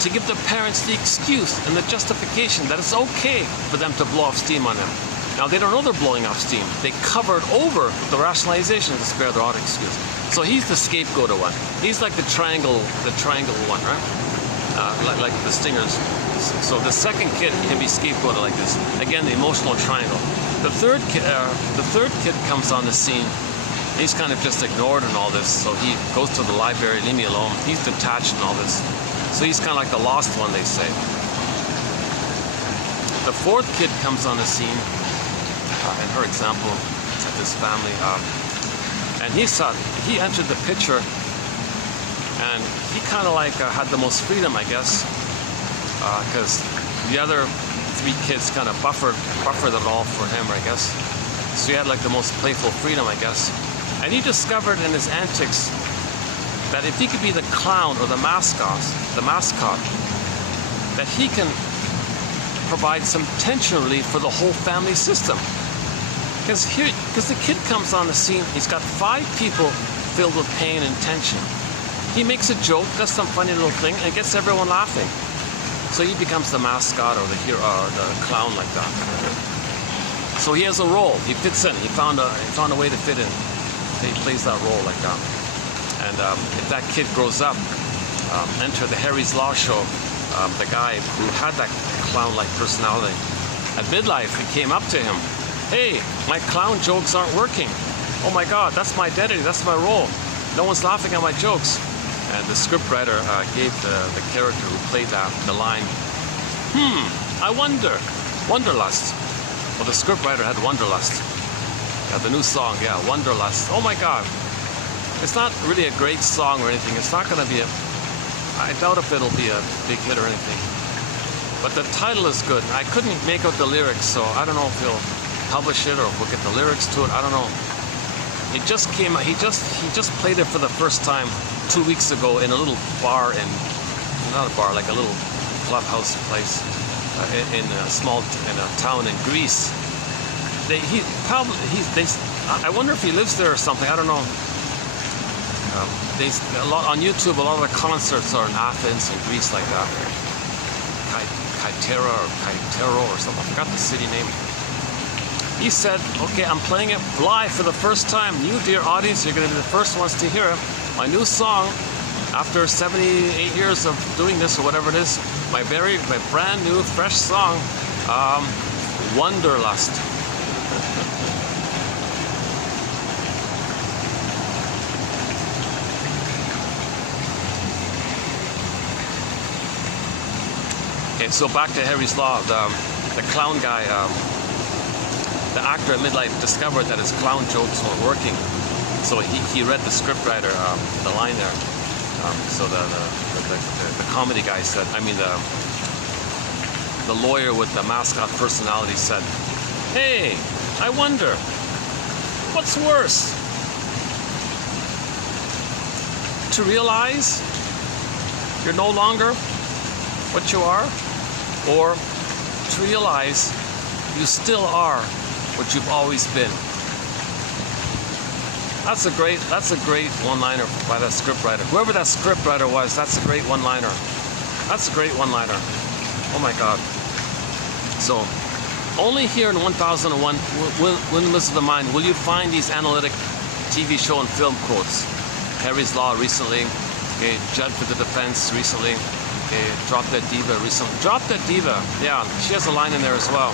To give the parents the excuse and the justification that it's okay for them to blow off steam on him. Now, they don't know they're blowing off steam. They covered over the rationalization of the spare the rod excuse. So he's the scapegoat one. He's like the triangle one, right? Like the stingers. So the second kid can be scapegoated like this. Again, the emotional triangle. The third kid comes on the scene. He's kind of just ignored in all this. So he goes to the library, leave me alone. He's detached in all this. So he's kind of like the lost one, they say. The fourth kid comes on the scene. In her example at this family, and he entered the picture, and he kind of like had the most freedom, I guess, because the other three kids kind of buffered it all for him, I guess. So he had like the most playful freedom, I guess. And he discovered in his antics that if he could be the clown or the mascot, that he can provide some tension relief for the whole family system. Because the kid comes on the scene, he's got 5 people filled with pain and tension. he makes a joke, does some funny little thing, and gets everyone laughing. So he becomes the mascot or the hero or the clown like that. So he has a role. He fits in. He found a way to fit in. He plays that role like that. And if that kid grows up, enter the Harry's Law show, the guy who had that clown-like personality. At midlife, he came up to him. Hey, my clown jokes aren't working. Oh my God, that's my identity. That's my role. No one's laughing at my jokes. And the scriptwriter gave the character who played that the line, I wonder, Wanderlust. Well, the scriptwriter had Wanderlust. The new song, yeah, Wanderlust. Oh my God. It's not really a great song or anything. It's not going to be I doubt if it'll be a big hit or anything. But the title is good. I couldn't make out the lyrics, so I don't know if he'll publish it or if we'll get the lyrics to it. I don't know. It just came out. He just played it for the first time 2 weeks ago in a little bar not a bar, like a little clubhouse place in a town in Greece. I wonder if he lives there or something. I don't know. On YouTube, a lot of the concerts are in Athens and Greece like that. Kaitero or something. I forgot the city name. He said, okay, I'm playing it live for the first time. You, dear audience, you're going to be the first ones to hear it. My new song, after 78 years of doing this or whatever it is, my brand new, fresh song, Wanderlust. Okay, so back to Harry's Law. The clown guy, the actor at midlife discovered that his clown jokes weren't working. So he read the scriptwriter, the line there. So the comedy guy said, the lawyer with the mascot personality said, hey, I wonder, what's worse? To realize you're no longer what you are, or to realize you still are what you've always been. That's a great one-liner by that scriptwriter. Whoever that scriptwriter was, that's a great one-liner. That's a great one-liner. Oh my God. So, only here in 1001 Windmills of the Mind will you find these analytic TV show and film quotes. Harry's Law recently, okay, Judd for the Defense recently, okay, Drop Dead Diva recently. Drop Dead Diva, yeah, she has a line in there as well.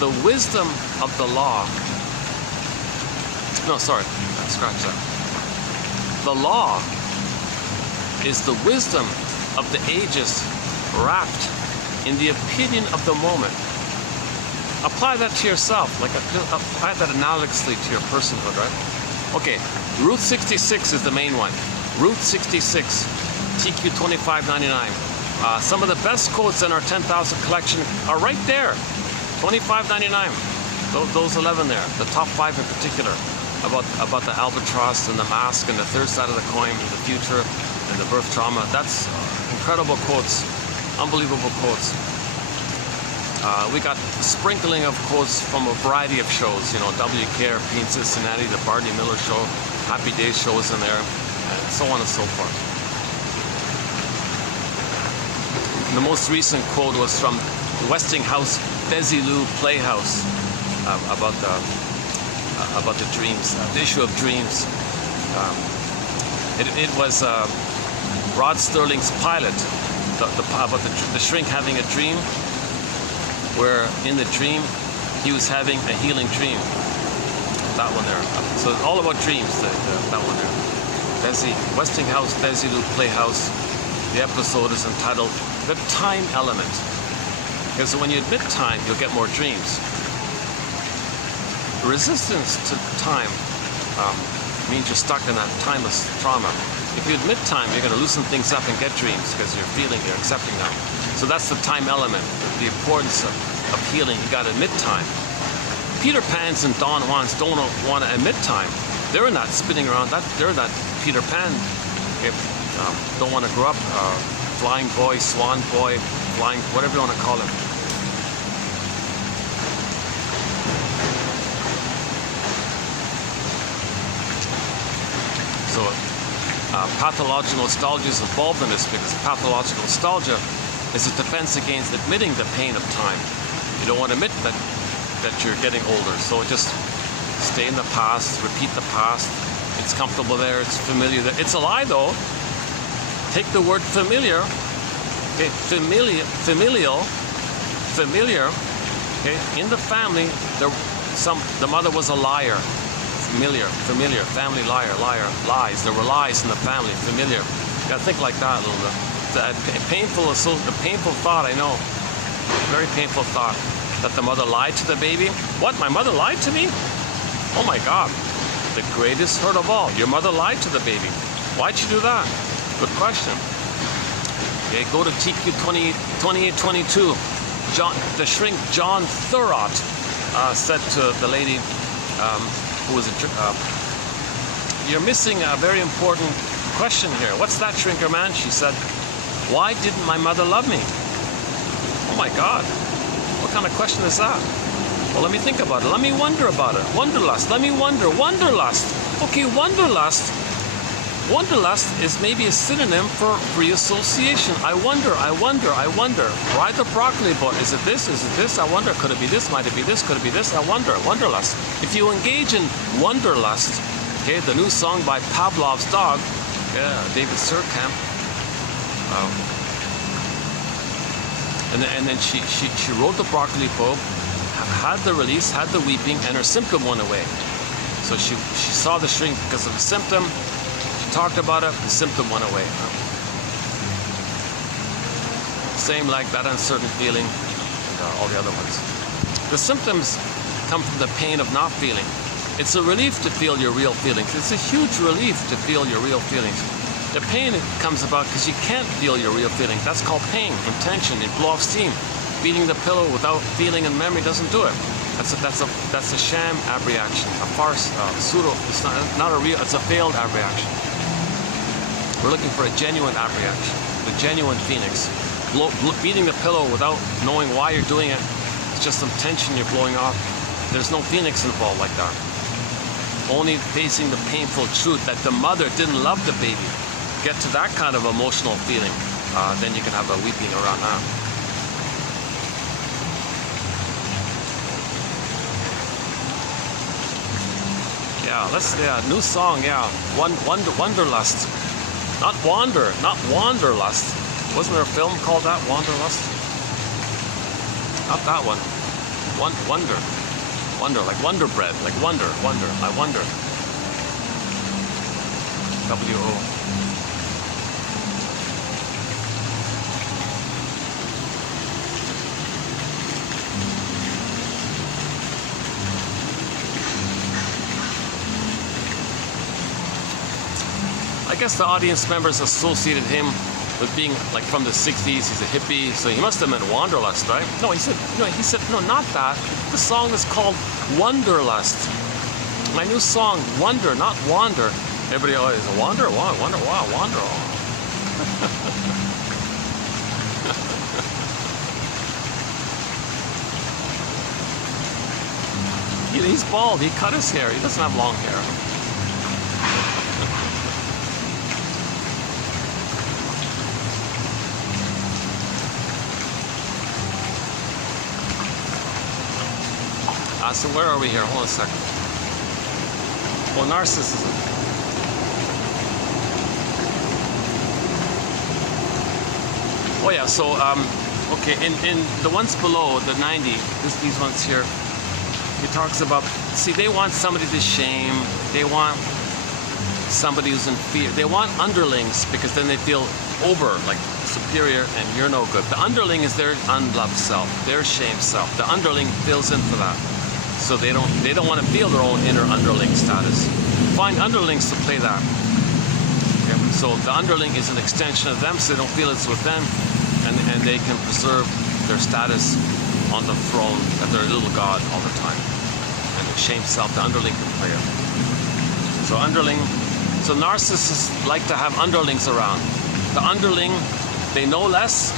The wisdom of the law. No, sorry, scratch that. The law is the wisdom of the ages wrapped in the opinion of the moment. Apply that to yourself, apply that analogously to your personhood, right? Okay, Route 66 is the main one. Route 66, TQ 25.99. Some of the best quotes in our 10,000 collection are right there. 25.99. Those 11 there, the top 5 in particular, about the albatross and the mask and the third side of the coin and the future and the birth trauma. That's incredible quotes, unbelievable quotes. We got a sprinkling of quotes from a variety of shows, you know, WKRP in Cincinnati, the Barney Miller Show, Happy Days shows in there, and so on and so forth. The most recent quote was from the Westinghouse Desilu Playhouse about the dreams, the issue of dreams. It was Rod Sterling's pilot, about the shrink having a dream, where in the dream he was having a healing dream. That one there. So it's all about dreams. That one there. Westinghouse Desilu Playhouse. The episode is entitled "The Time Element." Because when you admit time, you'll get more dreams. Resistance to time means you're stuck in that timeless trauma. If you admit time, you're going to loosen things up and get dreams because you're accepting them. So that's the time element, the importance of healing. You got to admit time. Peter Pans and Don Juans don't want to admit time. They're not spinning around. They're not Peter Pan. Don't want to grow up. Flying boy, swan boy, flying, whatever you want to call him. So pathological nostalgia is involved in this, because pathological nostalgia is a defense against admitting the pain of time. You don't want to admit that you're getting older, so just stay in the past, repeat the past. It's comfortable there, it's familiar there. It's a lie though. Take the word familiar, okay, familial, okay, in the family, the mother was a liar. Familiar, family liar, lies. There were lies in the family, familiar. You gotta think like that a little bit. The painful thought, I know, very painful thought, that the mother lied to the baby. What, my mother lied to me? Oh my God, the greatest hurt of all. Your mother lied to the baby. Why'd you do that? Good question. Okay, go to TQ 2822. The shrink John Thurrott said to the lady who was you're missing a very important question here. What's that, shrinker man? She said, why didn't my mother love me? Oh my God, what kind of question is that? Well, let me think about it. Let me wonder about it. Wanderlust. Let me wonder. Wanderlust. Okay, wanderlust. Wanderlust is maybe a synonym for free association. I wonder. Ride the broccoli boat. Is it this? Is it this? I wonder. Could it be this? Might it be this? Could it be this? I wonder. Wanderlust. If you engage in wanderlust, okay, the new song by Pavlov's dog, David Surkamp, and then she rode the broccoli boat, had the release, had the weeping, and her symptom went away. So she saw the shrink because of the symptom. Talked about it, the symptom went away. Same like that uncertain feeling and all the other ones. The symptoms come from the pain of not feeling. It's a relief to feel your real feelings. It's a huge relief to feel your real feelings. The pain comes about because you can't feel your real feelings. That's called pain, intention, it blow off steam. Beating the pillow without feeling and memory doesn't do it. That's a sham abreaction, a farce, pseudo. It's not a real. It's a failed abreaction. We're looking for a genuine abreaction, the genuine phoenix. Beating the pillow without knowing why you're doing it, it's just some tension you're blowing off. There's no phoenix involved like that. Only facing the painful truth that the mother didn't love the baby. Get to that kind of emotional feeling, then you can have a weeping around that. Yeah, new song, yeah. Wanderlust. Not Wanderlust. Wasn't there a film called that, Wanderlust? Not that one. Wonder, like Wonder Bread, like wonder, I wonder. W-O. I guess the audience members associated him with being like from the 60s. He's a hippie, so he must have meant wanderlust, right? No, he said no, not that. The song is called Wanderlust. My new song, Wonder, not Wander. Everybody always wander, wander. He's bald. He cut his hair. He doesn't have long hair. So where are we here? Hold on a second. Well, narcissism. Oh yeah, so okay, in the ones below, the 90, these ones here, he talks about, see, they want somebody to shame, they want somebody who's in fear, they want underlings because then they feel over, like superior, and you're no good. The underling is their unloved self, their shame self. The underling fills in for that. So they don't want to feel their own inner underling status. Find underlings to play that. Okay? So the underling is an extension of them, so they don't feel it's with them, and they can preserve their status on the throne of their little god all the time. And the shame self, the underling can play it. So narcissists like to have underlings around. The underling, they know less,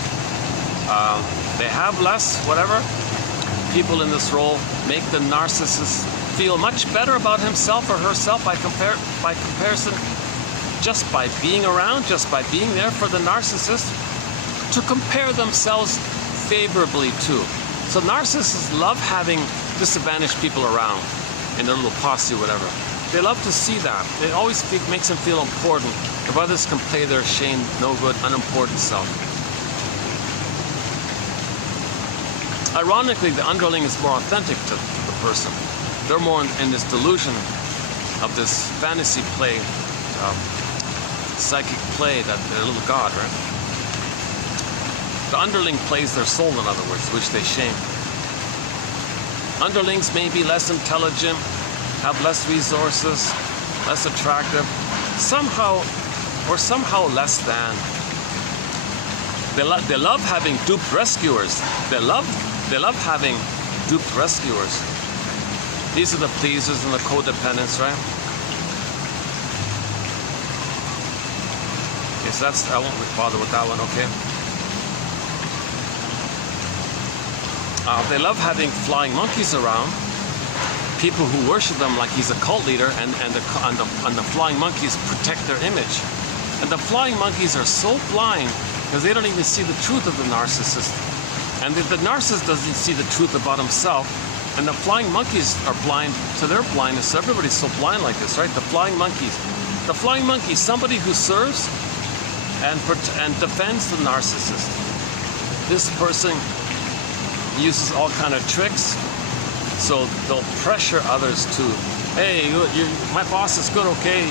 they have less, whatever. People in this role make the narcissist feel much better about himself or herself by comparison just by being around, just by being there for the narcissist, to compare themselves favorably to. So narcissists love having disadvantaged people around in their little posse or whatever. They love to see that. It always makes them feel important if others can play their shame, no good, unimportant self. Ironically, the underling is more authentic to the person. They're more in this delusion of this fantasy play, psychic play that they're a little god, right? The underling plays their soul, in other words, which they shame. Underlings may be less intelligent, have less resources, less attractive, somehow less than. They love having duped rescuers. They love having duped rescuers. These are the pleasers and the codependents, right? Okay, so I won't bother with that one, okay? They love having flying monkeys around. People who worship them like he's a cult leader, and the flying monkeys protect their image. And the flying monkeys are so blind because they don't even see the truth of the narcissist. And the narcissist doesn't see the truth about himself. And the flying monkeys are blind to their blindness. Everybody's so blind like this, right? The flying monkeys. The flying monkey, somebody who serves and defends the narcissist. This person uses all kind of tricks, so they'll pressure others to, hey, my boss is good, okay?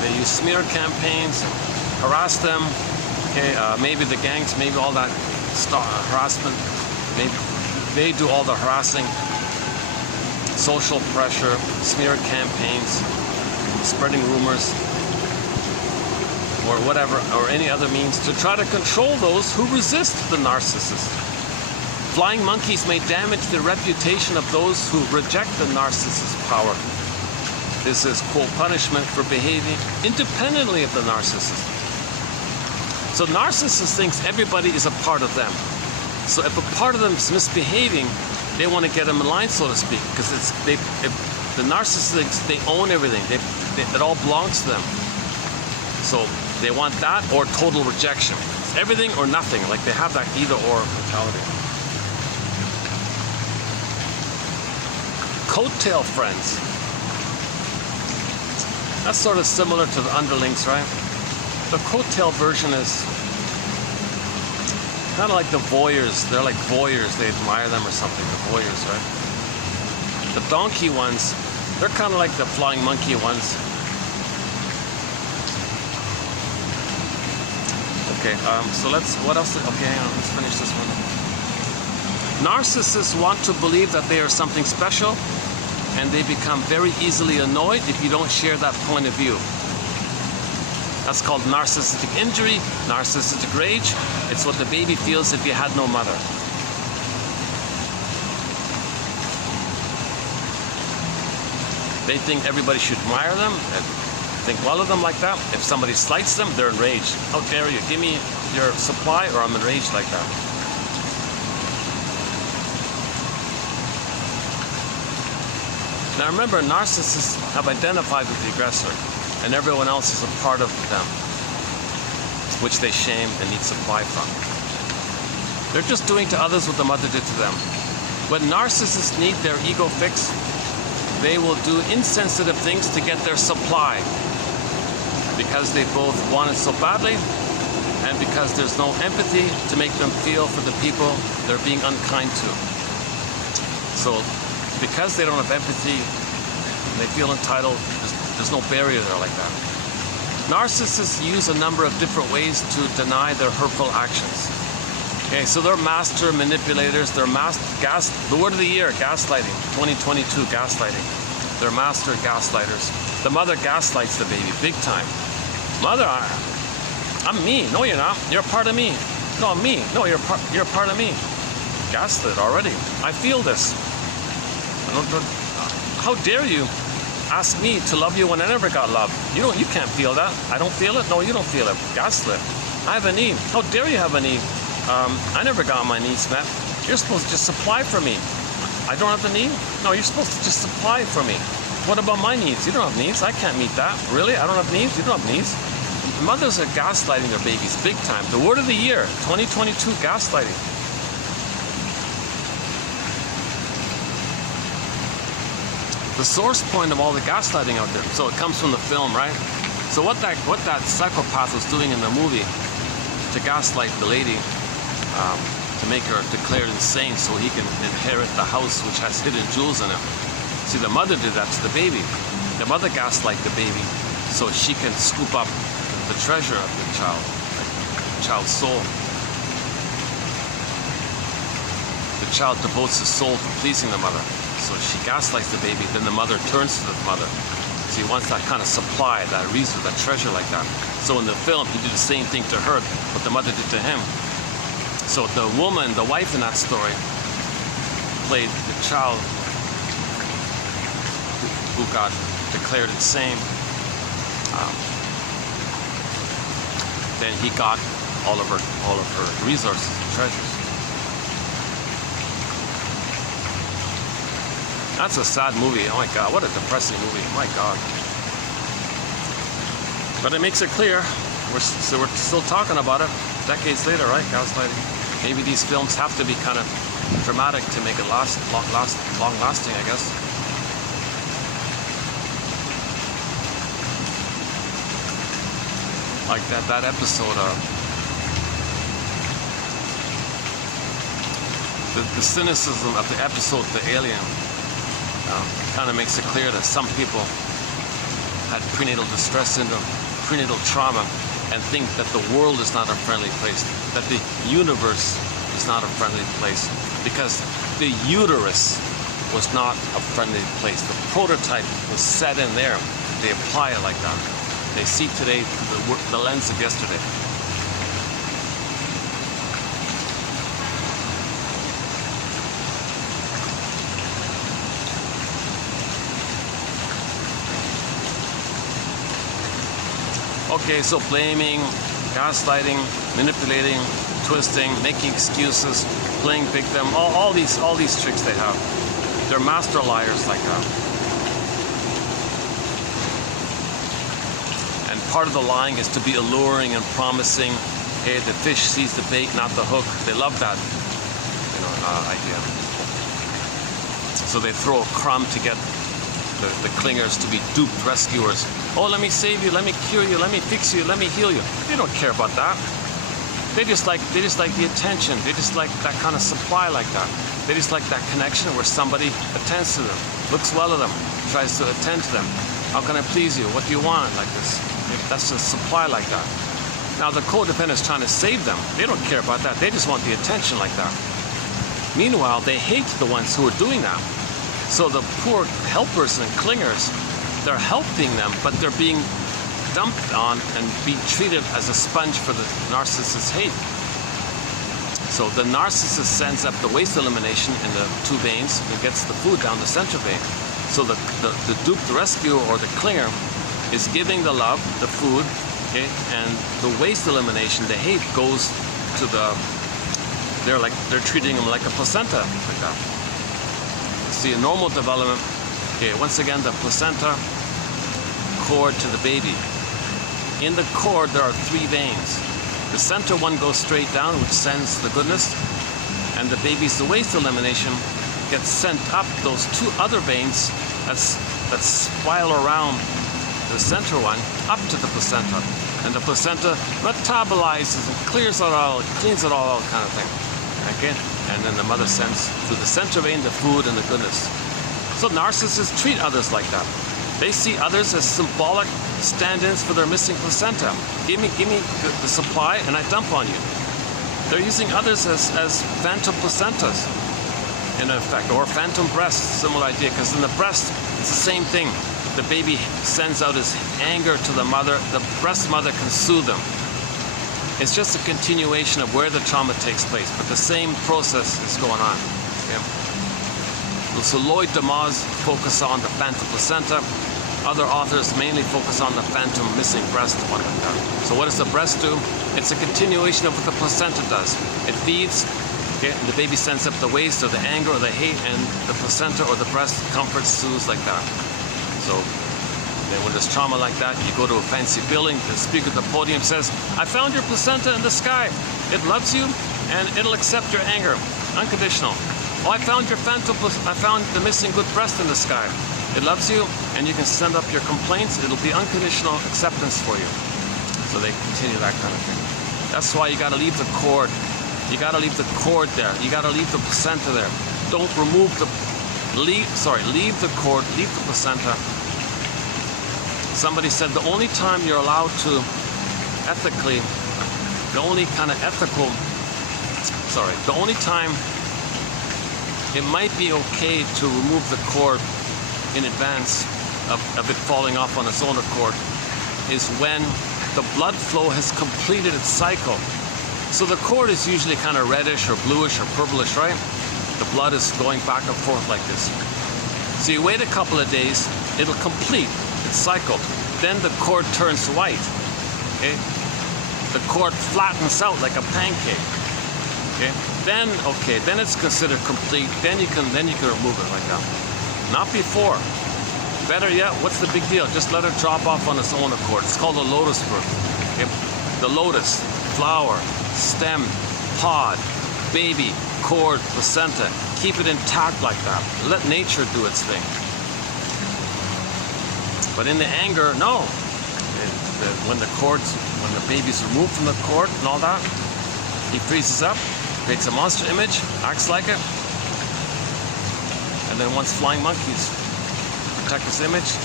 They use smear campaigns, harass them. Okay, maybe the gangs, maybe all that harassment. Maybe they do all the harassing, social pressure, smear campaigns, spreading rumors, or whatever, or any other means to try to control those who resist the narcissist. Flying monkeys may damage the reputation of those who reject the narcissist's power. This is, quote, punishment for behaving independently of the narcissist. So narcissist thinks everybody is a part of them. So if a part of them is misbehaving, they want to get them in line, so to speak, because the narcissist thinks they own everything. It all belongs to them. So they want that or total rejection. It's everything or nothing. Like they have that either or mentality. Coattail friends. That's sort of similar to the underlings, right? The coattail version is kind of like the voyeurs. They're like voyeurs. They admire them or something. The voyeurs, right? The donkey ones, they're kind of like the flying monkey ones. Okay, so what else? Okay, hang on, let's finish this one. Narcissists want to believe that they are something special, and they become very easily annoyed if you don't share that point of view. That's called narcissistic injury, narcissistic rage. It's what the baby feels if you had no mother. They think everybody should admire them, and think well of them like that. If somebody slights them, they're enraged. How dare you? Give me your supply or I'm enraged like that. Now remember, narcissists have identified with the aggressor, and everyone else is a part of them, which they shame and need supply from. They're just doing to others what the mother did to them. When narcissists need their ego fix, they will do insensitive things to get their supply, because they both want it so badly, and because there's no empathy to make them feel for the people they're being unkind to. So, because they don't have empathy, and they feel entitled, there's no barrier there like that. Narcissists use a number of different ways to deny their hurtful actions. Okay, so they're master manipulators. They're the word of the year, gaslighting. 2022, gaslighting. They're master gaslighters. The mother gaslights the baby big time. Mother, I'm me. No, you're not. You're a part of me. No, I'm me. No, you're a part of me. Gaslit already. I feel this. How dare you ask me to love you when I never got love? You can't feel that. I don't feel it. No, you don't feel it. Gaslit. I have a need. How dare you have a need? I never got my needs met. You're supposed to just supply for me. I don't have the need? No, you're supposed to just supply for me. What about my needs? You don't have needs. I can't meet that. Really? I don't have needs? You don't have needs. Mothers are gaslighting their babies big time. The word of the year, 2022, gaslighting. The source point of all the gaslighting out there. So it comes from the film, right? So what that psychopath was doing in the movie to gaslight the lady, to make her declared insane so he can inherit the house which has hidden jewels in it. See, the mother did that to the baby. The mother gaslight the baby so she can scoop up the treasure of the child, like the child's soul. The child devotes his soul to pleasing the mother. So she gaslights the baby, then the mother turns to the mother. So he wants that kind of supply, that reason, that treasure like that. So in the film, he did the same thing to her, what the mother did to him. So the woman, the wife in that story, played the child who got declared insane. Then he got all of her resources, treasures. That's a sad movie. Oh my God, what a depressing movie. My God. But it makes it clear. We're still talking about it decades later, right? Gaslighting. Maybe these films have to be kind of dramatic to make it long-lasting, I guess. Like that episode of the cynicism of the episode The Alien kind of makes it clear that some people had prenatal distress syndrome, prenatal trauma, and think that the world is not a friendly place, that the universe is not a friendly place, because the uterus was not a friendly place. The prototype was set in there. They apply it like that. They see today through the lens of yesterday. Okay, so blaming, gaslighting, manipulating, twisting, making excuses, playing victim, all these tricks they have. They're master liars like that. And part of the lying is to be alluring and promising. Hey, the fish sees the bait, not the hook. They love that, idea. So they throw a crumb to get the clingers to be duped rescuers. Oh, let me save you, let me cure you, let me fix you, let me heal you. They don't care about that. They just like the attention. They just like that kind of supply like that. They just like that connection where somebody attends to them, looks well at them, tries to attend to them. How can I please you? What do you want? Like this. That's just supply like that. Now the codependent is trying to save them. They don't care about that. They just want the attention like that. Meanwhile, they hate the ones who are doing that. So the poor helpers and clingers, they're helping them, but they're being dumped on and being treated as a sponge for the narcissist's hate. So the narcissist sends up the waste elimination in the two veins and gets the food down the center vein. So the duped rescuer or the clinger is giving the love, the food, okay, and the waste elimination, the hate, goes to they're treating them like a placenta, like that. See, a normal development, okay, once again, the placenta cord to the baby. In the cord, there are three veins. The center one goes straight down, which sends the goodness, and the baby's the waste elimination gets sent up those two other veins that spiral around the center one up to the placenta, and the placenta metabolizes and clears it all, cleans it all, kind of thing. Okay, and then the mother sends through the center vein the food and the goodness. So narcissists treat others like that. They see others as symbolic stand-ins for their missing placenta. Give me the supply and I dump on you. They're using others as phantom placentas, in effect, or phantom breasts, similar idea, because in the breast, it's the same thing. The baby sends out his anger to the mother. The breast mother can soothe them. It's just a continuation of where the trauma takes place, but the same process is going on. Okay? So Lloyd DeMause focus on the phantom placenta. Other authors mainly focus on the phantom missing breast, one like that. So what does the breast do? It's a continuation of what the placenta does. It feeds, okay, and the baby sends up the waste or the anger or the hate, and the placenta or the breast comforts, soothes like that. So Then when there's trauma like that, you go to a fancy building, the speaker at the podium says, I found your placenta in the sky. It loves you and it'll accept your anger. Unconditional. Oh, I found the missing good breast in the sky. It loves you and you can send up your complaints. It'll be unconditional acceptance for you. So they continue that kind of thing. That's why you gotta leave the cord. You gotta leave the cord there. You gotta leave the placenta there. Don't remove leave the cord, leave the placenta. Somebody said the only time you're allowed to ethically, the only time it might be okay to remove the cord in advance of it falling off on its own accord is when the blood flow has completed its cycle. So the cord is usually kind of reddish or bluish or purplish, right? The blood is going back and forth like this. So you wait a couple of days, it'll complete its cycle. Then the cord turns white. Okay? The cord flattens out like a pancake. Okay? Then it's considered complete. Then you can remove it like that. Not before. Better yet, what's the big deal? Just let it drop off on its own accord. It's called a lotus birth. Okay? The lotus, flower, stem, pod, baby, cord, placenta. Keep it intact like that. Let nature do its thing. But in the anger, no. When the baby's removed from the cord and all that, he freezes up, creates a monster image, acts like it, and then wants flying monkeys to protect his image,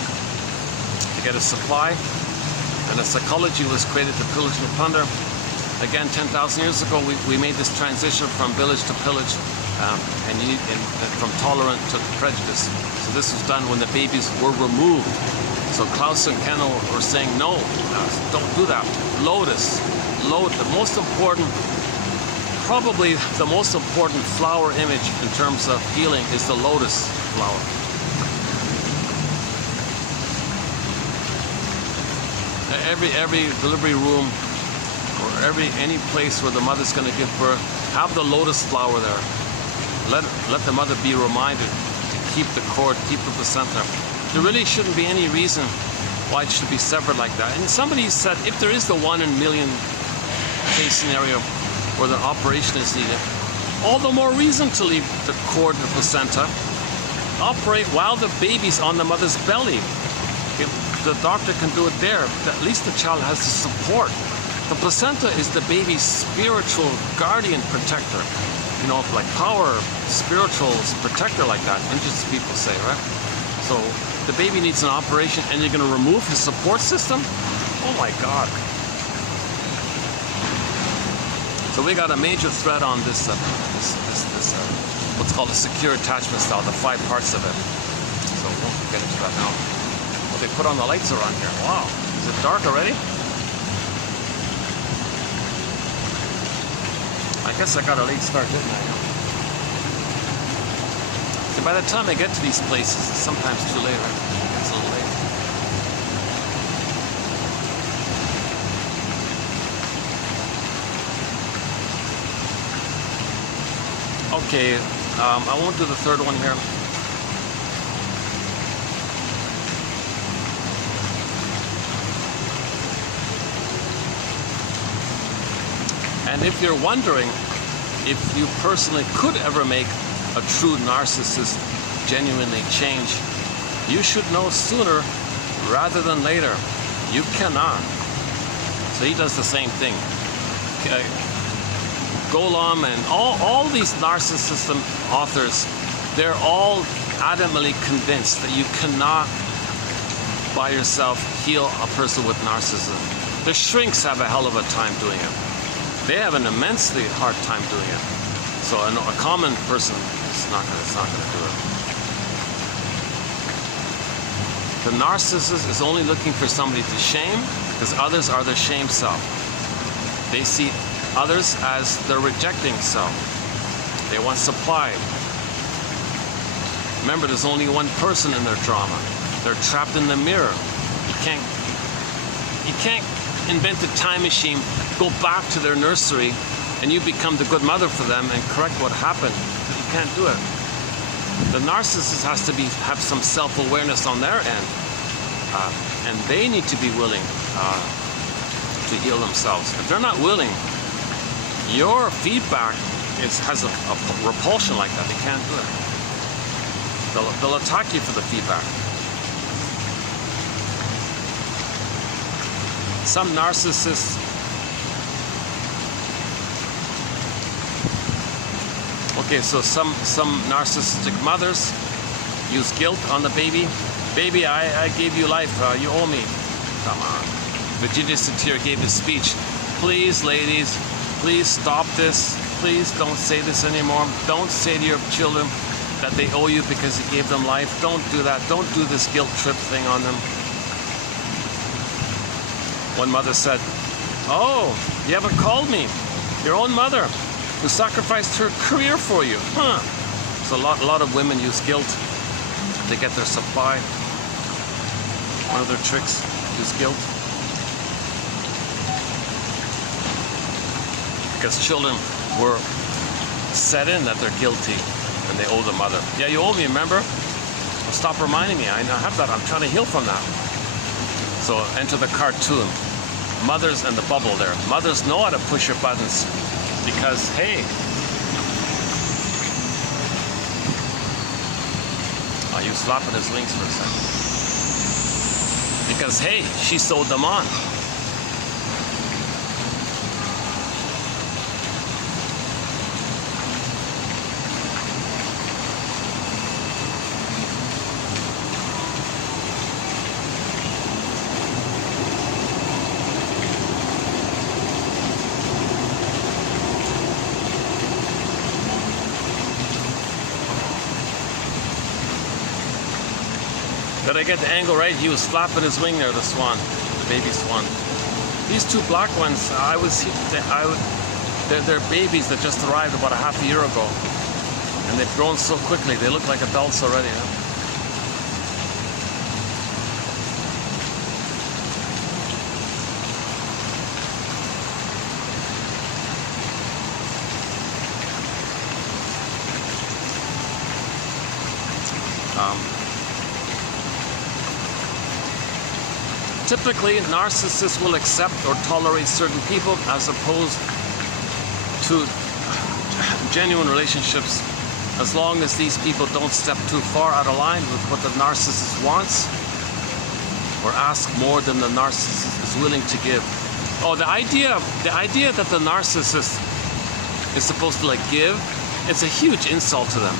to get a supply. And the psychology was created to pillage and plunder. Again, 10,000 years ago, we made this transition from village to pillage, and from tolerant to prejudice. So this was done when the babies were removed. So Klaus and Kennel were saying, no, don't do that. Lotus, the most important, probably the most important flower image in terms of healing is the lotus flower. Every delivery room or any place where the mother's going to give birth, have the lotus flower there. Let the mother be reminded to keep the cord, keep the placenta. There really shouldn't be any reason why it should be severed like that. And somebody said, if there is the 1 in a million case scenario where the operation is needed, all the more reason to leave the cord and the placenta. Operate while the baby's on the mother's belly. If the doctor can do it there, at least the child has the support. The placenta is the baby's spiritual guardian protector. You know, like power, spiritual protector like that, indigenous people say, right? So the baby needs an operation and you're going to remove his support system? Oh my God. So we got a major threat on this, what's called a secure attachment style, the 5 parts of it. So we won't get into that now. Well, they put on the lights around here. Wow. Is it dark already? I guess I got a late start, didn't I? So by the time I get to these places, it's sometimes too late, right? It's a little late. Okay, I won't do the third one here. And if you're wondering if you personally could ever make a true narcissist genuinely change, you should know sooner rather than later. You cannot. So he does the same thing. Golem and all these Narcissism authors, they're all adamantly convinced that you cannot by yourself heal a person with narcissism. The shrinks have a hell of a time doing it. They have an immensely hard time doing it. So a common person is not going to do it. The narcissist is only looking for somebody to shame because others are their shame self. They see others as their rejecting self. They want supply. Remember, there's only one person in their drama. They're trapped in the mirror. You can't invent a time machine, go back to their nursery, and you become the good mother for them and correct what happened. You can't do it. The narcissist has to have some self-awareness on their end. and they need to be willing to heal themselves. If they're not willing, your feedback has a repulsion like that. They can't do it. They'll attack you for the feedback. Some narcissists, okay, so some narcissistic mothers use guilt on the baby. Baby, I gave you life, you owe me. Come on. Virginia Satir gave a speech. Please, ladies, please stop this. Please don't say this anymore. Don't say to your children that they owe you because you gave them life. Don't do that. Don't do this guilt trip thing on them. One mother said, oh, you haven't called me. Your own mother who sacrificed her career for you. Huh. So a lot of women use guilt to get their supply. One of their tricks is guilt. Because children were set in that they're guilty and they owe the mother. Yeah, you owe me, remember? Well, stop reminding me. I have that. I'm trying to heal from that. So enter the cartoon. Mothers and the bubble there. Mothers know how to push your buttons because, hey, oh, you slapping his wings for a second. Because, hey, she sewed them on. Did I get the angle right? He was flapping his wing there, the swan, the baby swan. These two black ones, they're babies that just arrived about a half a year ago. And they've grown so quickly, they look like adults already. Huh? Typically, narcissists will accept or tolerate certain people as opposed to genuine relationships as long as these people don't step too far out of line with what the narcissist wants or ask more than the narcissist is willing to give. Oh, the idea that the narcissist is supposed to give, it's a huge insult to them.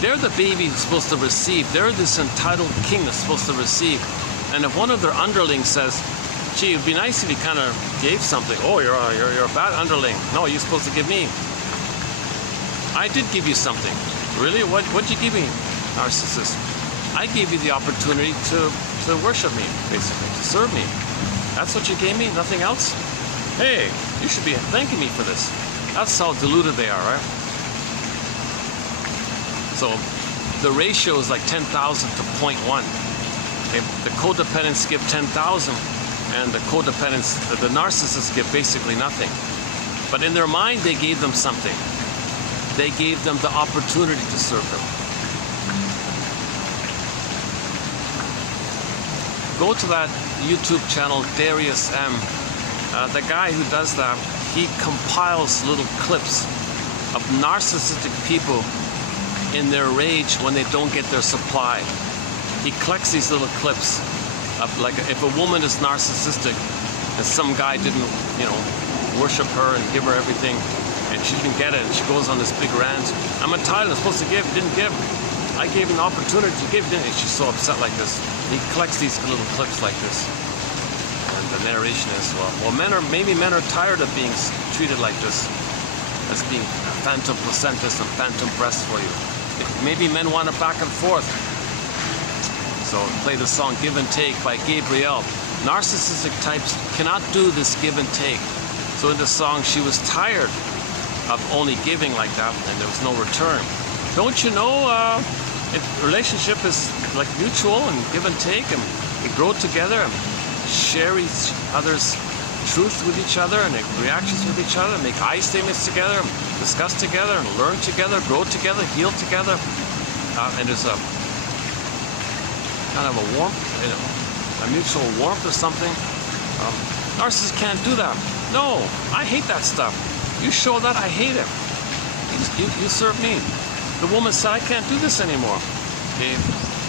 They're the baby who's supposed to receive. They're this entitled king that's supposed to receive. And if one of their underlings says, gee, it'd be nice if you kind of gave something. Oh, you're a bad underling. No, you're supposed to give me. I did give you something. Really? What'd you give me, narcissist? I gave you the opportunity to worship me, basically, to serve me. That's what you gave me? Nothing else? Hey, you should be thanking me for this. That's how deluded they are, right? So the ratio is like 10,000 to 0.1. The codependents give 10,000, and the narcissists give basically nothing. But in their mind, they gave them something. They gave them the opportunity to serve them. Go to that YouTube channel, Darius M. The guy who does that, he compiles little clips of narcissistic people in their rage when they don't get their supply. He collects these little clips of, like, if a woman is narcissistic and some guy didn't, worship her and give her everything, and she didn't get it, and she goes on this big rant. I'm entitled, I'm supposed to give, didn't give. I gave an opportunity to give, didn't I? She's so upset like this. He collects these little clips like this. And the narration is, well, maybe men are tired of being treated like this, as being phantom placentas and phantom breasts for you. Maybe men want it back and forth. So play the song Give and Take by Gabrielle. Narcissistic types cannot do this give and take. So in the song, she was tired of only giving like that and there was no return. Don't you know relationship is like mutual and give and take, and we grow together and share each other's truth with each other and make reactions with each other, make I statements together, discuss together and learn together, grow together, heal together. And there's a kind of a warmth, a mutual warmth or something. Narcissists can't do that. No, I hate that stuff. You show that, I hate it. You serve me. The woman said, I can't do this anymore. Okay,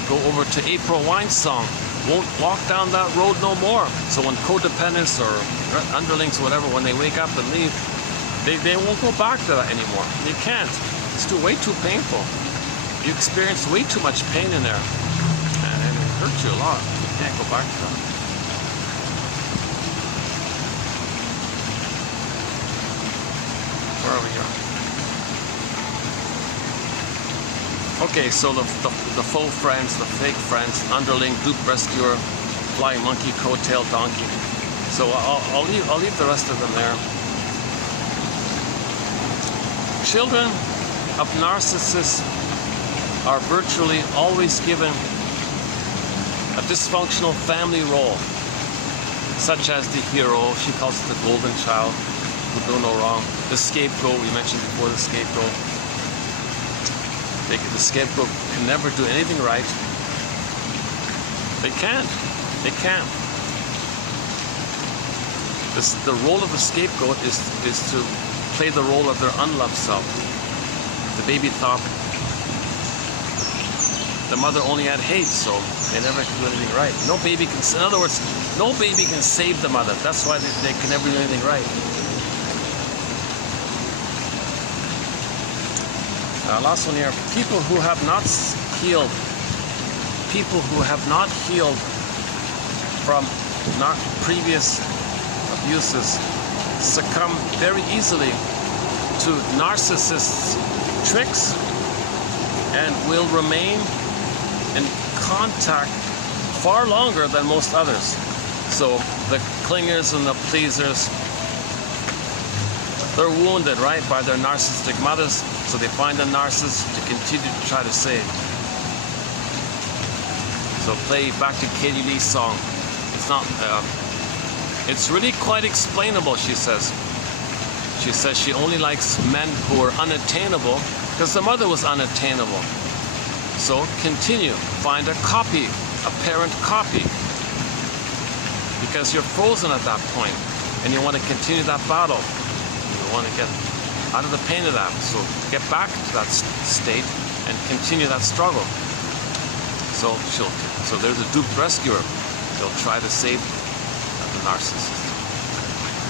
go over to April Wine's song. Won't walk down that road no more. So when codependents or underlings, whatever, when they wake up and leave, they won't go back to that anymore. They can't. It's way too painful. You experience way too much pain in there. And it hurts you a lot. You can't go back to that. Where are we here? Okay, so the faux friends, the fake friends, underling, dupe rescuer, flying monkey, coattail donkey. So I'll leave the rest of them there. Children of narcissists are virtually always given a dysfunctional family role, such as the hero, she calls it the golden child, who do no wrong, the scapegoat, we mentioned before, the scapegoat. The scapegoat can never do anything right. They can't. They can't. The role of the scapegoat is to play the role of their unloved self. The baby thought the mother only had hate, so they never can do anything right. No baby can, in other words, no baby can save the mother. That's why they can never do anything right. Last one here. People who have not healed, from previous abuses succumb very easily to narcissists' tricks and will remain in contact far longer than most others. So the clingers and the pleasers, they're wounded, right, by their narcissistic mothers, so they find a narcissist to continue to try to save. So play back to Katie Lee's song. It's not, it's really quite explainable, she says. She says she only likes men who are unattainable because the mother was unattainable. So continue, find a copy, a parent copy, because you're frozen at that point and you want to continue that battle. You want to get out of the pain of that. So get back to that state and continue that struggle. So there's a duped rescuer. They'll try to save the narcissist.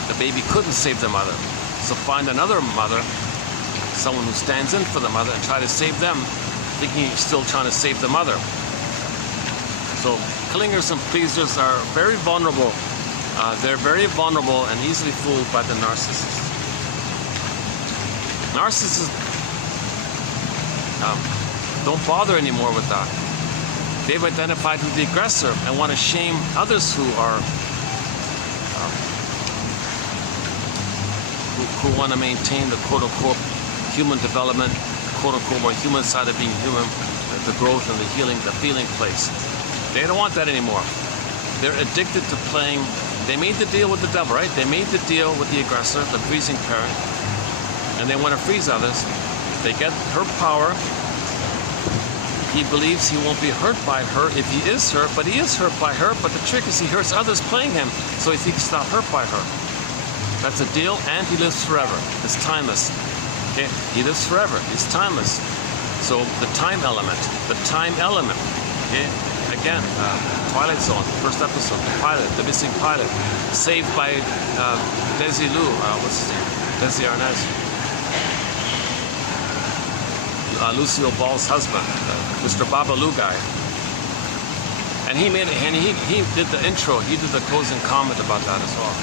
The baby couldn't save the mother. So find another mother, someone who stands in for the mother, and try to save them, thinking you're still trying to save the mother. So clingers and pleasers are very vulnerable. They're very vulnerable and easily fooled by the narcissist. Narcissists don't bother anymore with that. They've identified with the aggressor and want to shame others who are who want to maintain the quote-unquote human development, quote-unquote more human side of being human, the growth and the healing, the feeling place. They don't want that anymore. They're addicted to playing. They made the deal with the devil, right? They made the deal with the aggressor, the freezing parent, and they want to freeze others. They get her power. He believes he won't be hurt by her if he is hurt, but he is hurt by her. But the trick is he hurts others playing him, so he thinks he's not hurt by her. That's a deal, and he lives forever. It's timeless. Okay? He lives forever. It's timeless. So the time element. Okay? Again, Twilight Zone, first episode, the pilot, the missing pilot, saved by Desilu, what's his name? Desi Arnaz. Lucille Ball's husband, Mr. Babalu guy. And he made it, and he did the intro, he did the closing comment about that as well.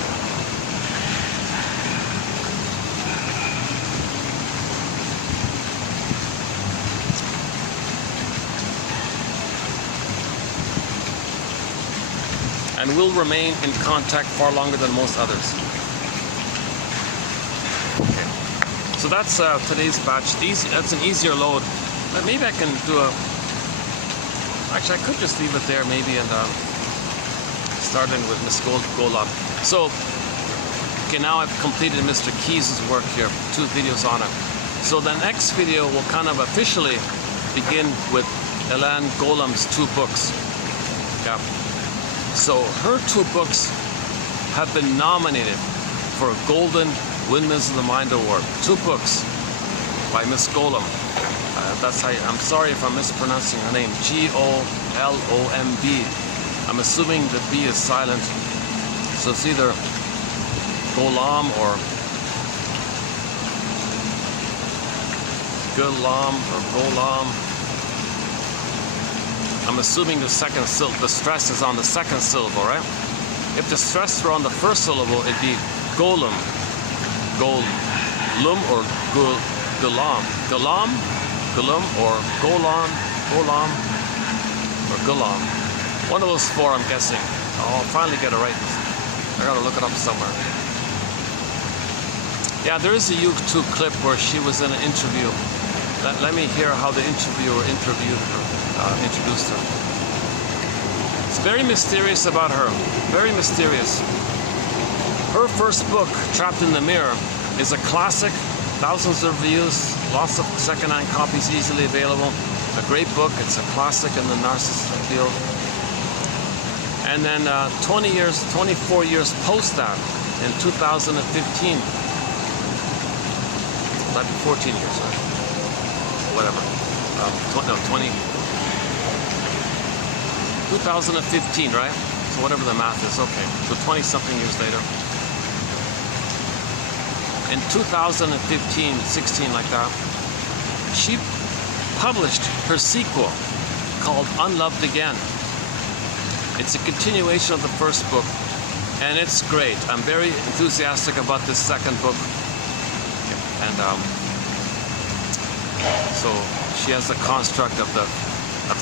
And will remain in contact far longer than most others. Okay. So that's today's batch. That's an easier load. But maybe I can do a... Actually, I could just leave it there maybe and start in with Miss Golub. So, okay, now I've completed Mr. Keys' work here. 2 videos on it. So the next video will kind of officially begin with Elan Golem's 2 books. Yeah. So her 2 books have been nominated for a Golden Windmills of the Mind Award. 2 books by Miss Golomb. That's how I'm sorry if I'm mispronouncing her name. Golomb. I'm assuming the B is silent. So it's either Golomb or Golomb or Golomb. I'm assuming the second syllable, the stress is on the second syllable, right? If the stress were on the first syllable, it'd be Golomb. Golum or Golomb. Golomb or Golomb or Golomb. One of those 4, I'm guessing. I'll finally get it right. I gotta look it up somewhere. Yeah, there is a YouTube clip where she was in an interview. Let me hear how the interviewer introduced her. It's very mysterious about her. Very mysterious. Her first book, Trapped in the Mirror, is a classic. Thousands of views, lots of second-hand copies easily available. A great book. It's a classic in the narcissistic field. And then 24 years post that, in 2015, might be 14 years, right? Whatever. 2015, right? So whatever the math is, okay. So 20-something years later. In 2015, 16, like that, she published her sequel called Unloved Again. It's a continuation of the first book, and it's great. I'm very enthusiastic about this second book. And so she has the construct of the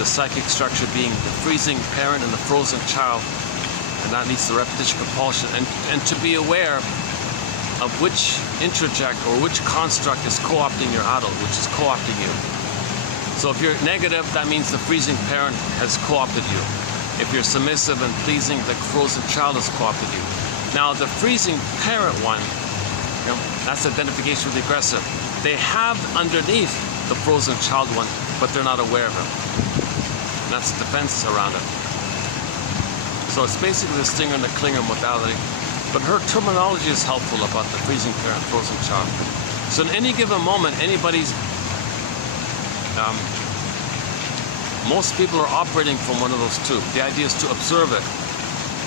psychic structure being the freezing parent and the frozen child, and that leads to repetition compulsion. And to be aware of which introject or which construct is co-opting your adult, which is co-opting you. So if you're negative, that means the freezing parent has co-opted you. If you're submissive and pleasing, the frozen child has co-opted you. Now the freezing parent one, that's identification with the aggressor. They have underneath the frozen child one, but they're not aware of it. And that's the defense around it. So it's basically the stinger and the clinger modality. But her terminology is helpful about the freezing parent, frozen child. So in any given moment, anybody's, most people are operating from one of those 2. The idea is to observe it.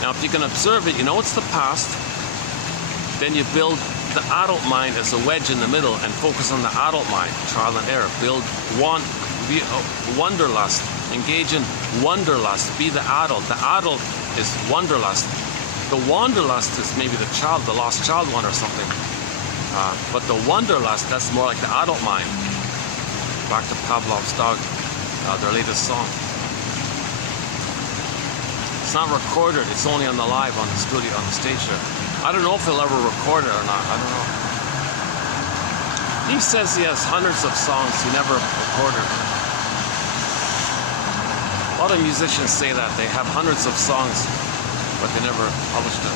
Now, if you can observe it, you know it's the past. Then you build the adult mind as a wedge in the middle and focus on the adult mind, trial and error. Build wanderlust. Engage in wanderlust. Be the adult. The adult is wanderlust. The wanderlust is maybe the child, the lost child one or something. But the wanderlust, that's more like the adult mind. Back to Pavlov's dog, their latest song. It's not recorded, it's only on the live, on the studio, on the stage there. I don't know if he'll ever record it or not, I don't know. He says he has hundreds of songs he never recorded. A lot of musicians say that, they have hundreds of songs, but they never published it.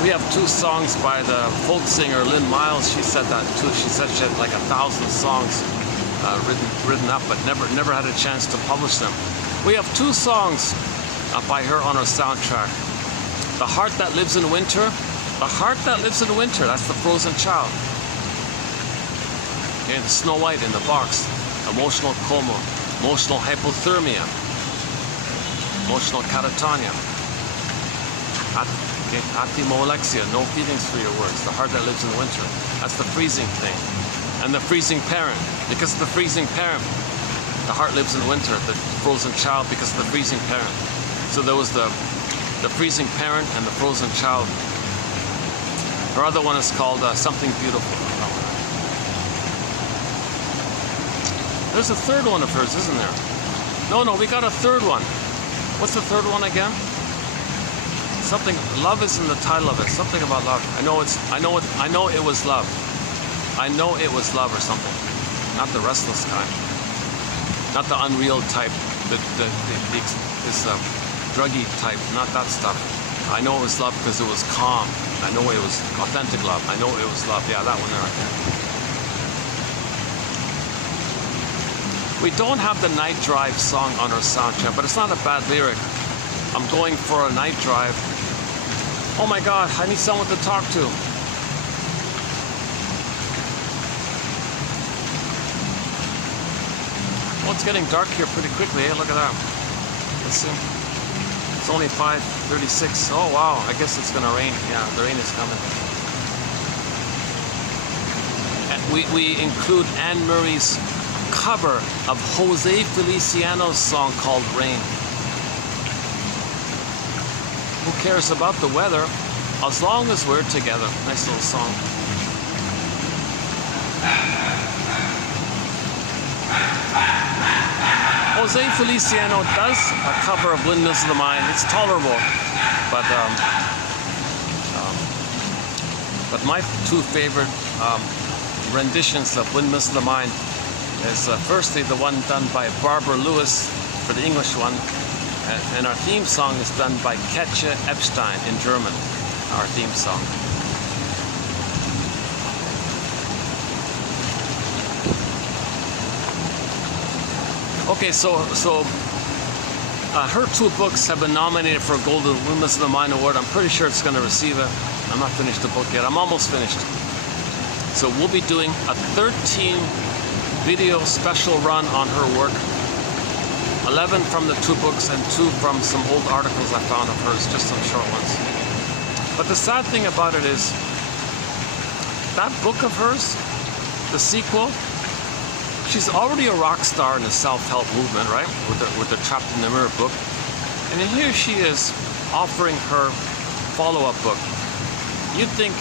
We have 2 songs by the folk singer Lynn Miles. She said that too. She said she had like 1,000 songs written up, but never had a chance to publish them. We have 2 songs by her on her soundtrack. The Heart That Lives in Winter. The Heart That Lives in Winter. That's the frozen child. And Snow White in the box. Emotional coma. Emotional hypothermia. Emotional catatonia. Atimolexia, no feelings for your words. The heart that lives in winter. That's the freezing thing. And the freezing parent. Because of the freezing parent, the heart lives in winter. The frozen child because of the freezing parent. So there was the freezing parent and the frozen child. Her other one is called Something Beautiful. There's a third one of hers, isn't there? No, we got a third one. What's the third one again? Something, love is in the title of it. Something about love. I know it was love. I know it was love or something. Not the restless kind. Not the unreal type. This druggy type. Not that stuff. I know it was love because it was calm. I know it was authentic love. I know it was love. Yeah, that one there. We don't have the night drive song on our soundtrack, but it's not a bad lyric. I'm going for a night drive. Oh my God, I need someone to talk to. Well, it's getting dark here pretty quickly, eh? Look at that. Let's see. It's only 5:36. Oh wow, I guess it's gonna rain. Yeah, the rain is coming. And we include Anne Murray's cover of Jose Feliciano's song called Rain. Who cares about the weather as long as we're together? Nice little song. Jose Feliciano does a cover of Windmills of the Mind. It's tolerable, but my two favorite renditions of Windmills of the Mind is firstly the one done by Barbara Lewis for the English one, and our theme song is done by Katja Epstein in German, our theme song. Okay, so her two books have been nominated for a Golden Windmills of the Mind Award. I'm pretty sure it's going to receive it. I'm not finished the book yet. I'm almost finished. So we'll be doing a 13 video special run on her work. 11 from the two books and 2 from some old articles I found of hers, just some short ones. But the sad thing about it is, that book of hers, the sequel, she's already a rock star in the self-help movement, right? With the Trapped in the Mirror book. And then here she is offering her follow-up book. You'd think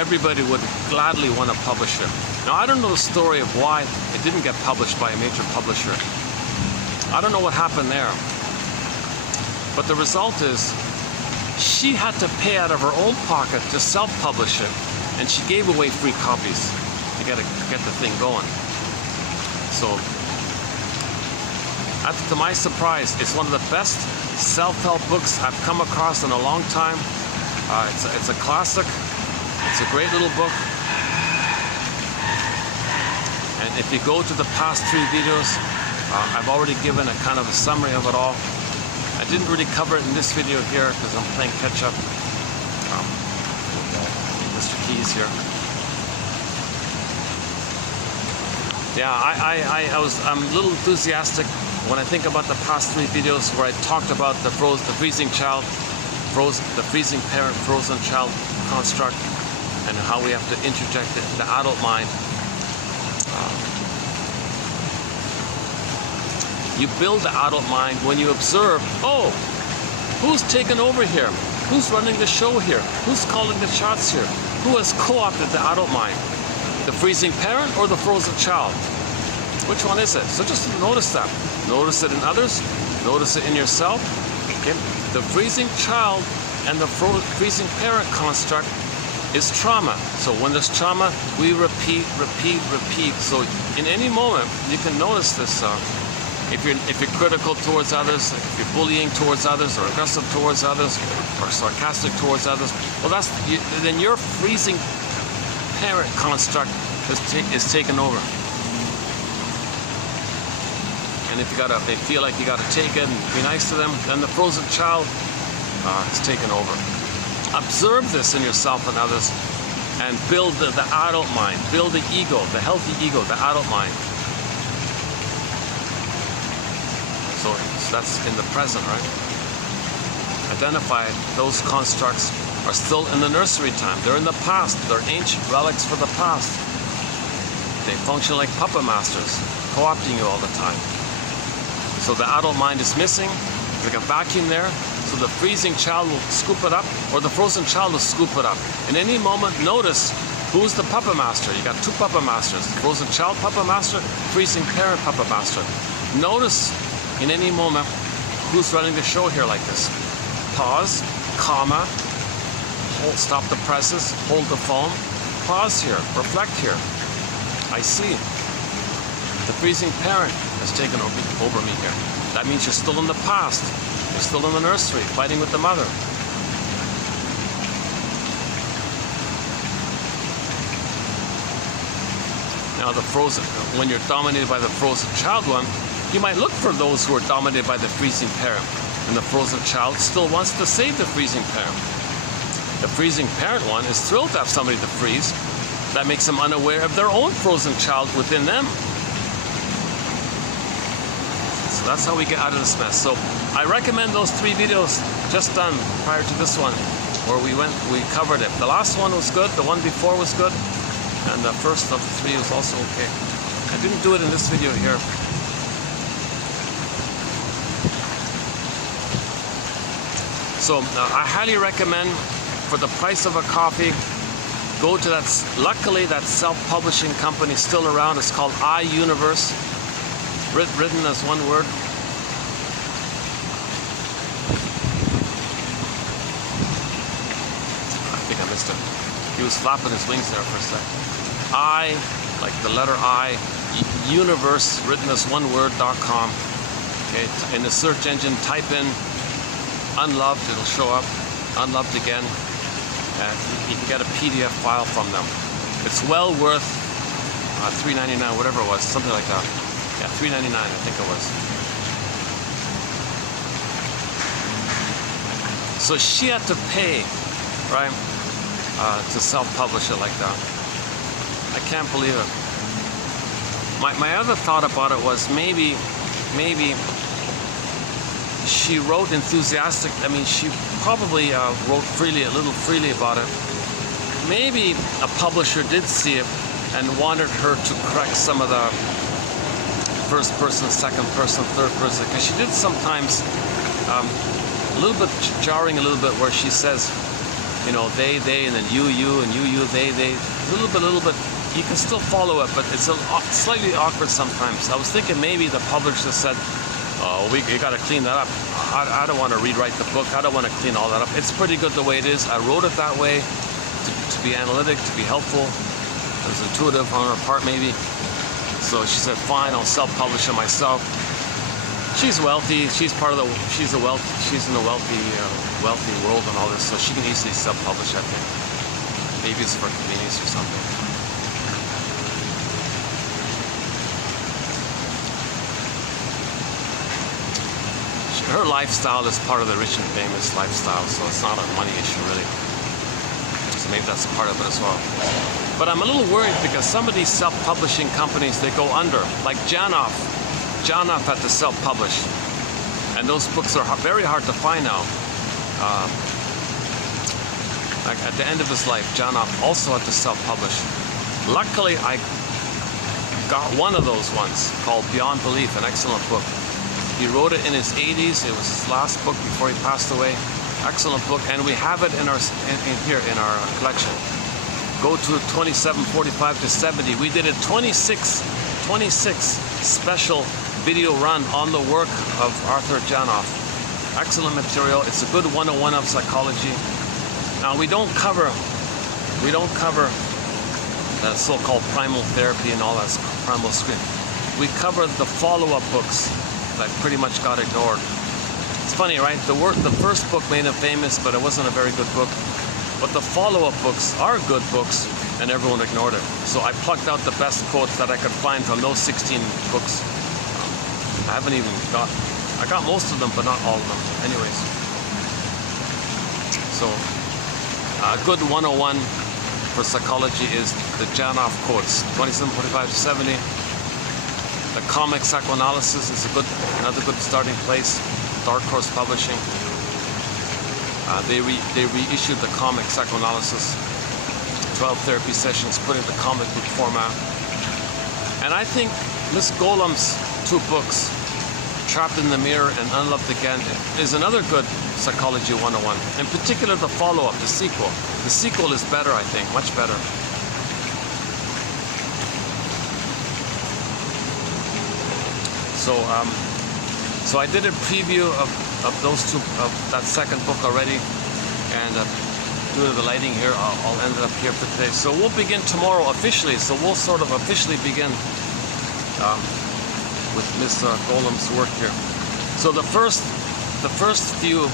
everybody would gladly want to publish it. Now, I don't know the story of why it didn't get published by a major publisher. I don't know what happened there. But the result is, she had to pay out of her own pocket to self-publish it, and she gave away free copies to get the thing going. So, to my surprise, it's one of the best self-help books I've come across in a long time. It's a classic. It's a great little book. And if you go to the past 3 videos, I've already given a kind of a summary of it all. I didn't really cover it in this video here because I'm playing catch-up. Mr. Keys here. Yeah, I'm a little enthusiastic when I think about the past 3 videos where I talked about the freezing child, the freezing parent, frozen child construct, and how we have to interject the adult mind. You build the adult mind when you observe, oh, who's taken over here? Who's running the show here? Who's calling the shots here? Who has co-opted the adult mind? The freezing parent or the frozen child? Which one is it? So just notice that. Notice it in others. Notice it in yourself. Okay? The freezing child and the freezing parent construct is trauma. So when there's trauma, we repeat. So in any moment, you can notice this. If you're critical towards others, if you're bullying towards others, or aggressive towards others, or sarcastic towards others, well, then your freezing parent construct is taken over. And if they feel like you gotta take it and be nice to them, then the frozen child is taken over. Observe this in yourself and others, and build the adult mind, build the ego, the healthy ego, the adult mind. So that's in the present, right? Identify those constructs are still in the nursery time. They're in the past. They're ancient relics for the past. They function like puppet masters, co-opting you all the time. So the adult mind is missing. There's like a vacuum there. So the freezing child will scoop it up, or the frozen child will scoop it up. In any moment, notice who's the puppet master. You got 2 puppet masters. Frozen child puppet master, freezing parent puppet master. Notice in any moment who's running the show here like this. Pause, comma, stop the presses, hold the phone, pause here, reflect here. I see. The freezing parent has taken over me here. That means you're still in the past. You're still in the nursery, fighting with the mother. Now the frozen, when you're dominated by the frozen child one, you might look for those who are dominated by the freezing parent. And the frozen child still wants to save the freezing parent. The freezing parent one is thrilled to have somebody to freeze. That makes them unaware of their own frozen child within them. So that's how we get out of this mess. So I recommend those 3 videos just done prior to this one, where we covered it. The last one was good, the one before was good, and the first of the 3 was also okay. I didn't do it in this video here. So I highly recommend, for the price of a coffee, go to that. Luckily, that self-publishing company is still around. It's called iUniverse, written as one word. I think I missed it. He was flapping his wings there for a second. I, like the letter I, universe, written as one word.com. Okay, in the search engine, type in unloved, it'll show up. Unloved again. And you can get a PDF file from them. It's well worth $3.99, whatever it was, something like that. Yeah, $3.99, I think it was. So she had to pay, right, to self-publish it like that. I can't believe it. My other thought about it was maybe she wrote enthusiastic. I mean, she probably wrote a little freely about it. Maybe a publisher did see it and wanted her to correct some of the first person, second person, third person, because she did sometimes a little bit jarring, a little bit, where she says, you know, they, and then you, and you, they. A little bit. You can still follow it, but it's slightly awkward sometimes. I was thinking maybe the publisher said, you got to clean that up. I don't want to rewrite the book. I don't want to clean all that up. It's pretty good the way it is. I wrote it that way to be analytic, to be helpful. It was intuitive on her part, maybe. So she said, fine, I'll self-publish it myself. She's wealthy. She's in the wealthy world and all this, so she can easily self-publish, I think. Maybe it's for convenience or something. Her lifestyle is part of the rich and famous lifestyle, so it's not a money issue really. So maybe that's part of it as well. But I'm a little worried because some of these self-publishing companies, they go under. Like Janoff. Janoff had to self-publish. And those books are very hard to find now. Like at the end of his life, Janoff also had to self-publish. Luckily, I got one of those ones called Beyond Belief, an excellent book. He wrote it in his 80s. It was his last book before he passed away. Excellent book, and we have it in our collection. Go to 2745 to 70. We did a 26 special video run on the work of Arthur Janoff. Excellent material. It's a good 101 of psychology. Now we don't cover the so-called primal therapy and all that primal scream. We cover the follow-up books that pretty much got ignored. It's funny, right? The first book made him famous, but it wasn't a very good book. But the follow-up books are good books, and everyone ignored it. So I plucked out the best quotes that I could find from those 16 books. I got most of them, but not all of them. Anyways. So a good 101 for psychology is the Janoff quotes, 2745 to 70. The comic psychoanalysis is another good starting place. Dark Horse Publishing. They reissued the comic psychoanalysis, 12 therapy sessions, put into comic book format. And I think Miss Golem's 2 books, Trapped in the Mirror and Unloved Again, is another good psychology 101. In particular, the follow-up, the sequel. The sequel is better, I think, much better. So I did a preview of those 2, of that second book already, and due to the lighting here, I'll end it up here for today. So we'll begin tomorrow officially. So we'll sort of officially begin with Miss Golem's work here. So the first few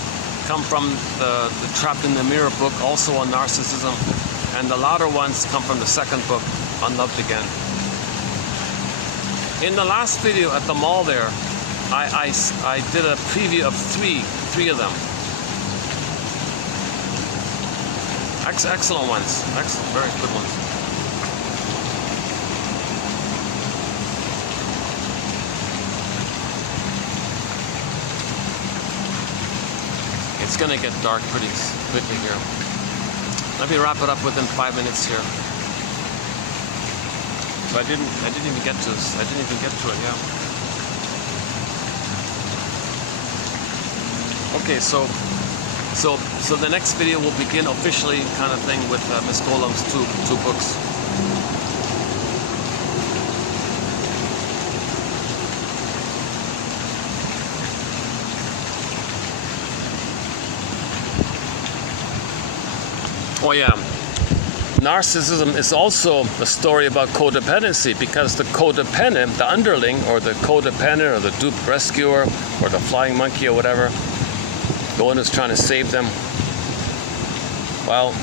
come from the Trapped in the Mirror book, also on narcissism, and the latter ones come from the second book, Unloved Again. In the last video at the mall there, I did a preview of three of them. Excellent ones. Excellent, very good ones. It's gonna get dark pretty quickly here. Let me wrap it up within 5 minutes here. So I didn't even get to this. I didn't even get to it. Yeah. Okay, so the next video will begin officially, kind of thing, with Miss Golem's two books. Oh yeah, Narcissism is also a story about codependency, because the codependent, the underling, or the codependent, or the dupe rescuer, or the flying monkey, or whatever, the one who's trying to save them, well,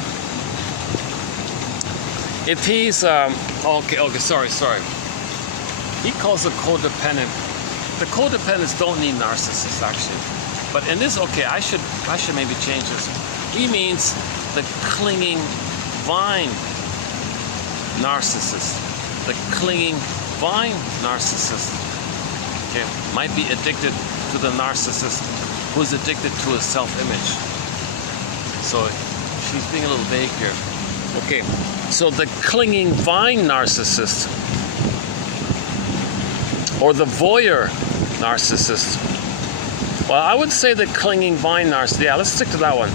if he's, okay, sorry. He calls the codependents don't need narcissists, actually. But in this, okay, I should maybe change this. He means the clinging vine narcissist. The clinging vine narcissist. Okay, might be addicted to the narcissist who's addicted to his self-image. So she's being a little vague here. Okay, so the clinging vine narcissist, or the voyeur narcissist. Well, I would say the clinging vine narcissist. Yeah, let's stick to that one.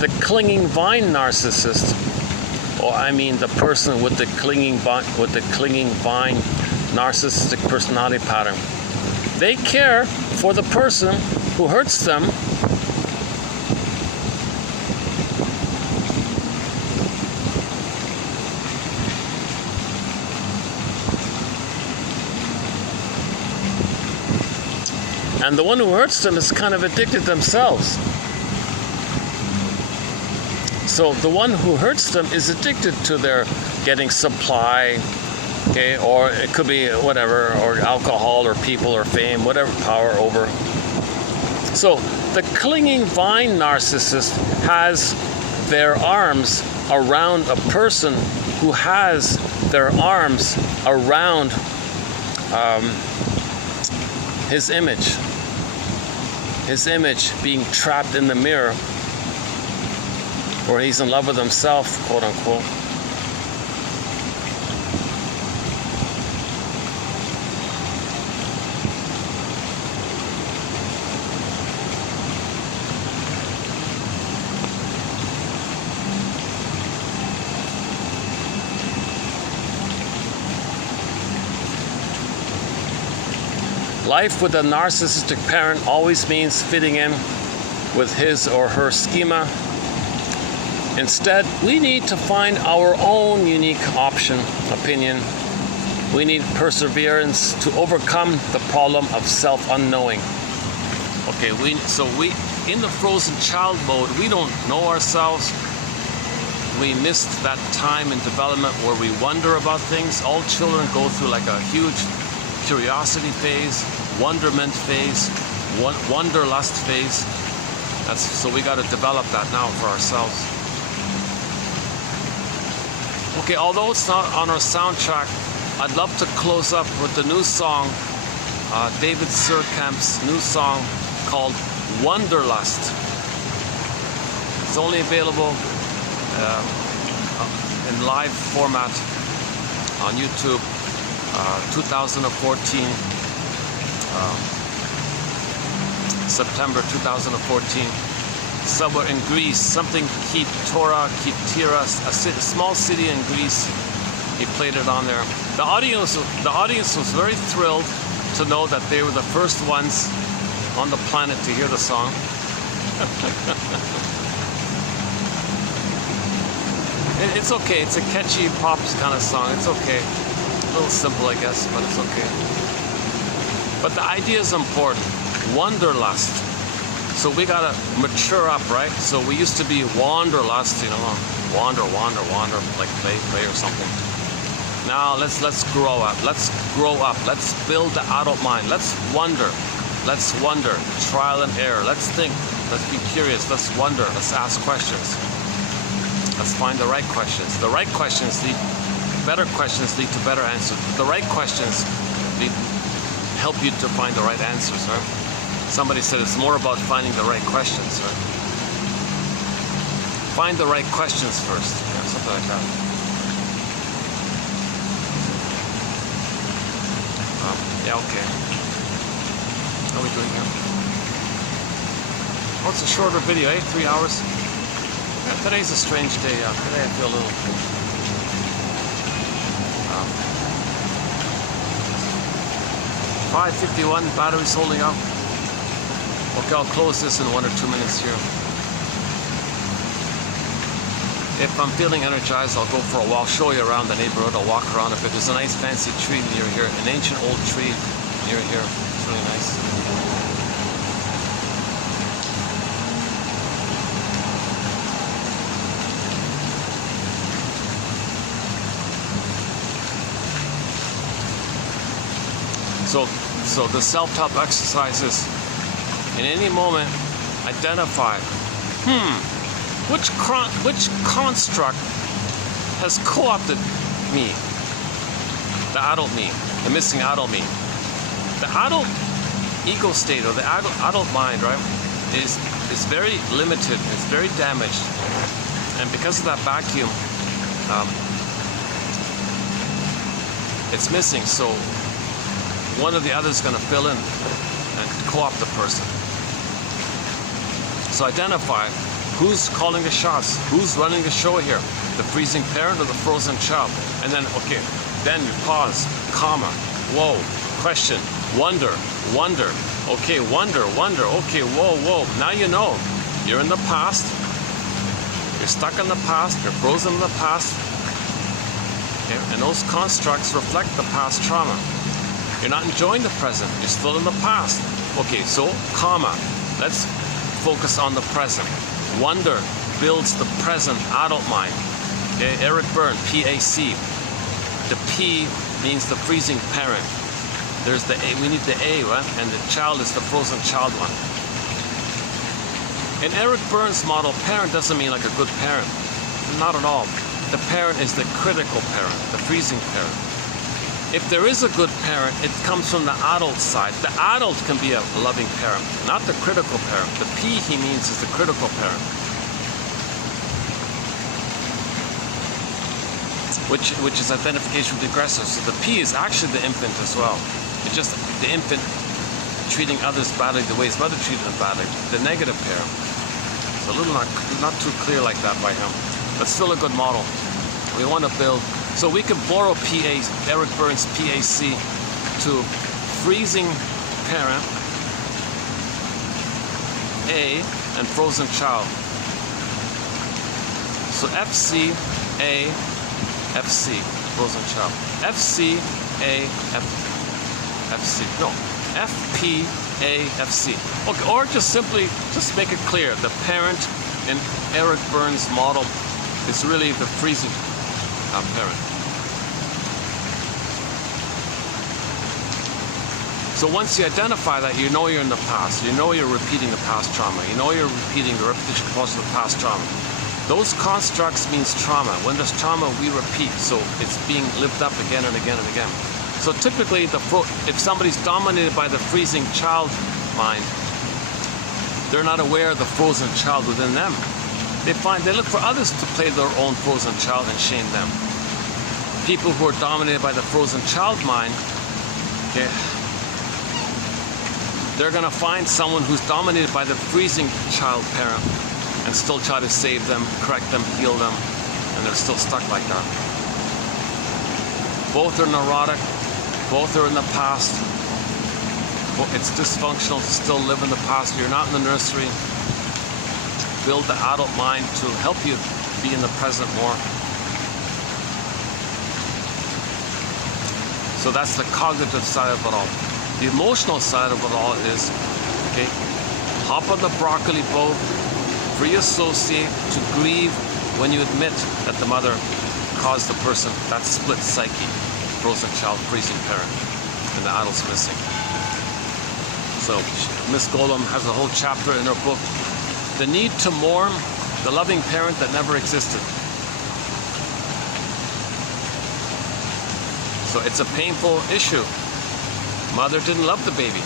The clinging vine narcissist, or I mean the person with the clinging vine narcissistic personality pattern. They care for the person who hurts them, and the one who hurts them is kind of addicted themselves. So the one who hurts them is addicted to their getting supply, okay, or it could be whatever, or alcohol, or people, or fame, whatever, power over. So the clinging vine narcissist has their arms around a person who has their arms around his image being trapped in the mirror, where he's in love with himself, quote unquote. Life with a narcissistic parent always means fitting in with his or her schema. Instead, we need to find our own unique opinion. We need perseverance to overcome the problem of self-unknowing. Okay, we in the frozen child mode, we don't know ourselves. We missed that time in development where we wonder about things. All children go through like a huge curiosity phase, wonderment phase, wanderlust phase. So we got to develop that now for ourselves. Okay, although it's not on our soundtrack, I'd love to close up with the new song, David Surkamp's new song called Wanderlust. It's only available in live format on YouTube, 2014, September 2014. Somewhere in Greece, something Kythera, a small city in Greece. He played it on there. The audience was very thrilled to know that they were the first ones on the planet to hear the song. It's okay. It's a catchy pop kind of song. It's okay. A little simple, I guess, but it's okay. But the idea is important. Wanderlust. So we gotta mature up, right? So we used to be wanderlust, you know, wander, like play or something. Now let's grow up. Let's grow up. Let's build the adult mind. Let's wonder. Let's wonder. Trial and error. Let's think. Let's be curious. Let's wonder. Let's ask questions. Let's find the right questions. The right questions lead, better questions lead to better answers. The right questions help you to find the right answers, right? Somebody said it's more about finding the right questions, right? Find the right questions first. Yeah, something like that. Yeah, okay. How are we doing here? Oh, it's a shorter video, eh? 3 hours. Yeah, today's a strange day. Today I feel a little... 5:51, battery's holding up. Okay, I'll close this in 1 or 2 minutes here. If I'm feeling energized, I'll go for a walk, show you around the neighborhood. I'll walk around a bit. There's a nice fancy tree near here, an ancient old tree near here. It's really nice. So the self-help exercises, in any moment, identify, which construct has co-opted me, the adult me, the missing adult me. The adult ego state, or the adult mind, right, is very limited, it's very damaged, and because of that vacuum, it's missing. So one or the other is going to fill in and co-opt the person. So identify who's calling the shots, who's running the show here, the freezing parent or the frozen child. And then, okay, then you pause, comma, whoa, question, wonder, okay, wonder, okay, whoa. Now you know, you're in the past, you're stuck in the past, you're frozen in the past, okay? And those constructs reflect the past trauma. You're not enjoying the present, you're still in the past. Okay, so, comma, let's focus on the present. Wonder builds the present adult mind. Okay, Eric Berne, PAC. The P means the freezing parent. There's the A, we need the A, right? And the child is the frozen child one. In Eric Berne's model, parent doesn't mean like a good parent. Not at all. The parent is the critical parent, the freezing parent. If there is a good parent, it comes from the adult side. The adult can be a loving parent, not the critical parent. The P he means is the critical parent. Which is identification with the aggressor. So the P is actually the infant as well. It's just the infant treating others badly the way his mother treated him badly. The negative parent. It's a little not too clear like that by him, but still a good model. We want to build. So we can borrow Eric Berne's PAC to freezing parent, A, and frozen child. So FC, A, FC, frozen child. FC, A, FC. No, FP, A, FC. Okay, or just make it clear. The parent in Eric Berne's model is really the freezing parent. So once you identify that, you know you're in the past, you know you're repeating the past trauma, you know you're repeating the repetition compulsion of the past trauma. Those constructs means trauma. When there's trauma, we repeat, so it's being lived up again and again and again. So typically, if somebody's dominated by the freezing child mind, they're not aware of the frozen child within them. They look for others to play their own frozen child and shame them. People who are dominated by the frozen child mind, okay, they're going to find someone who's dominated by the freezing child parent and still try to save them, correct them, heal them, and they're still stuck like that. Both are neurotic, both are in the past. It's dysfunctional to still live in the past. You're not in the nursery. Build the adult mind to help you be in the present more. So that's the cognitive side of it all. The emotional side of it all is, okay, hop on the broccoli boat, free associate, to grieve when you admit that the mother caused the person that split psyche. frozen child, freezing parent, and the adult's missing. So Miss Golem has a whole chapter in her book, The Need to Mourn the Loving Parent That Never Existed. So it's a painful issue. Mother didn't love the baby.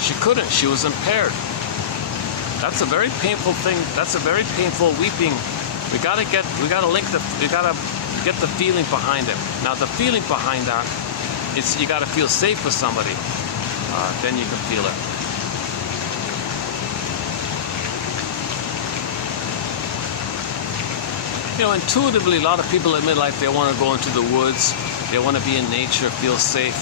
She couldn't. She was impaired. That's a very painful thing. That's a very painful weeping. We gotta get the feeling behind it. Now the feeling behind that, it's you gotta feel safe with somebody. Then you can feel it. You know, intuitively, a lot of people in midlife, they want to go into the woods. They want to be in nature, feel safe.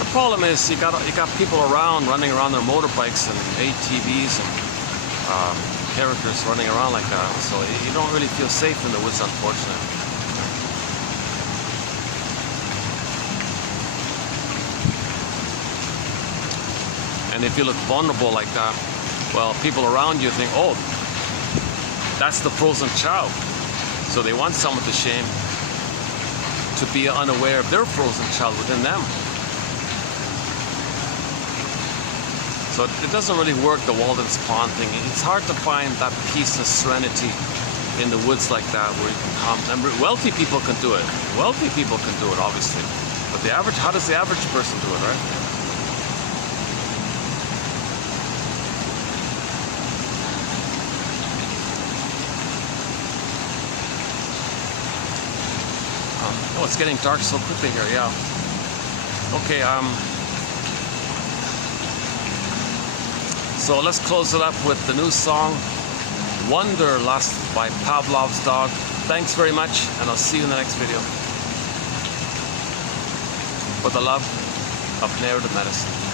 The problem is you got people around running around their motorbikes and ATVs and characters running around like that. So you don't really feel safe in the woods, unfortunately. And if you look vulnerable like that, well, people around you think, oh, that's the frozen child. So they want someone to shame, to be unaware of their frozen child within them. So it doesn't really work, the Walden's Pond thing. It's hard to find that peace and serenity in the woods like that, where you can come. And wealthy people can do it. Wealthy people can do it, obviously. But the average, how does the average person do it, right? Oh, it's getting dark so quickly here, yeah. Okay, so let's close it up with the new song, Wanderlust by Pavlov's Dog. Thanks very much, and I'll see you in the next video. For the love of narrative medicine.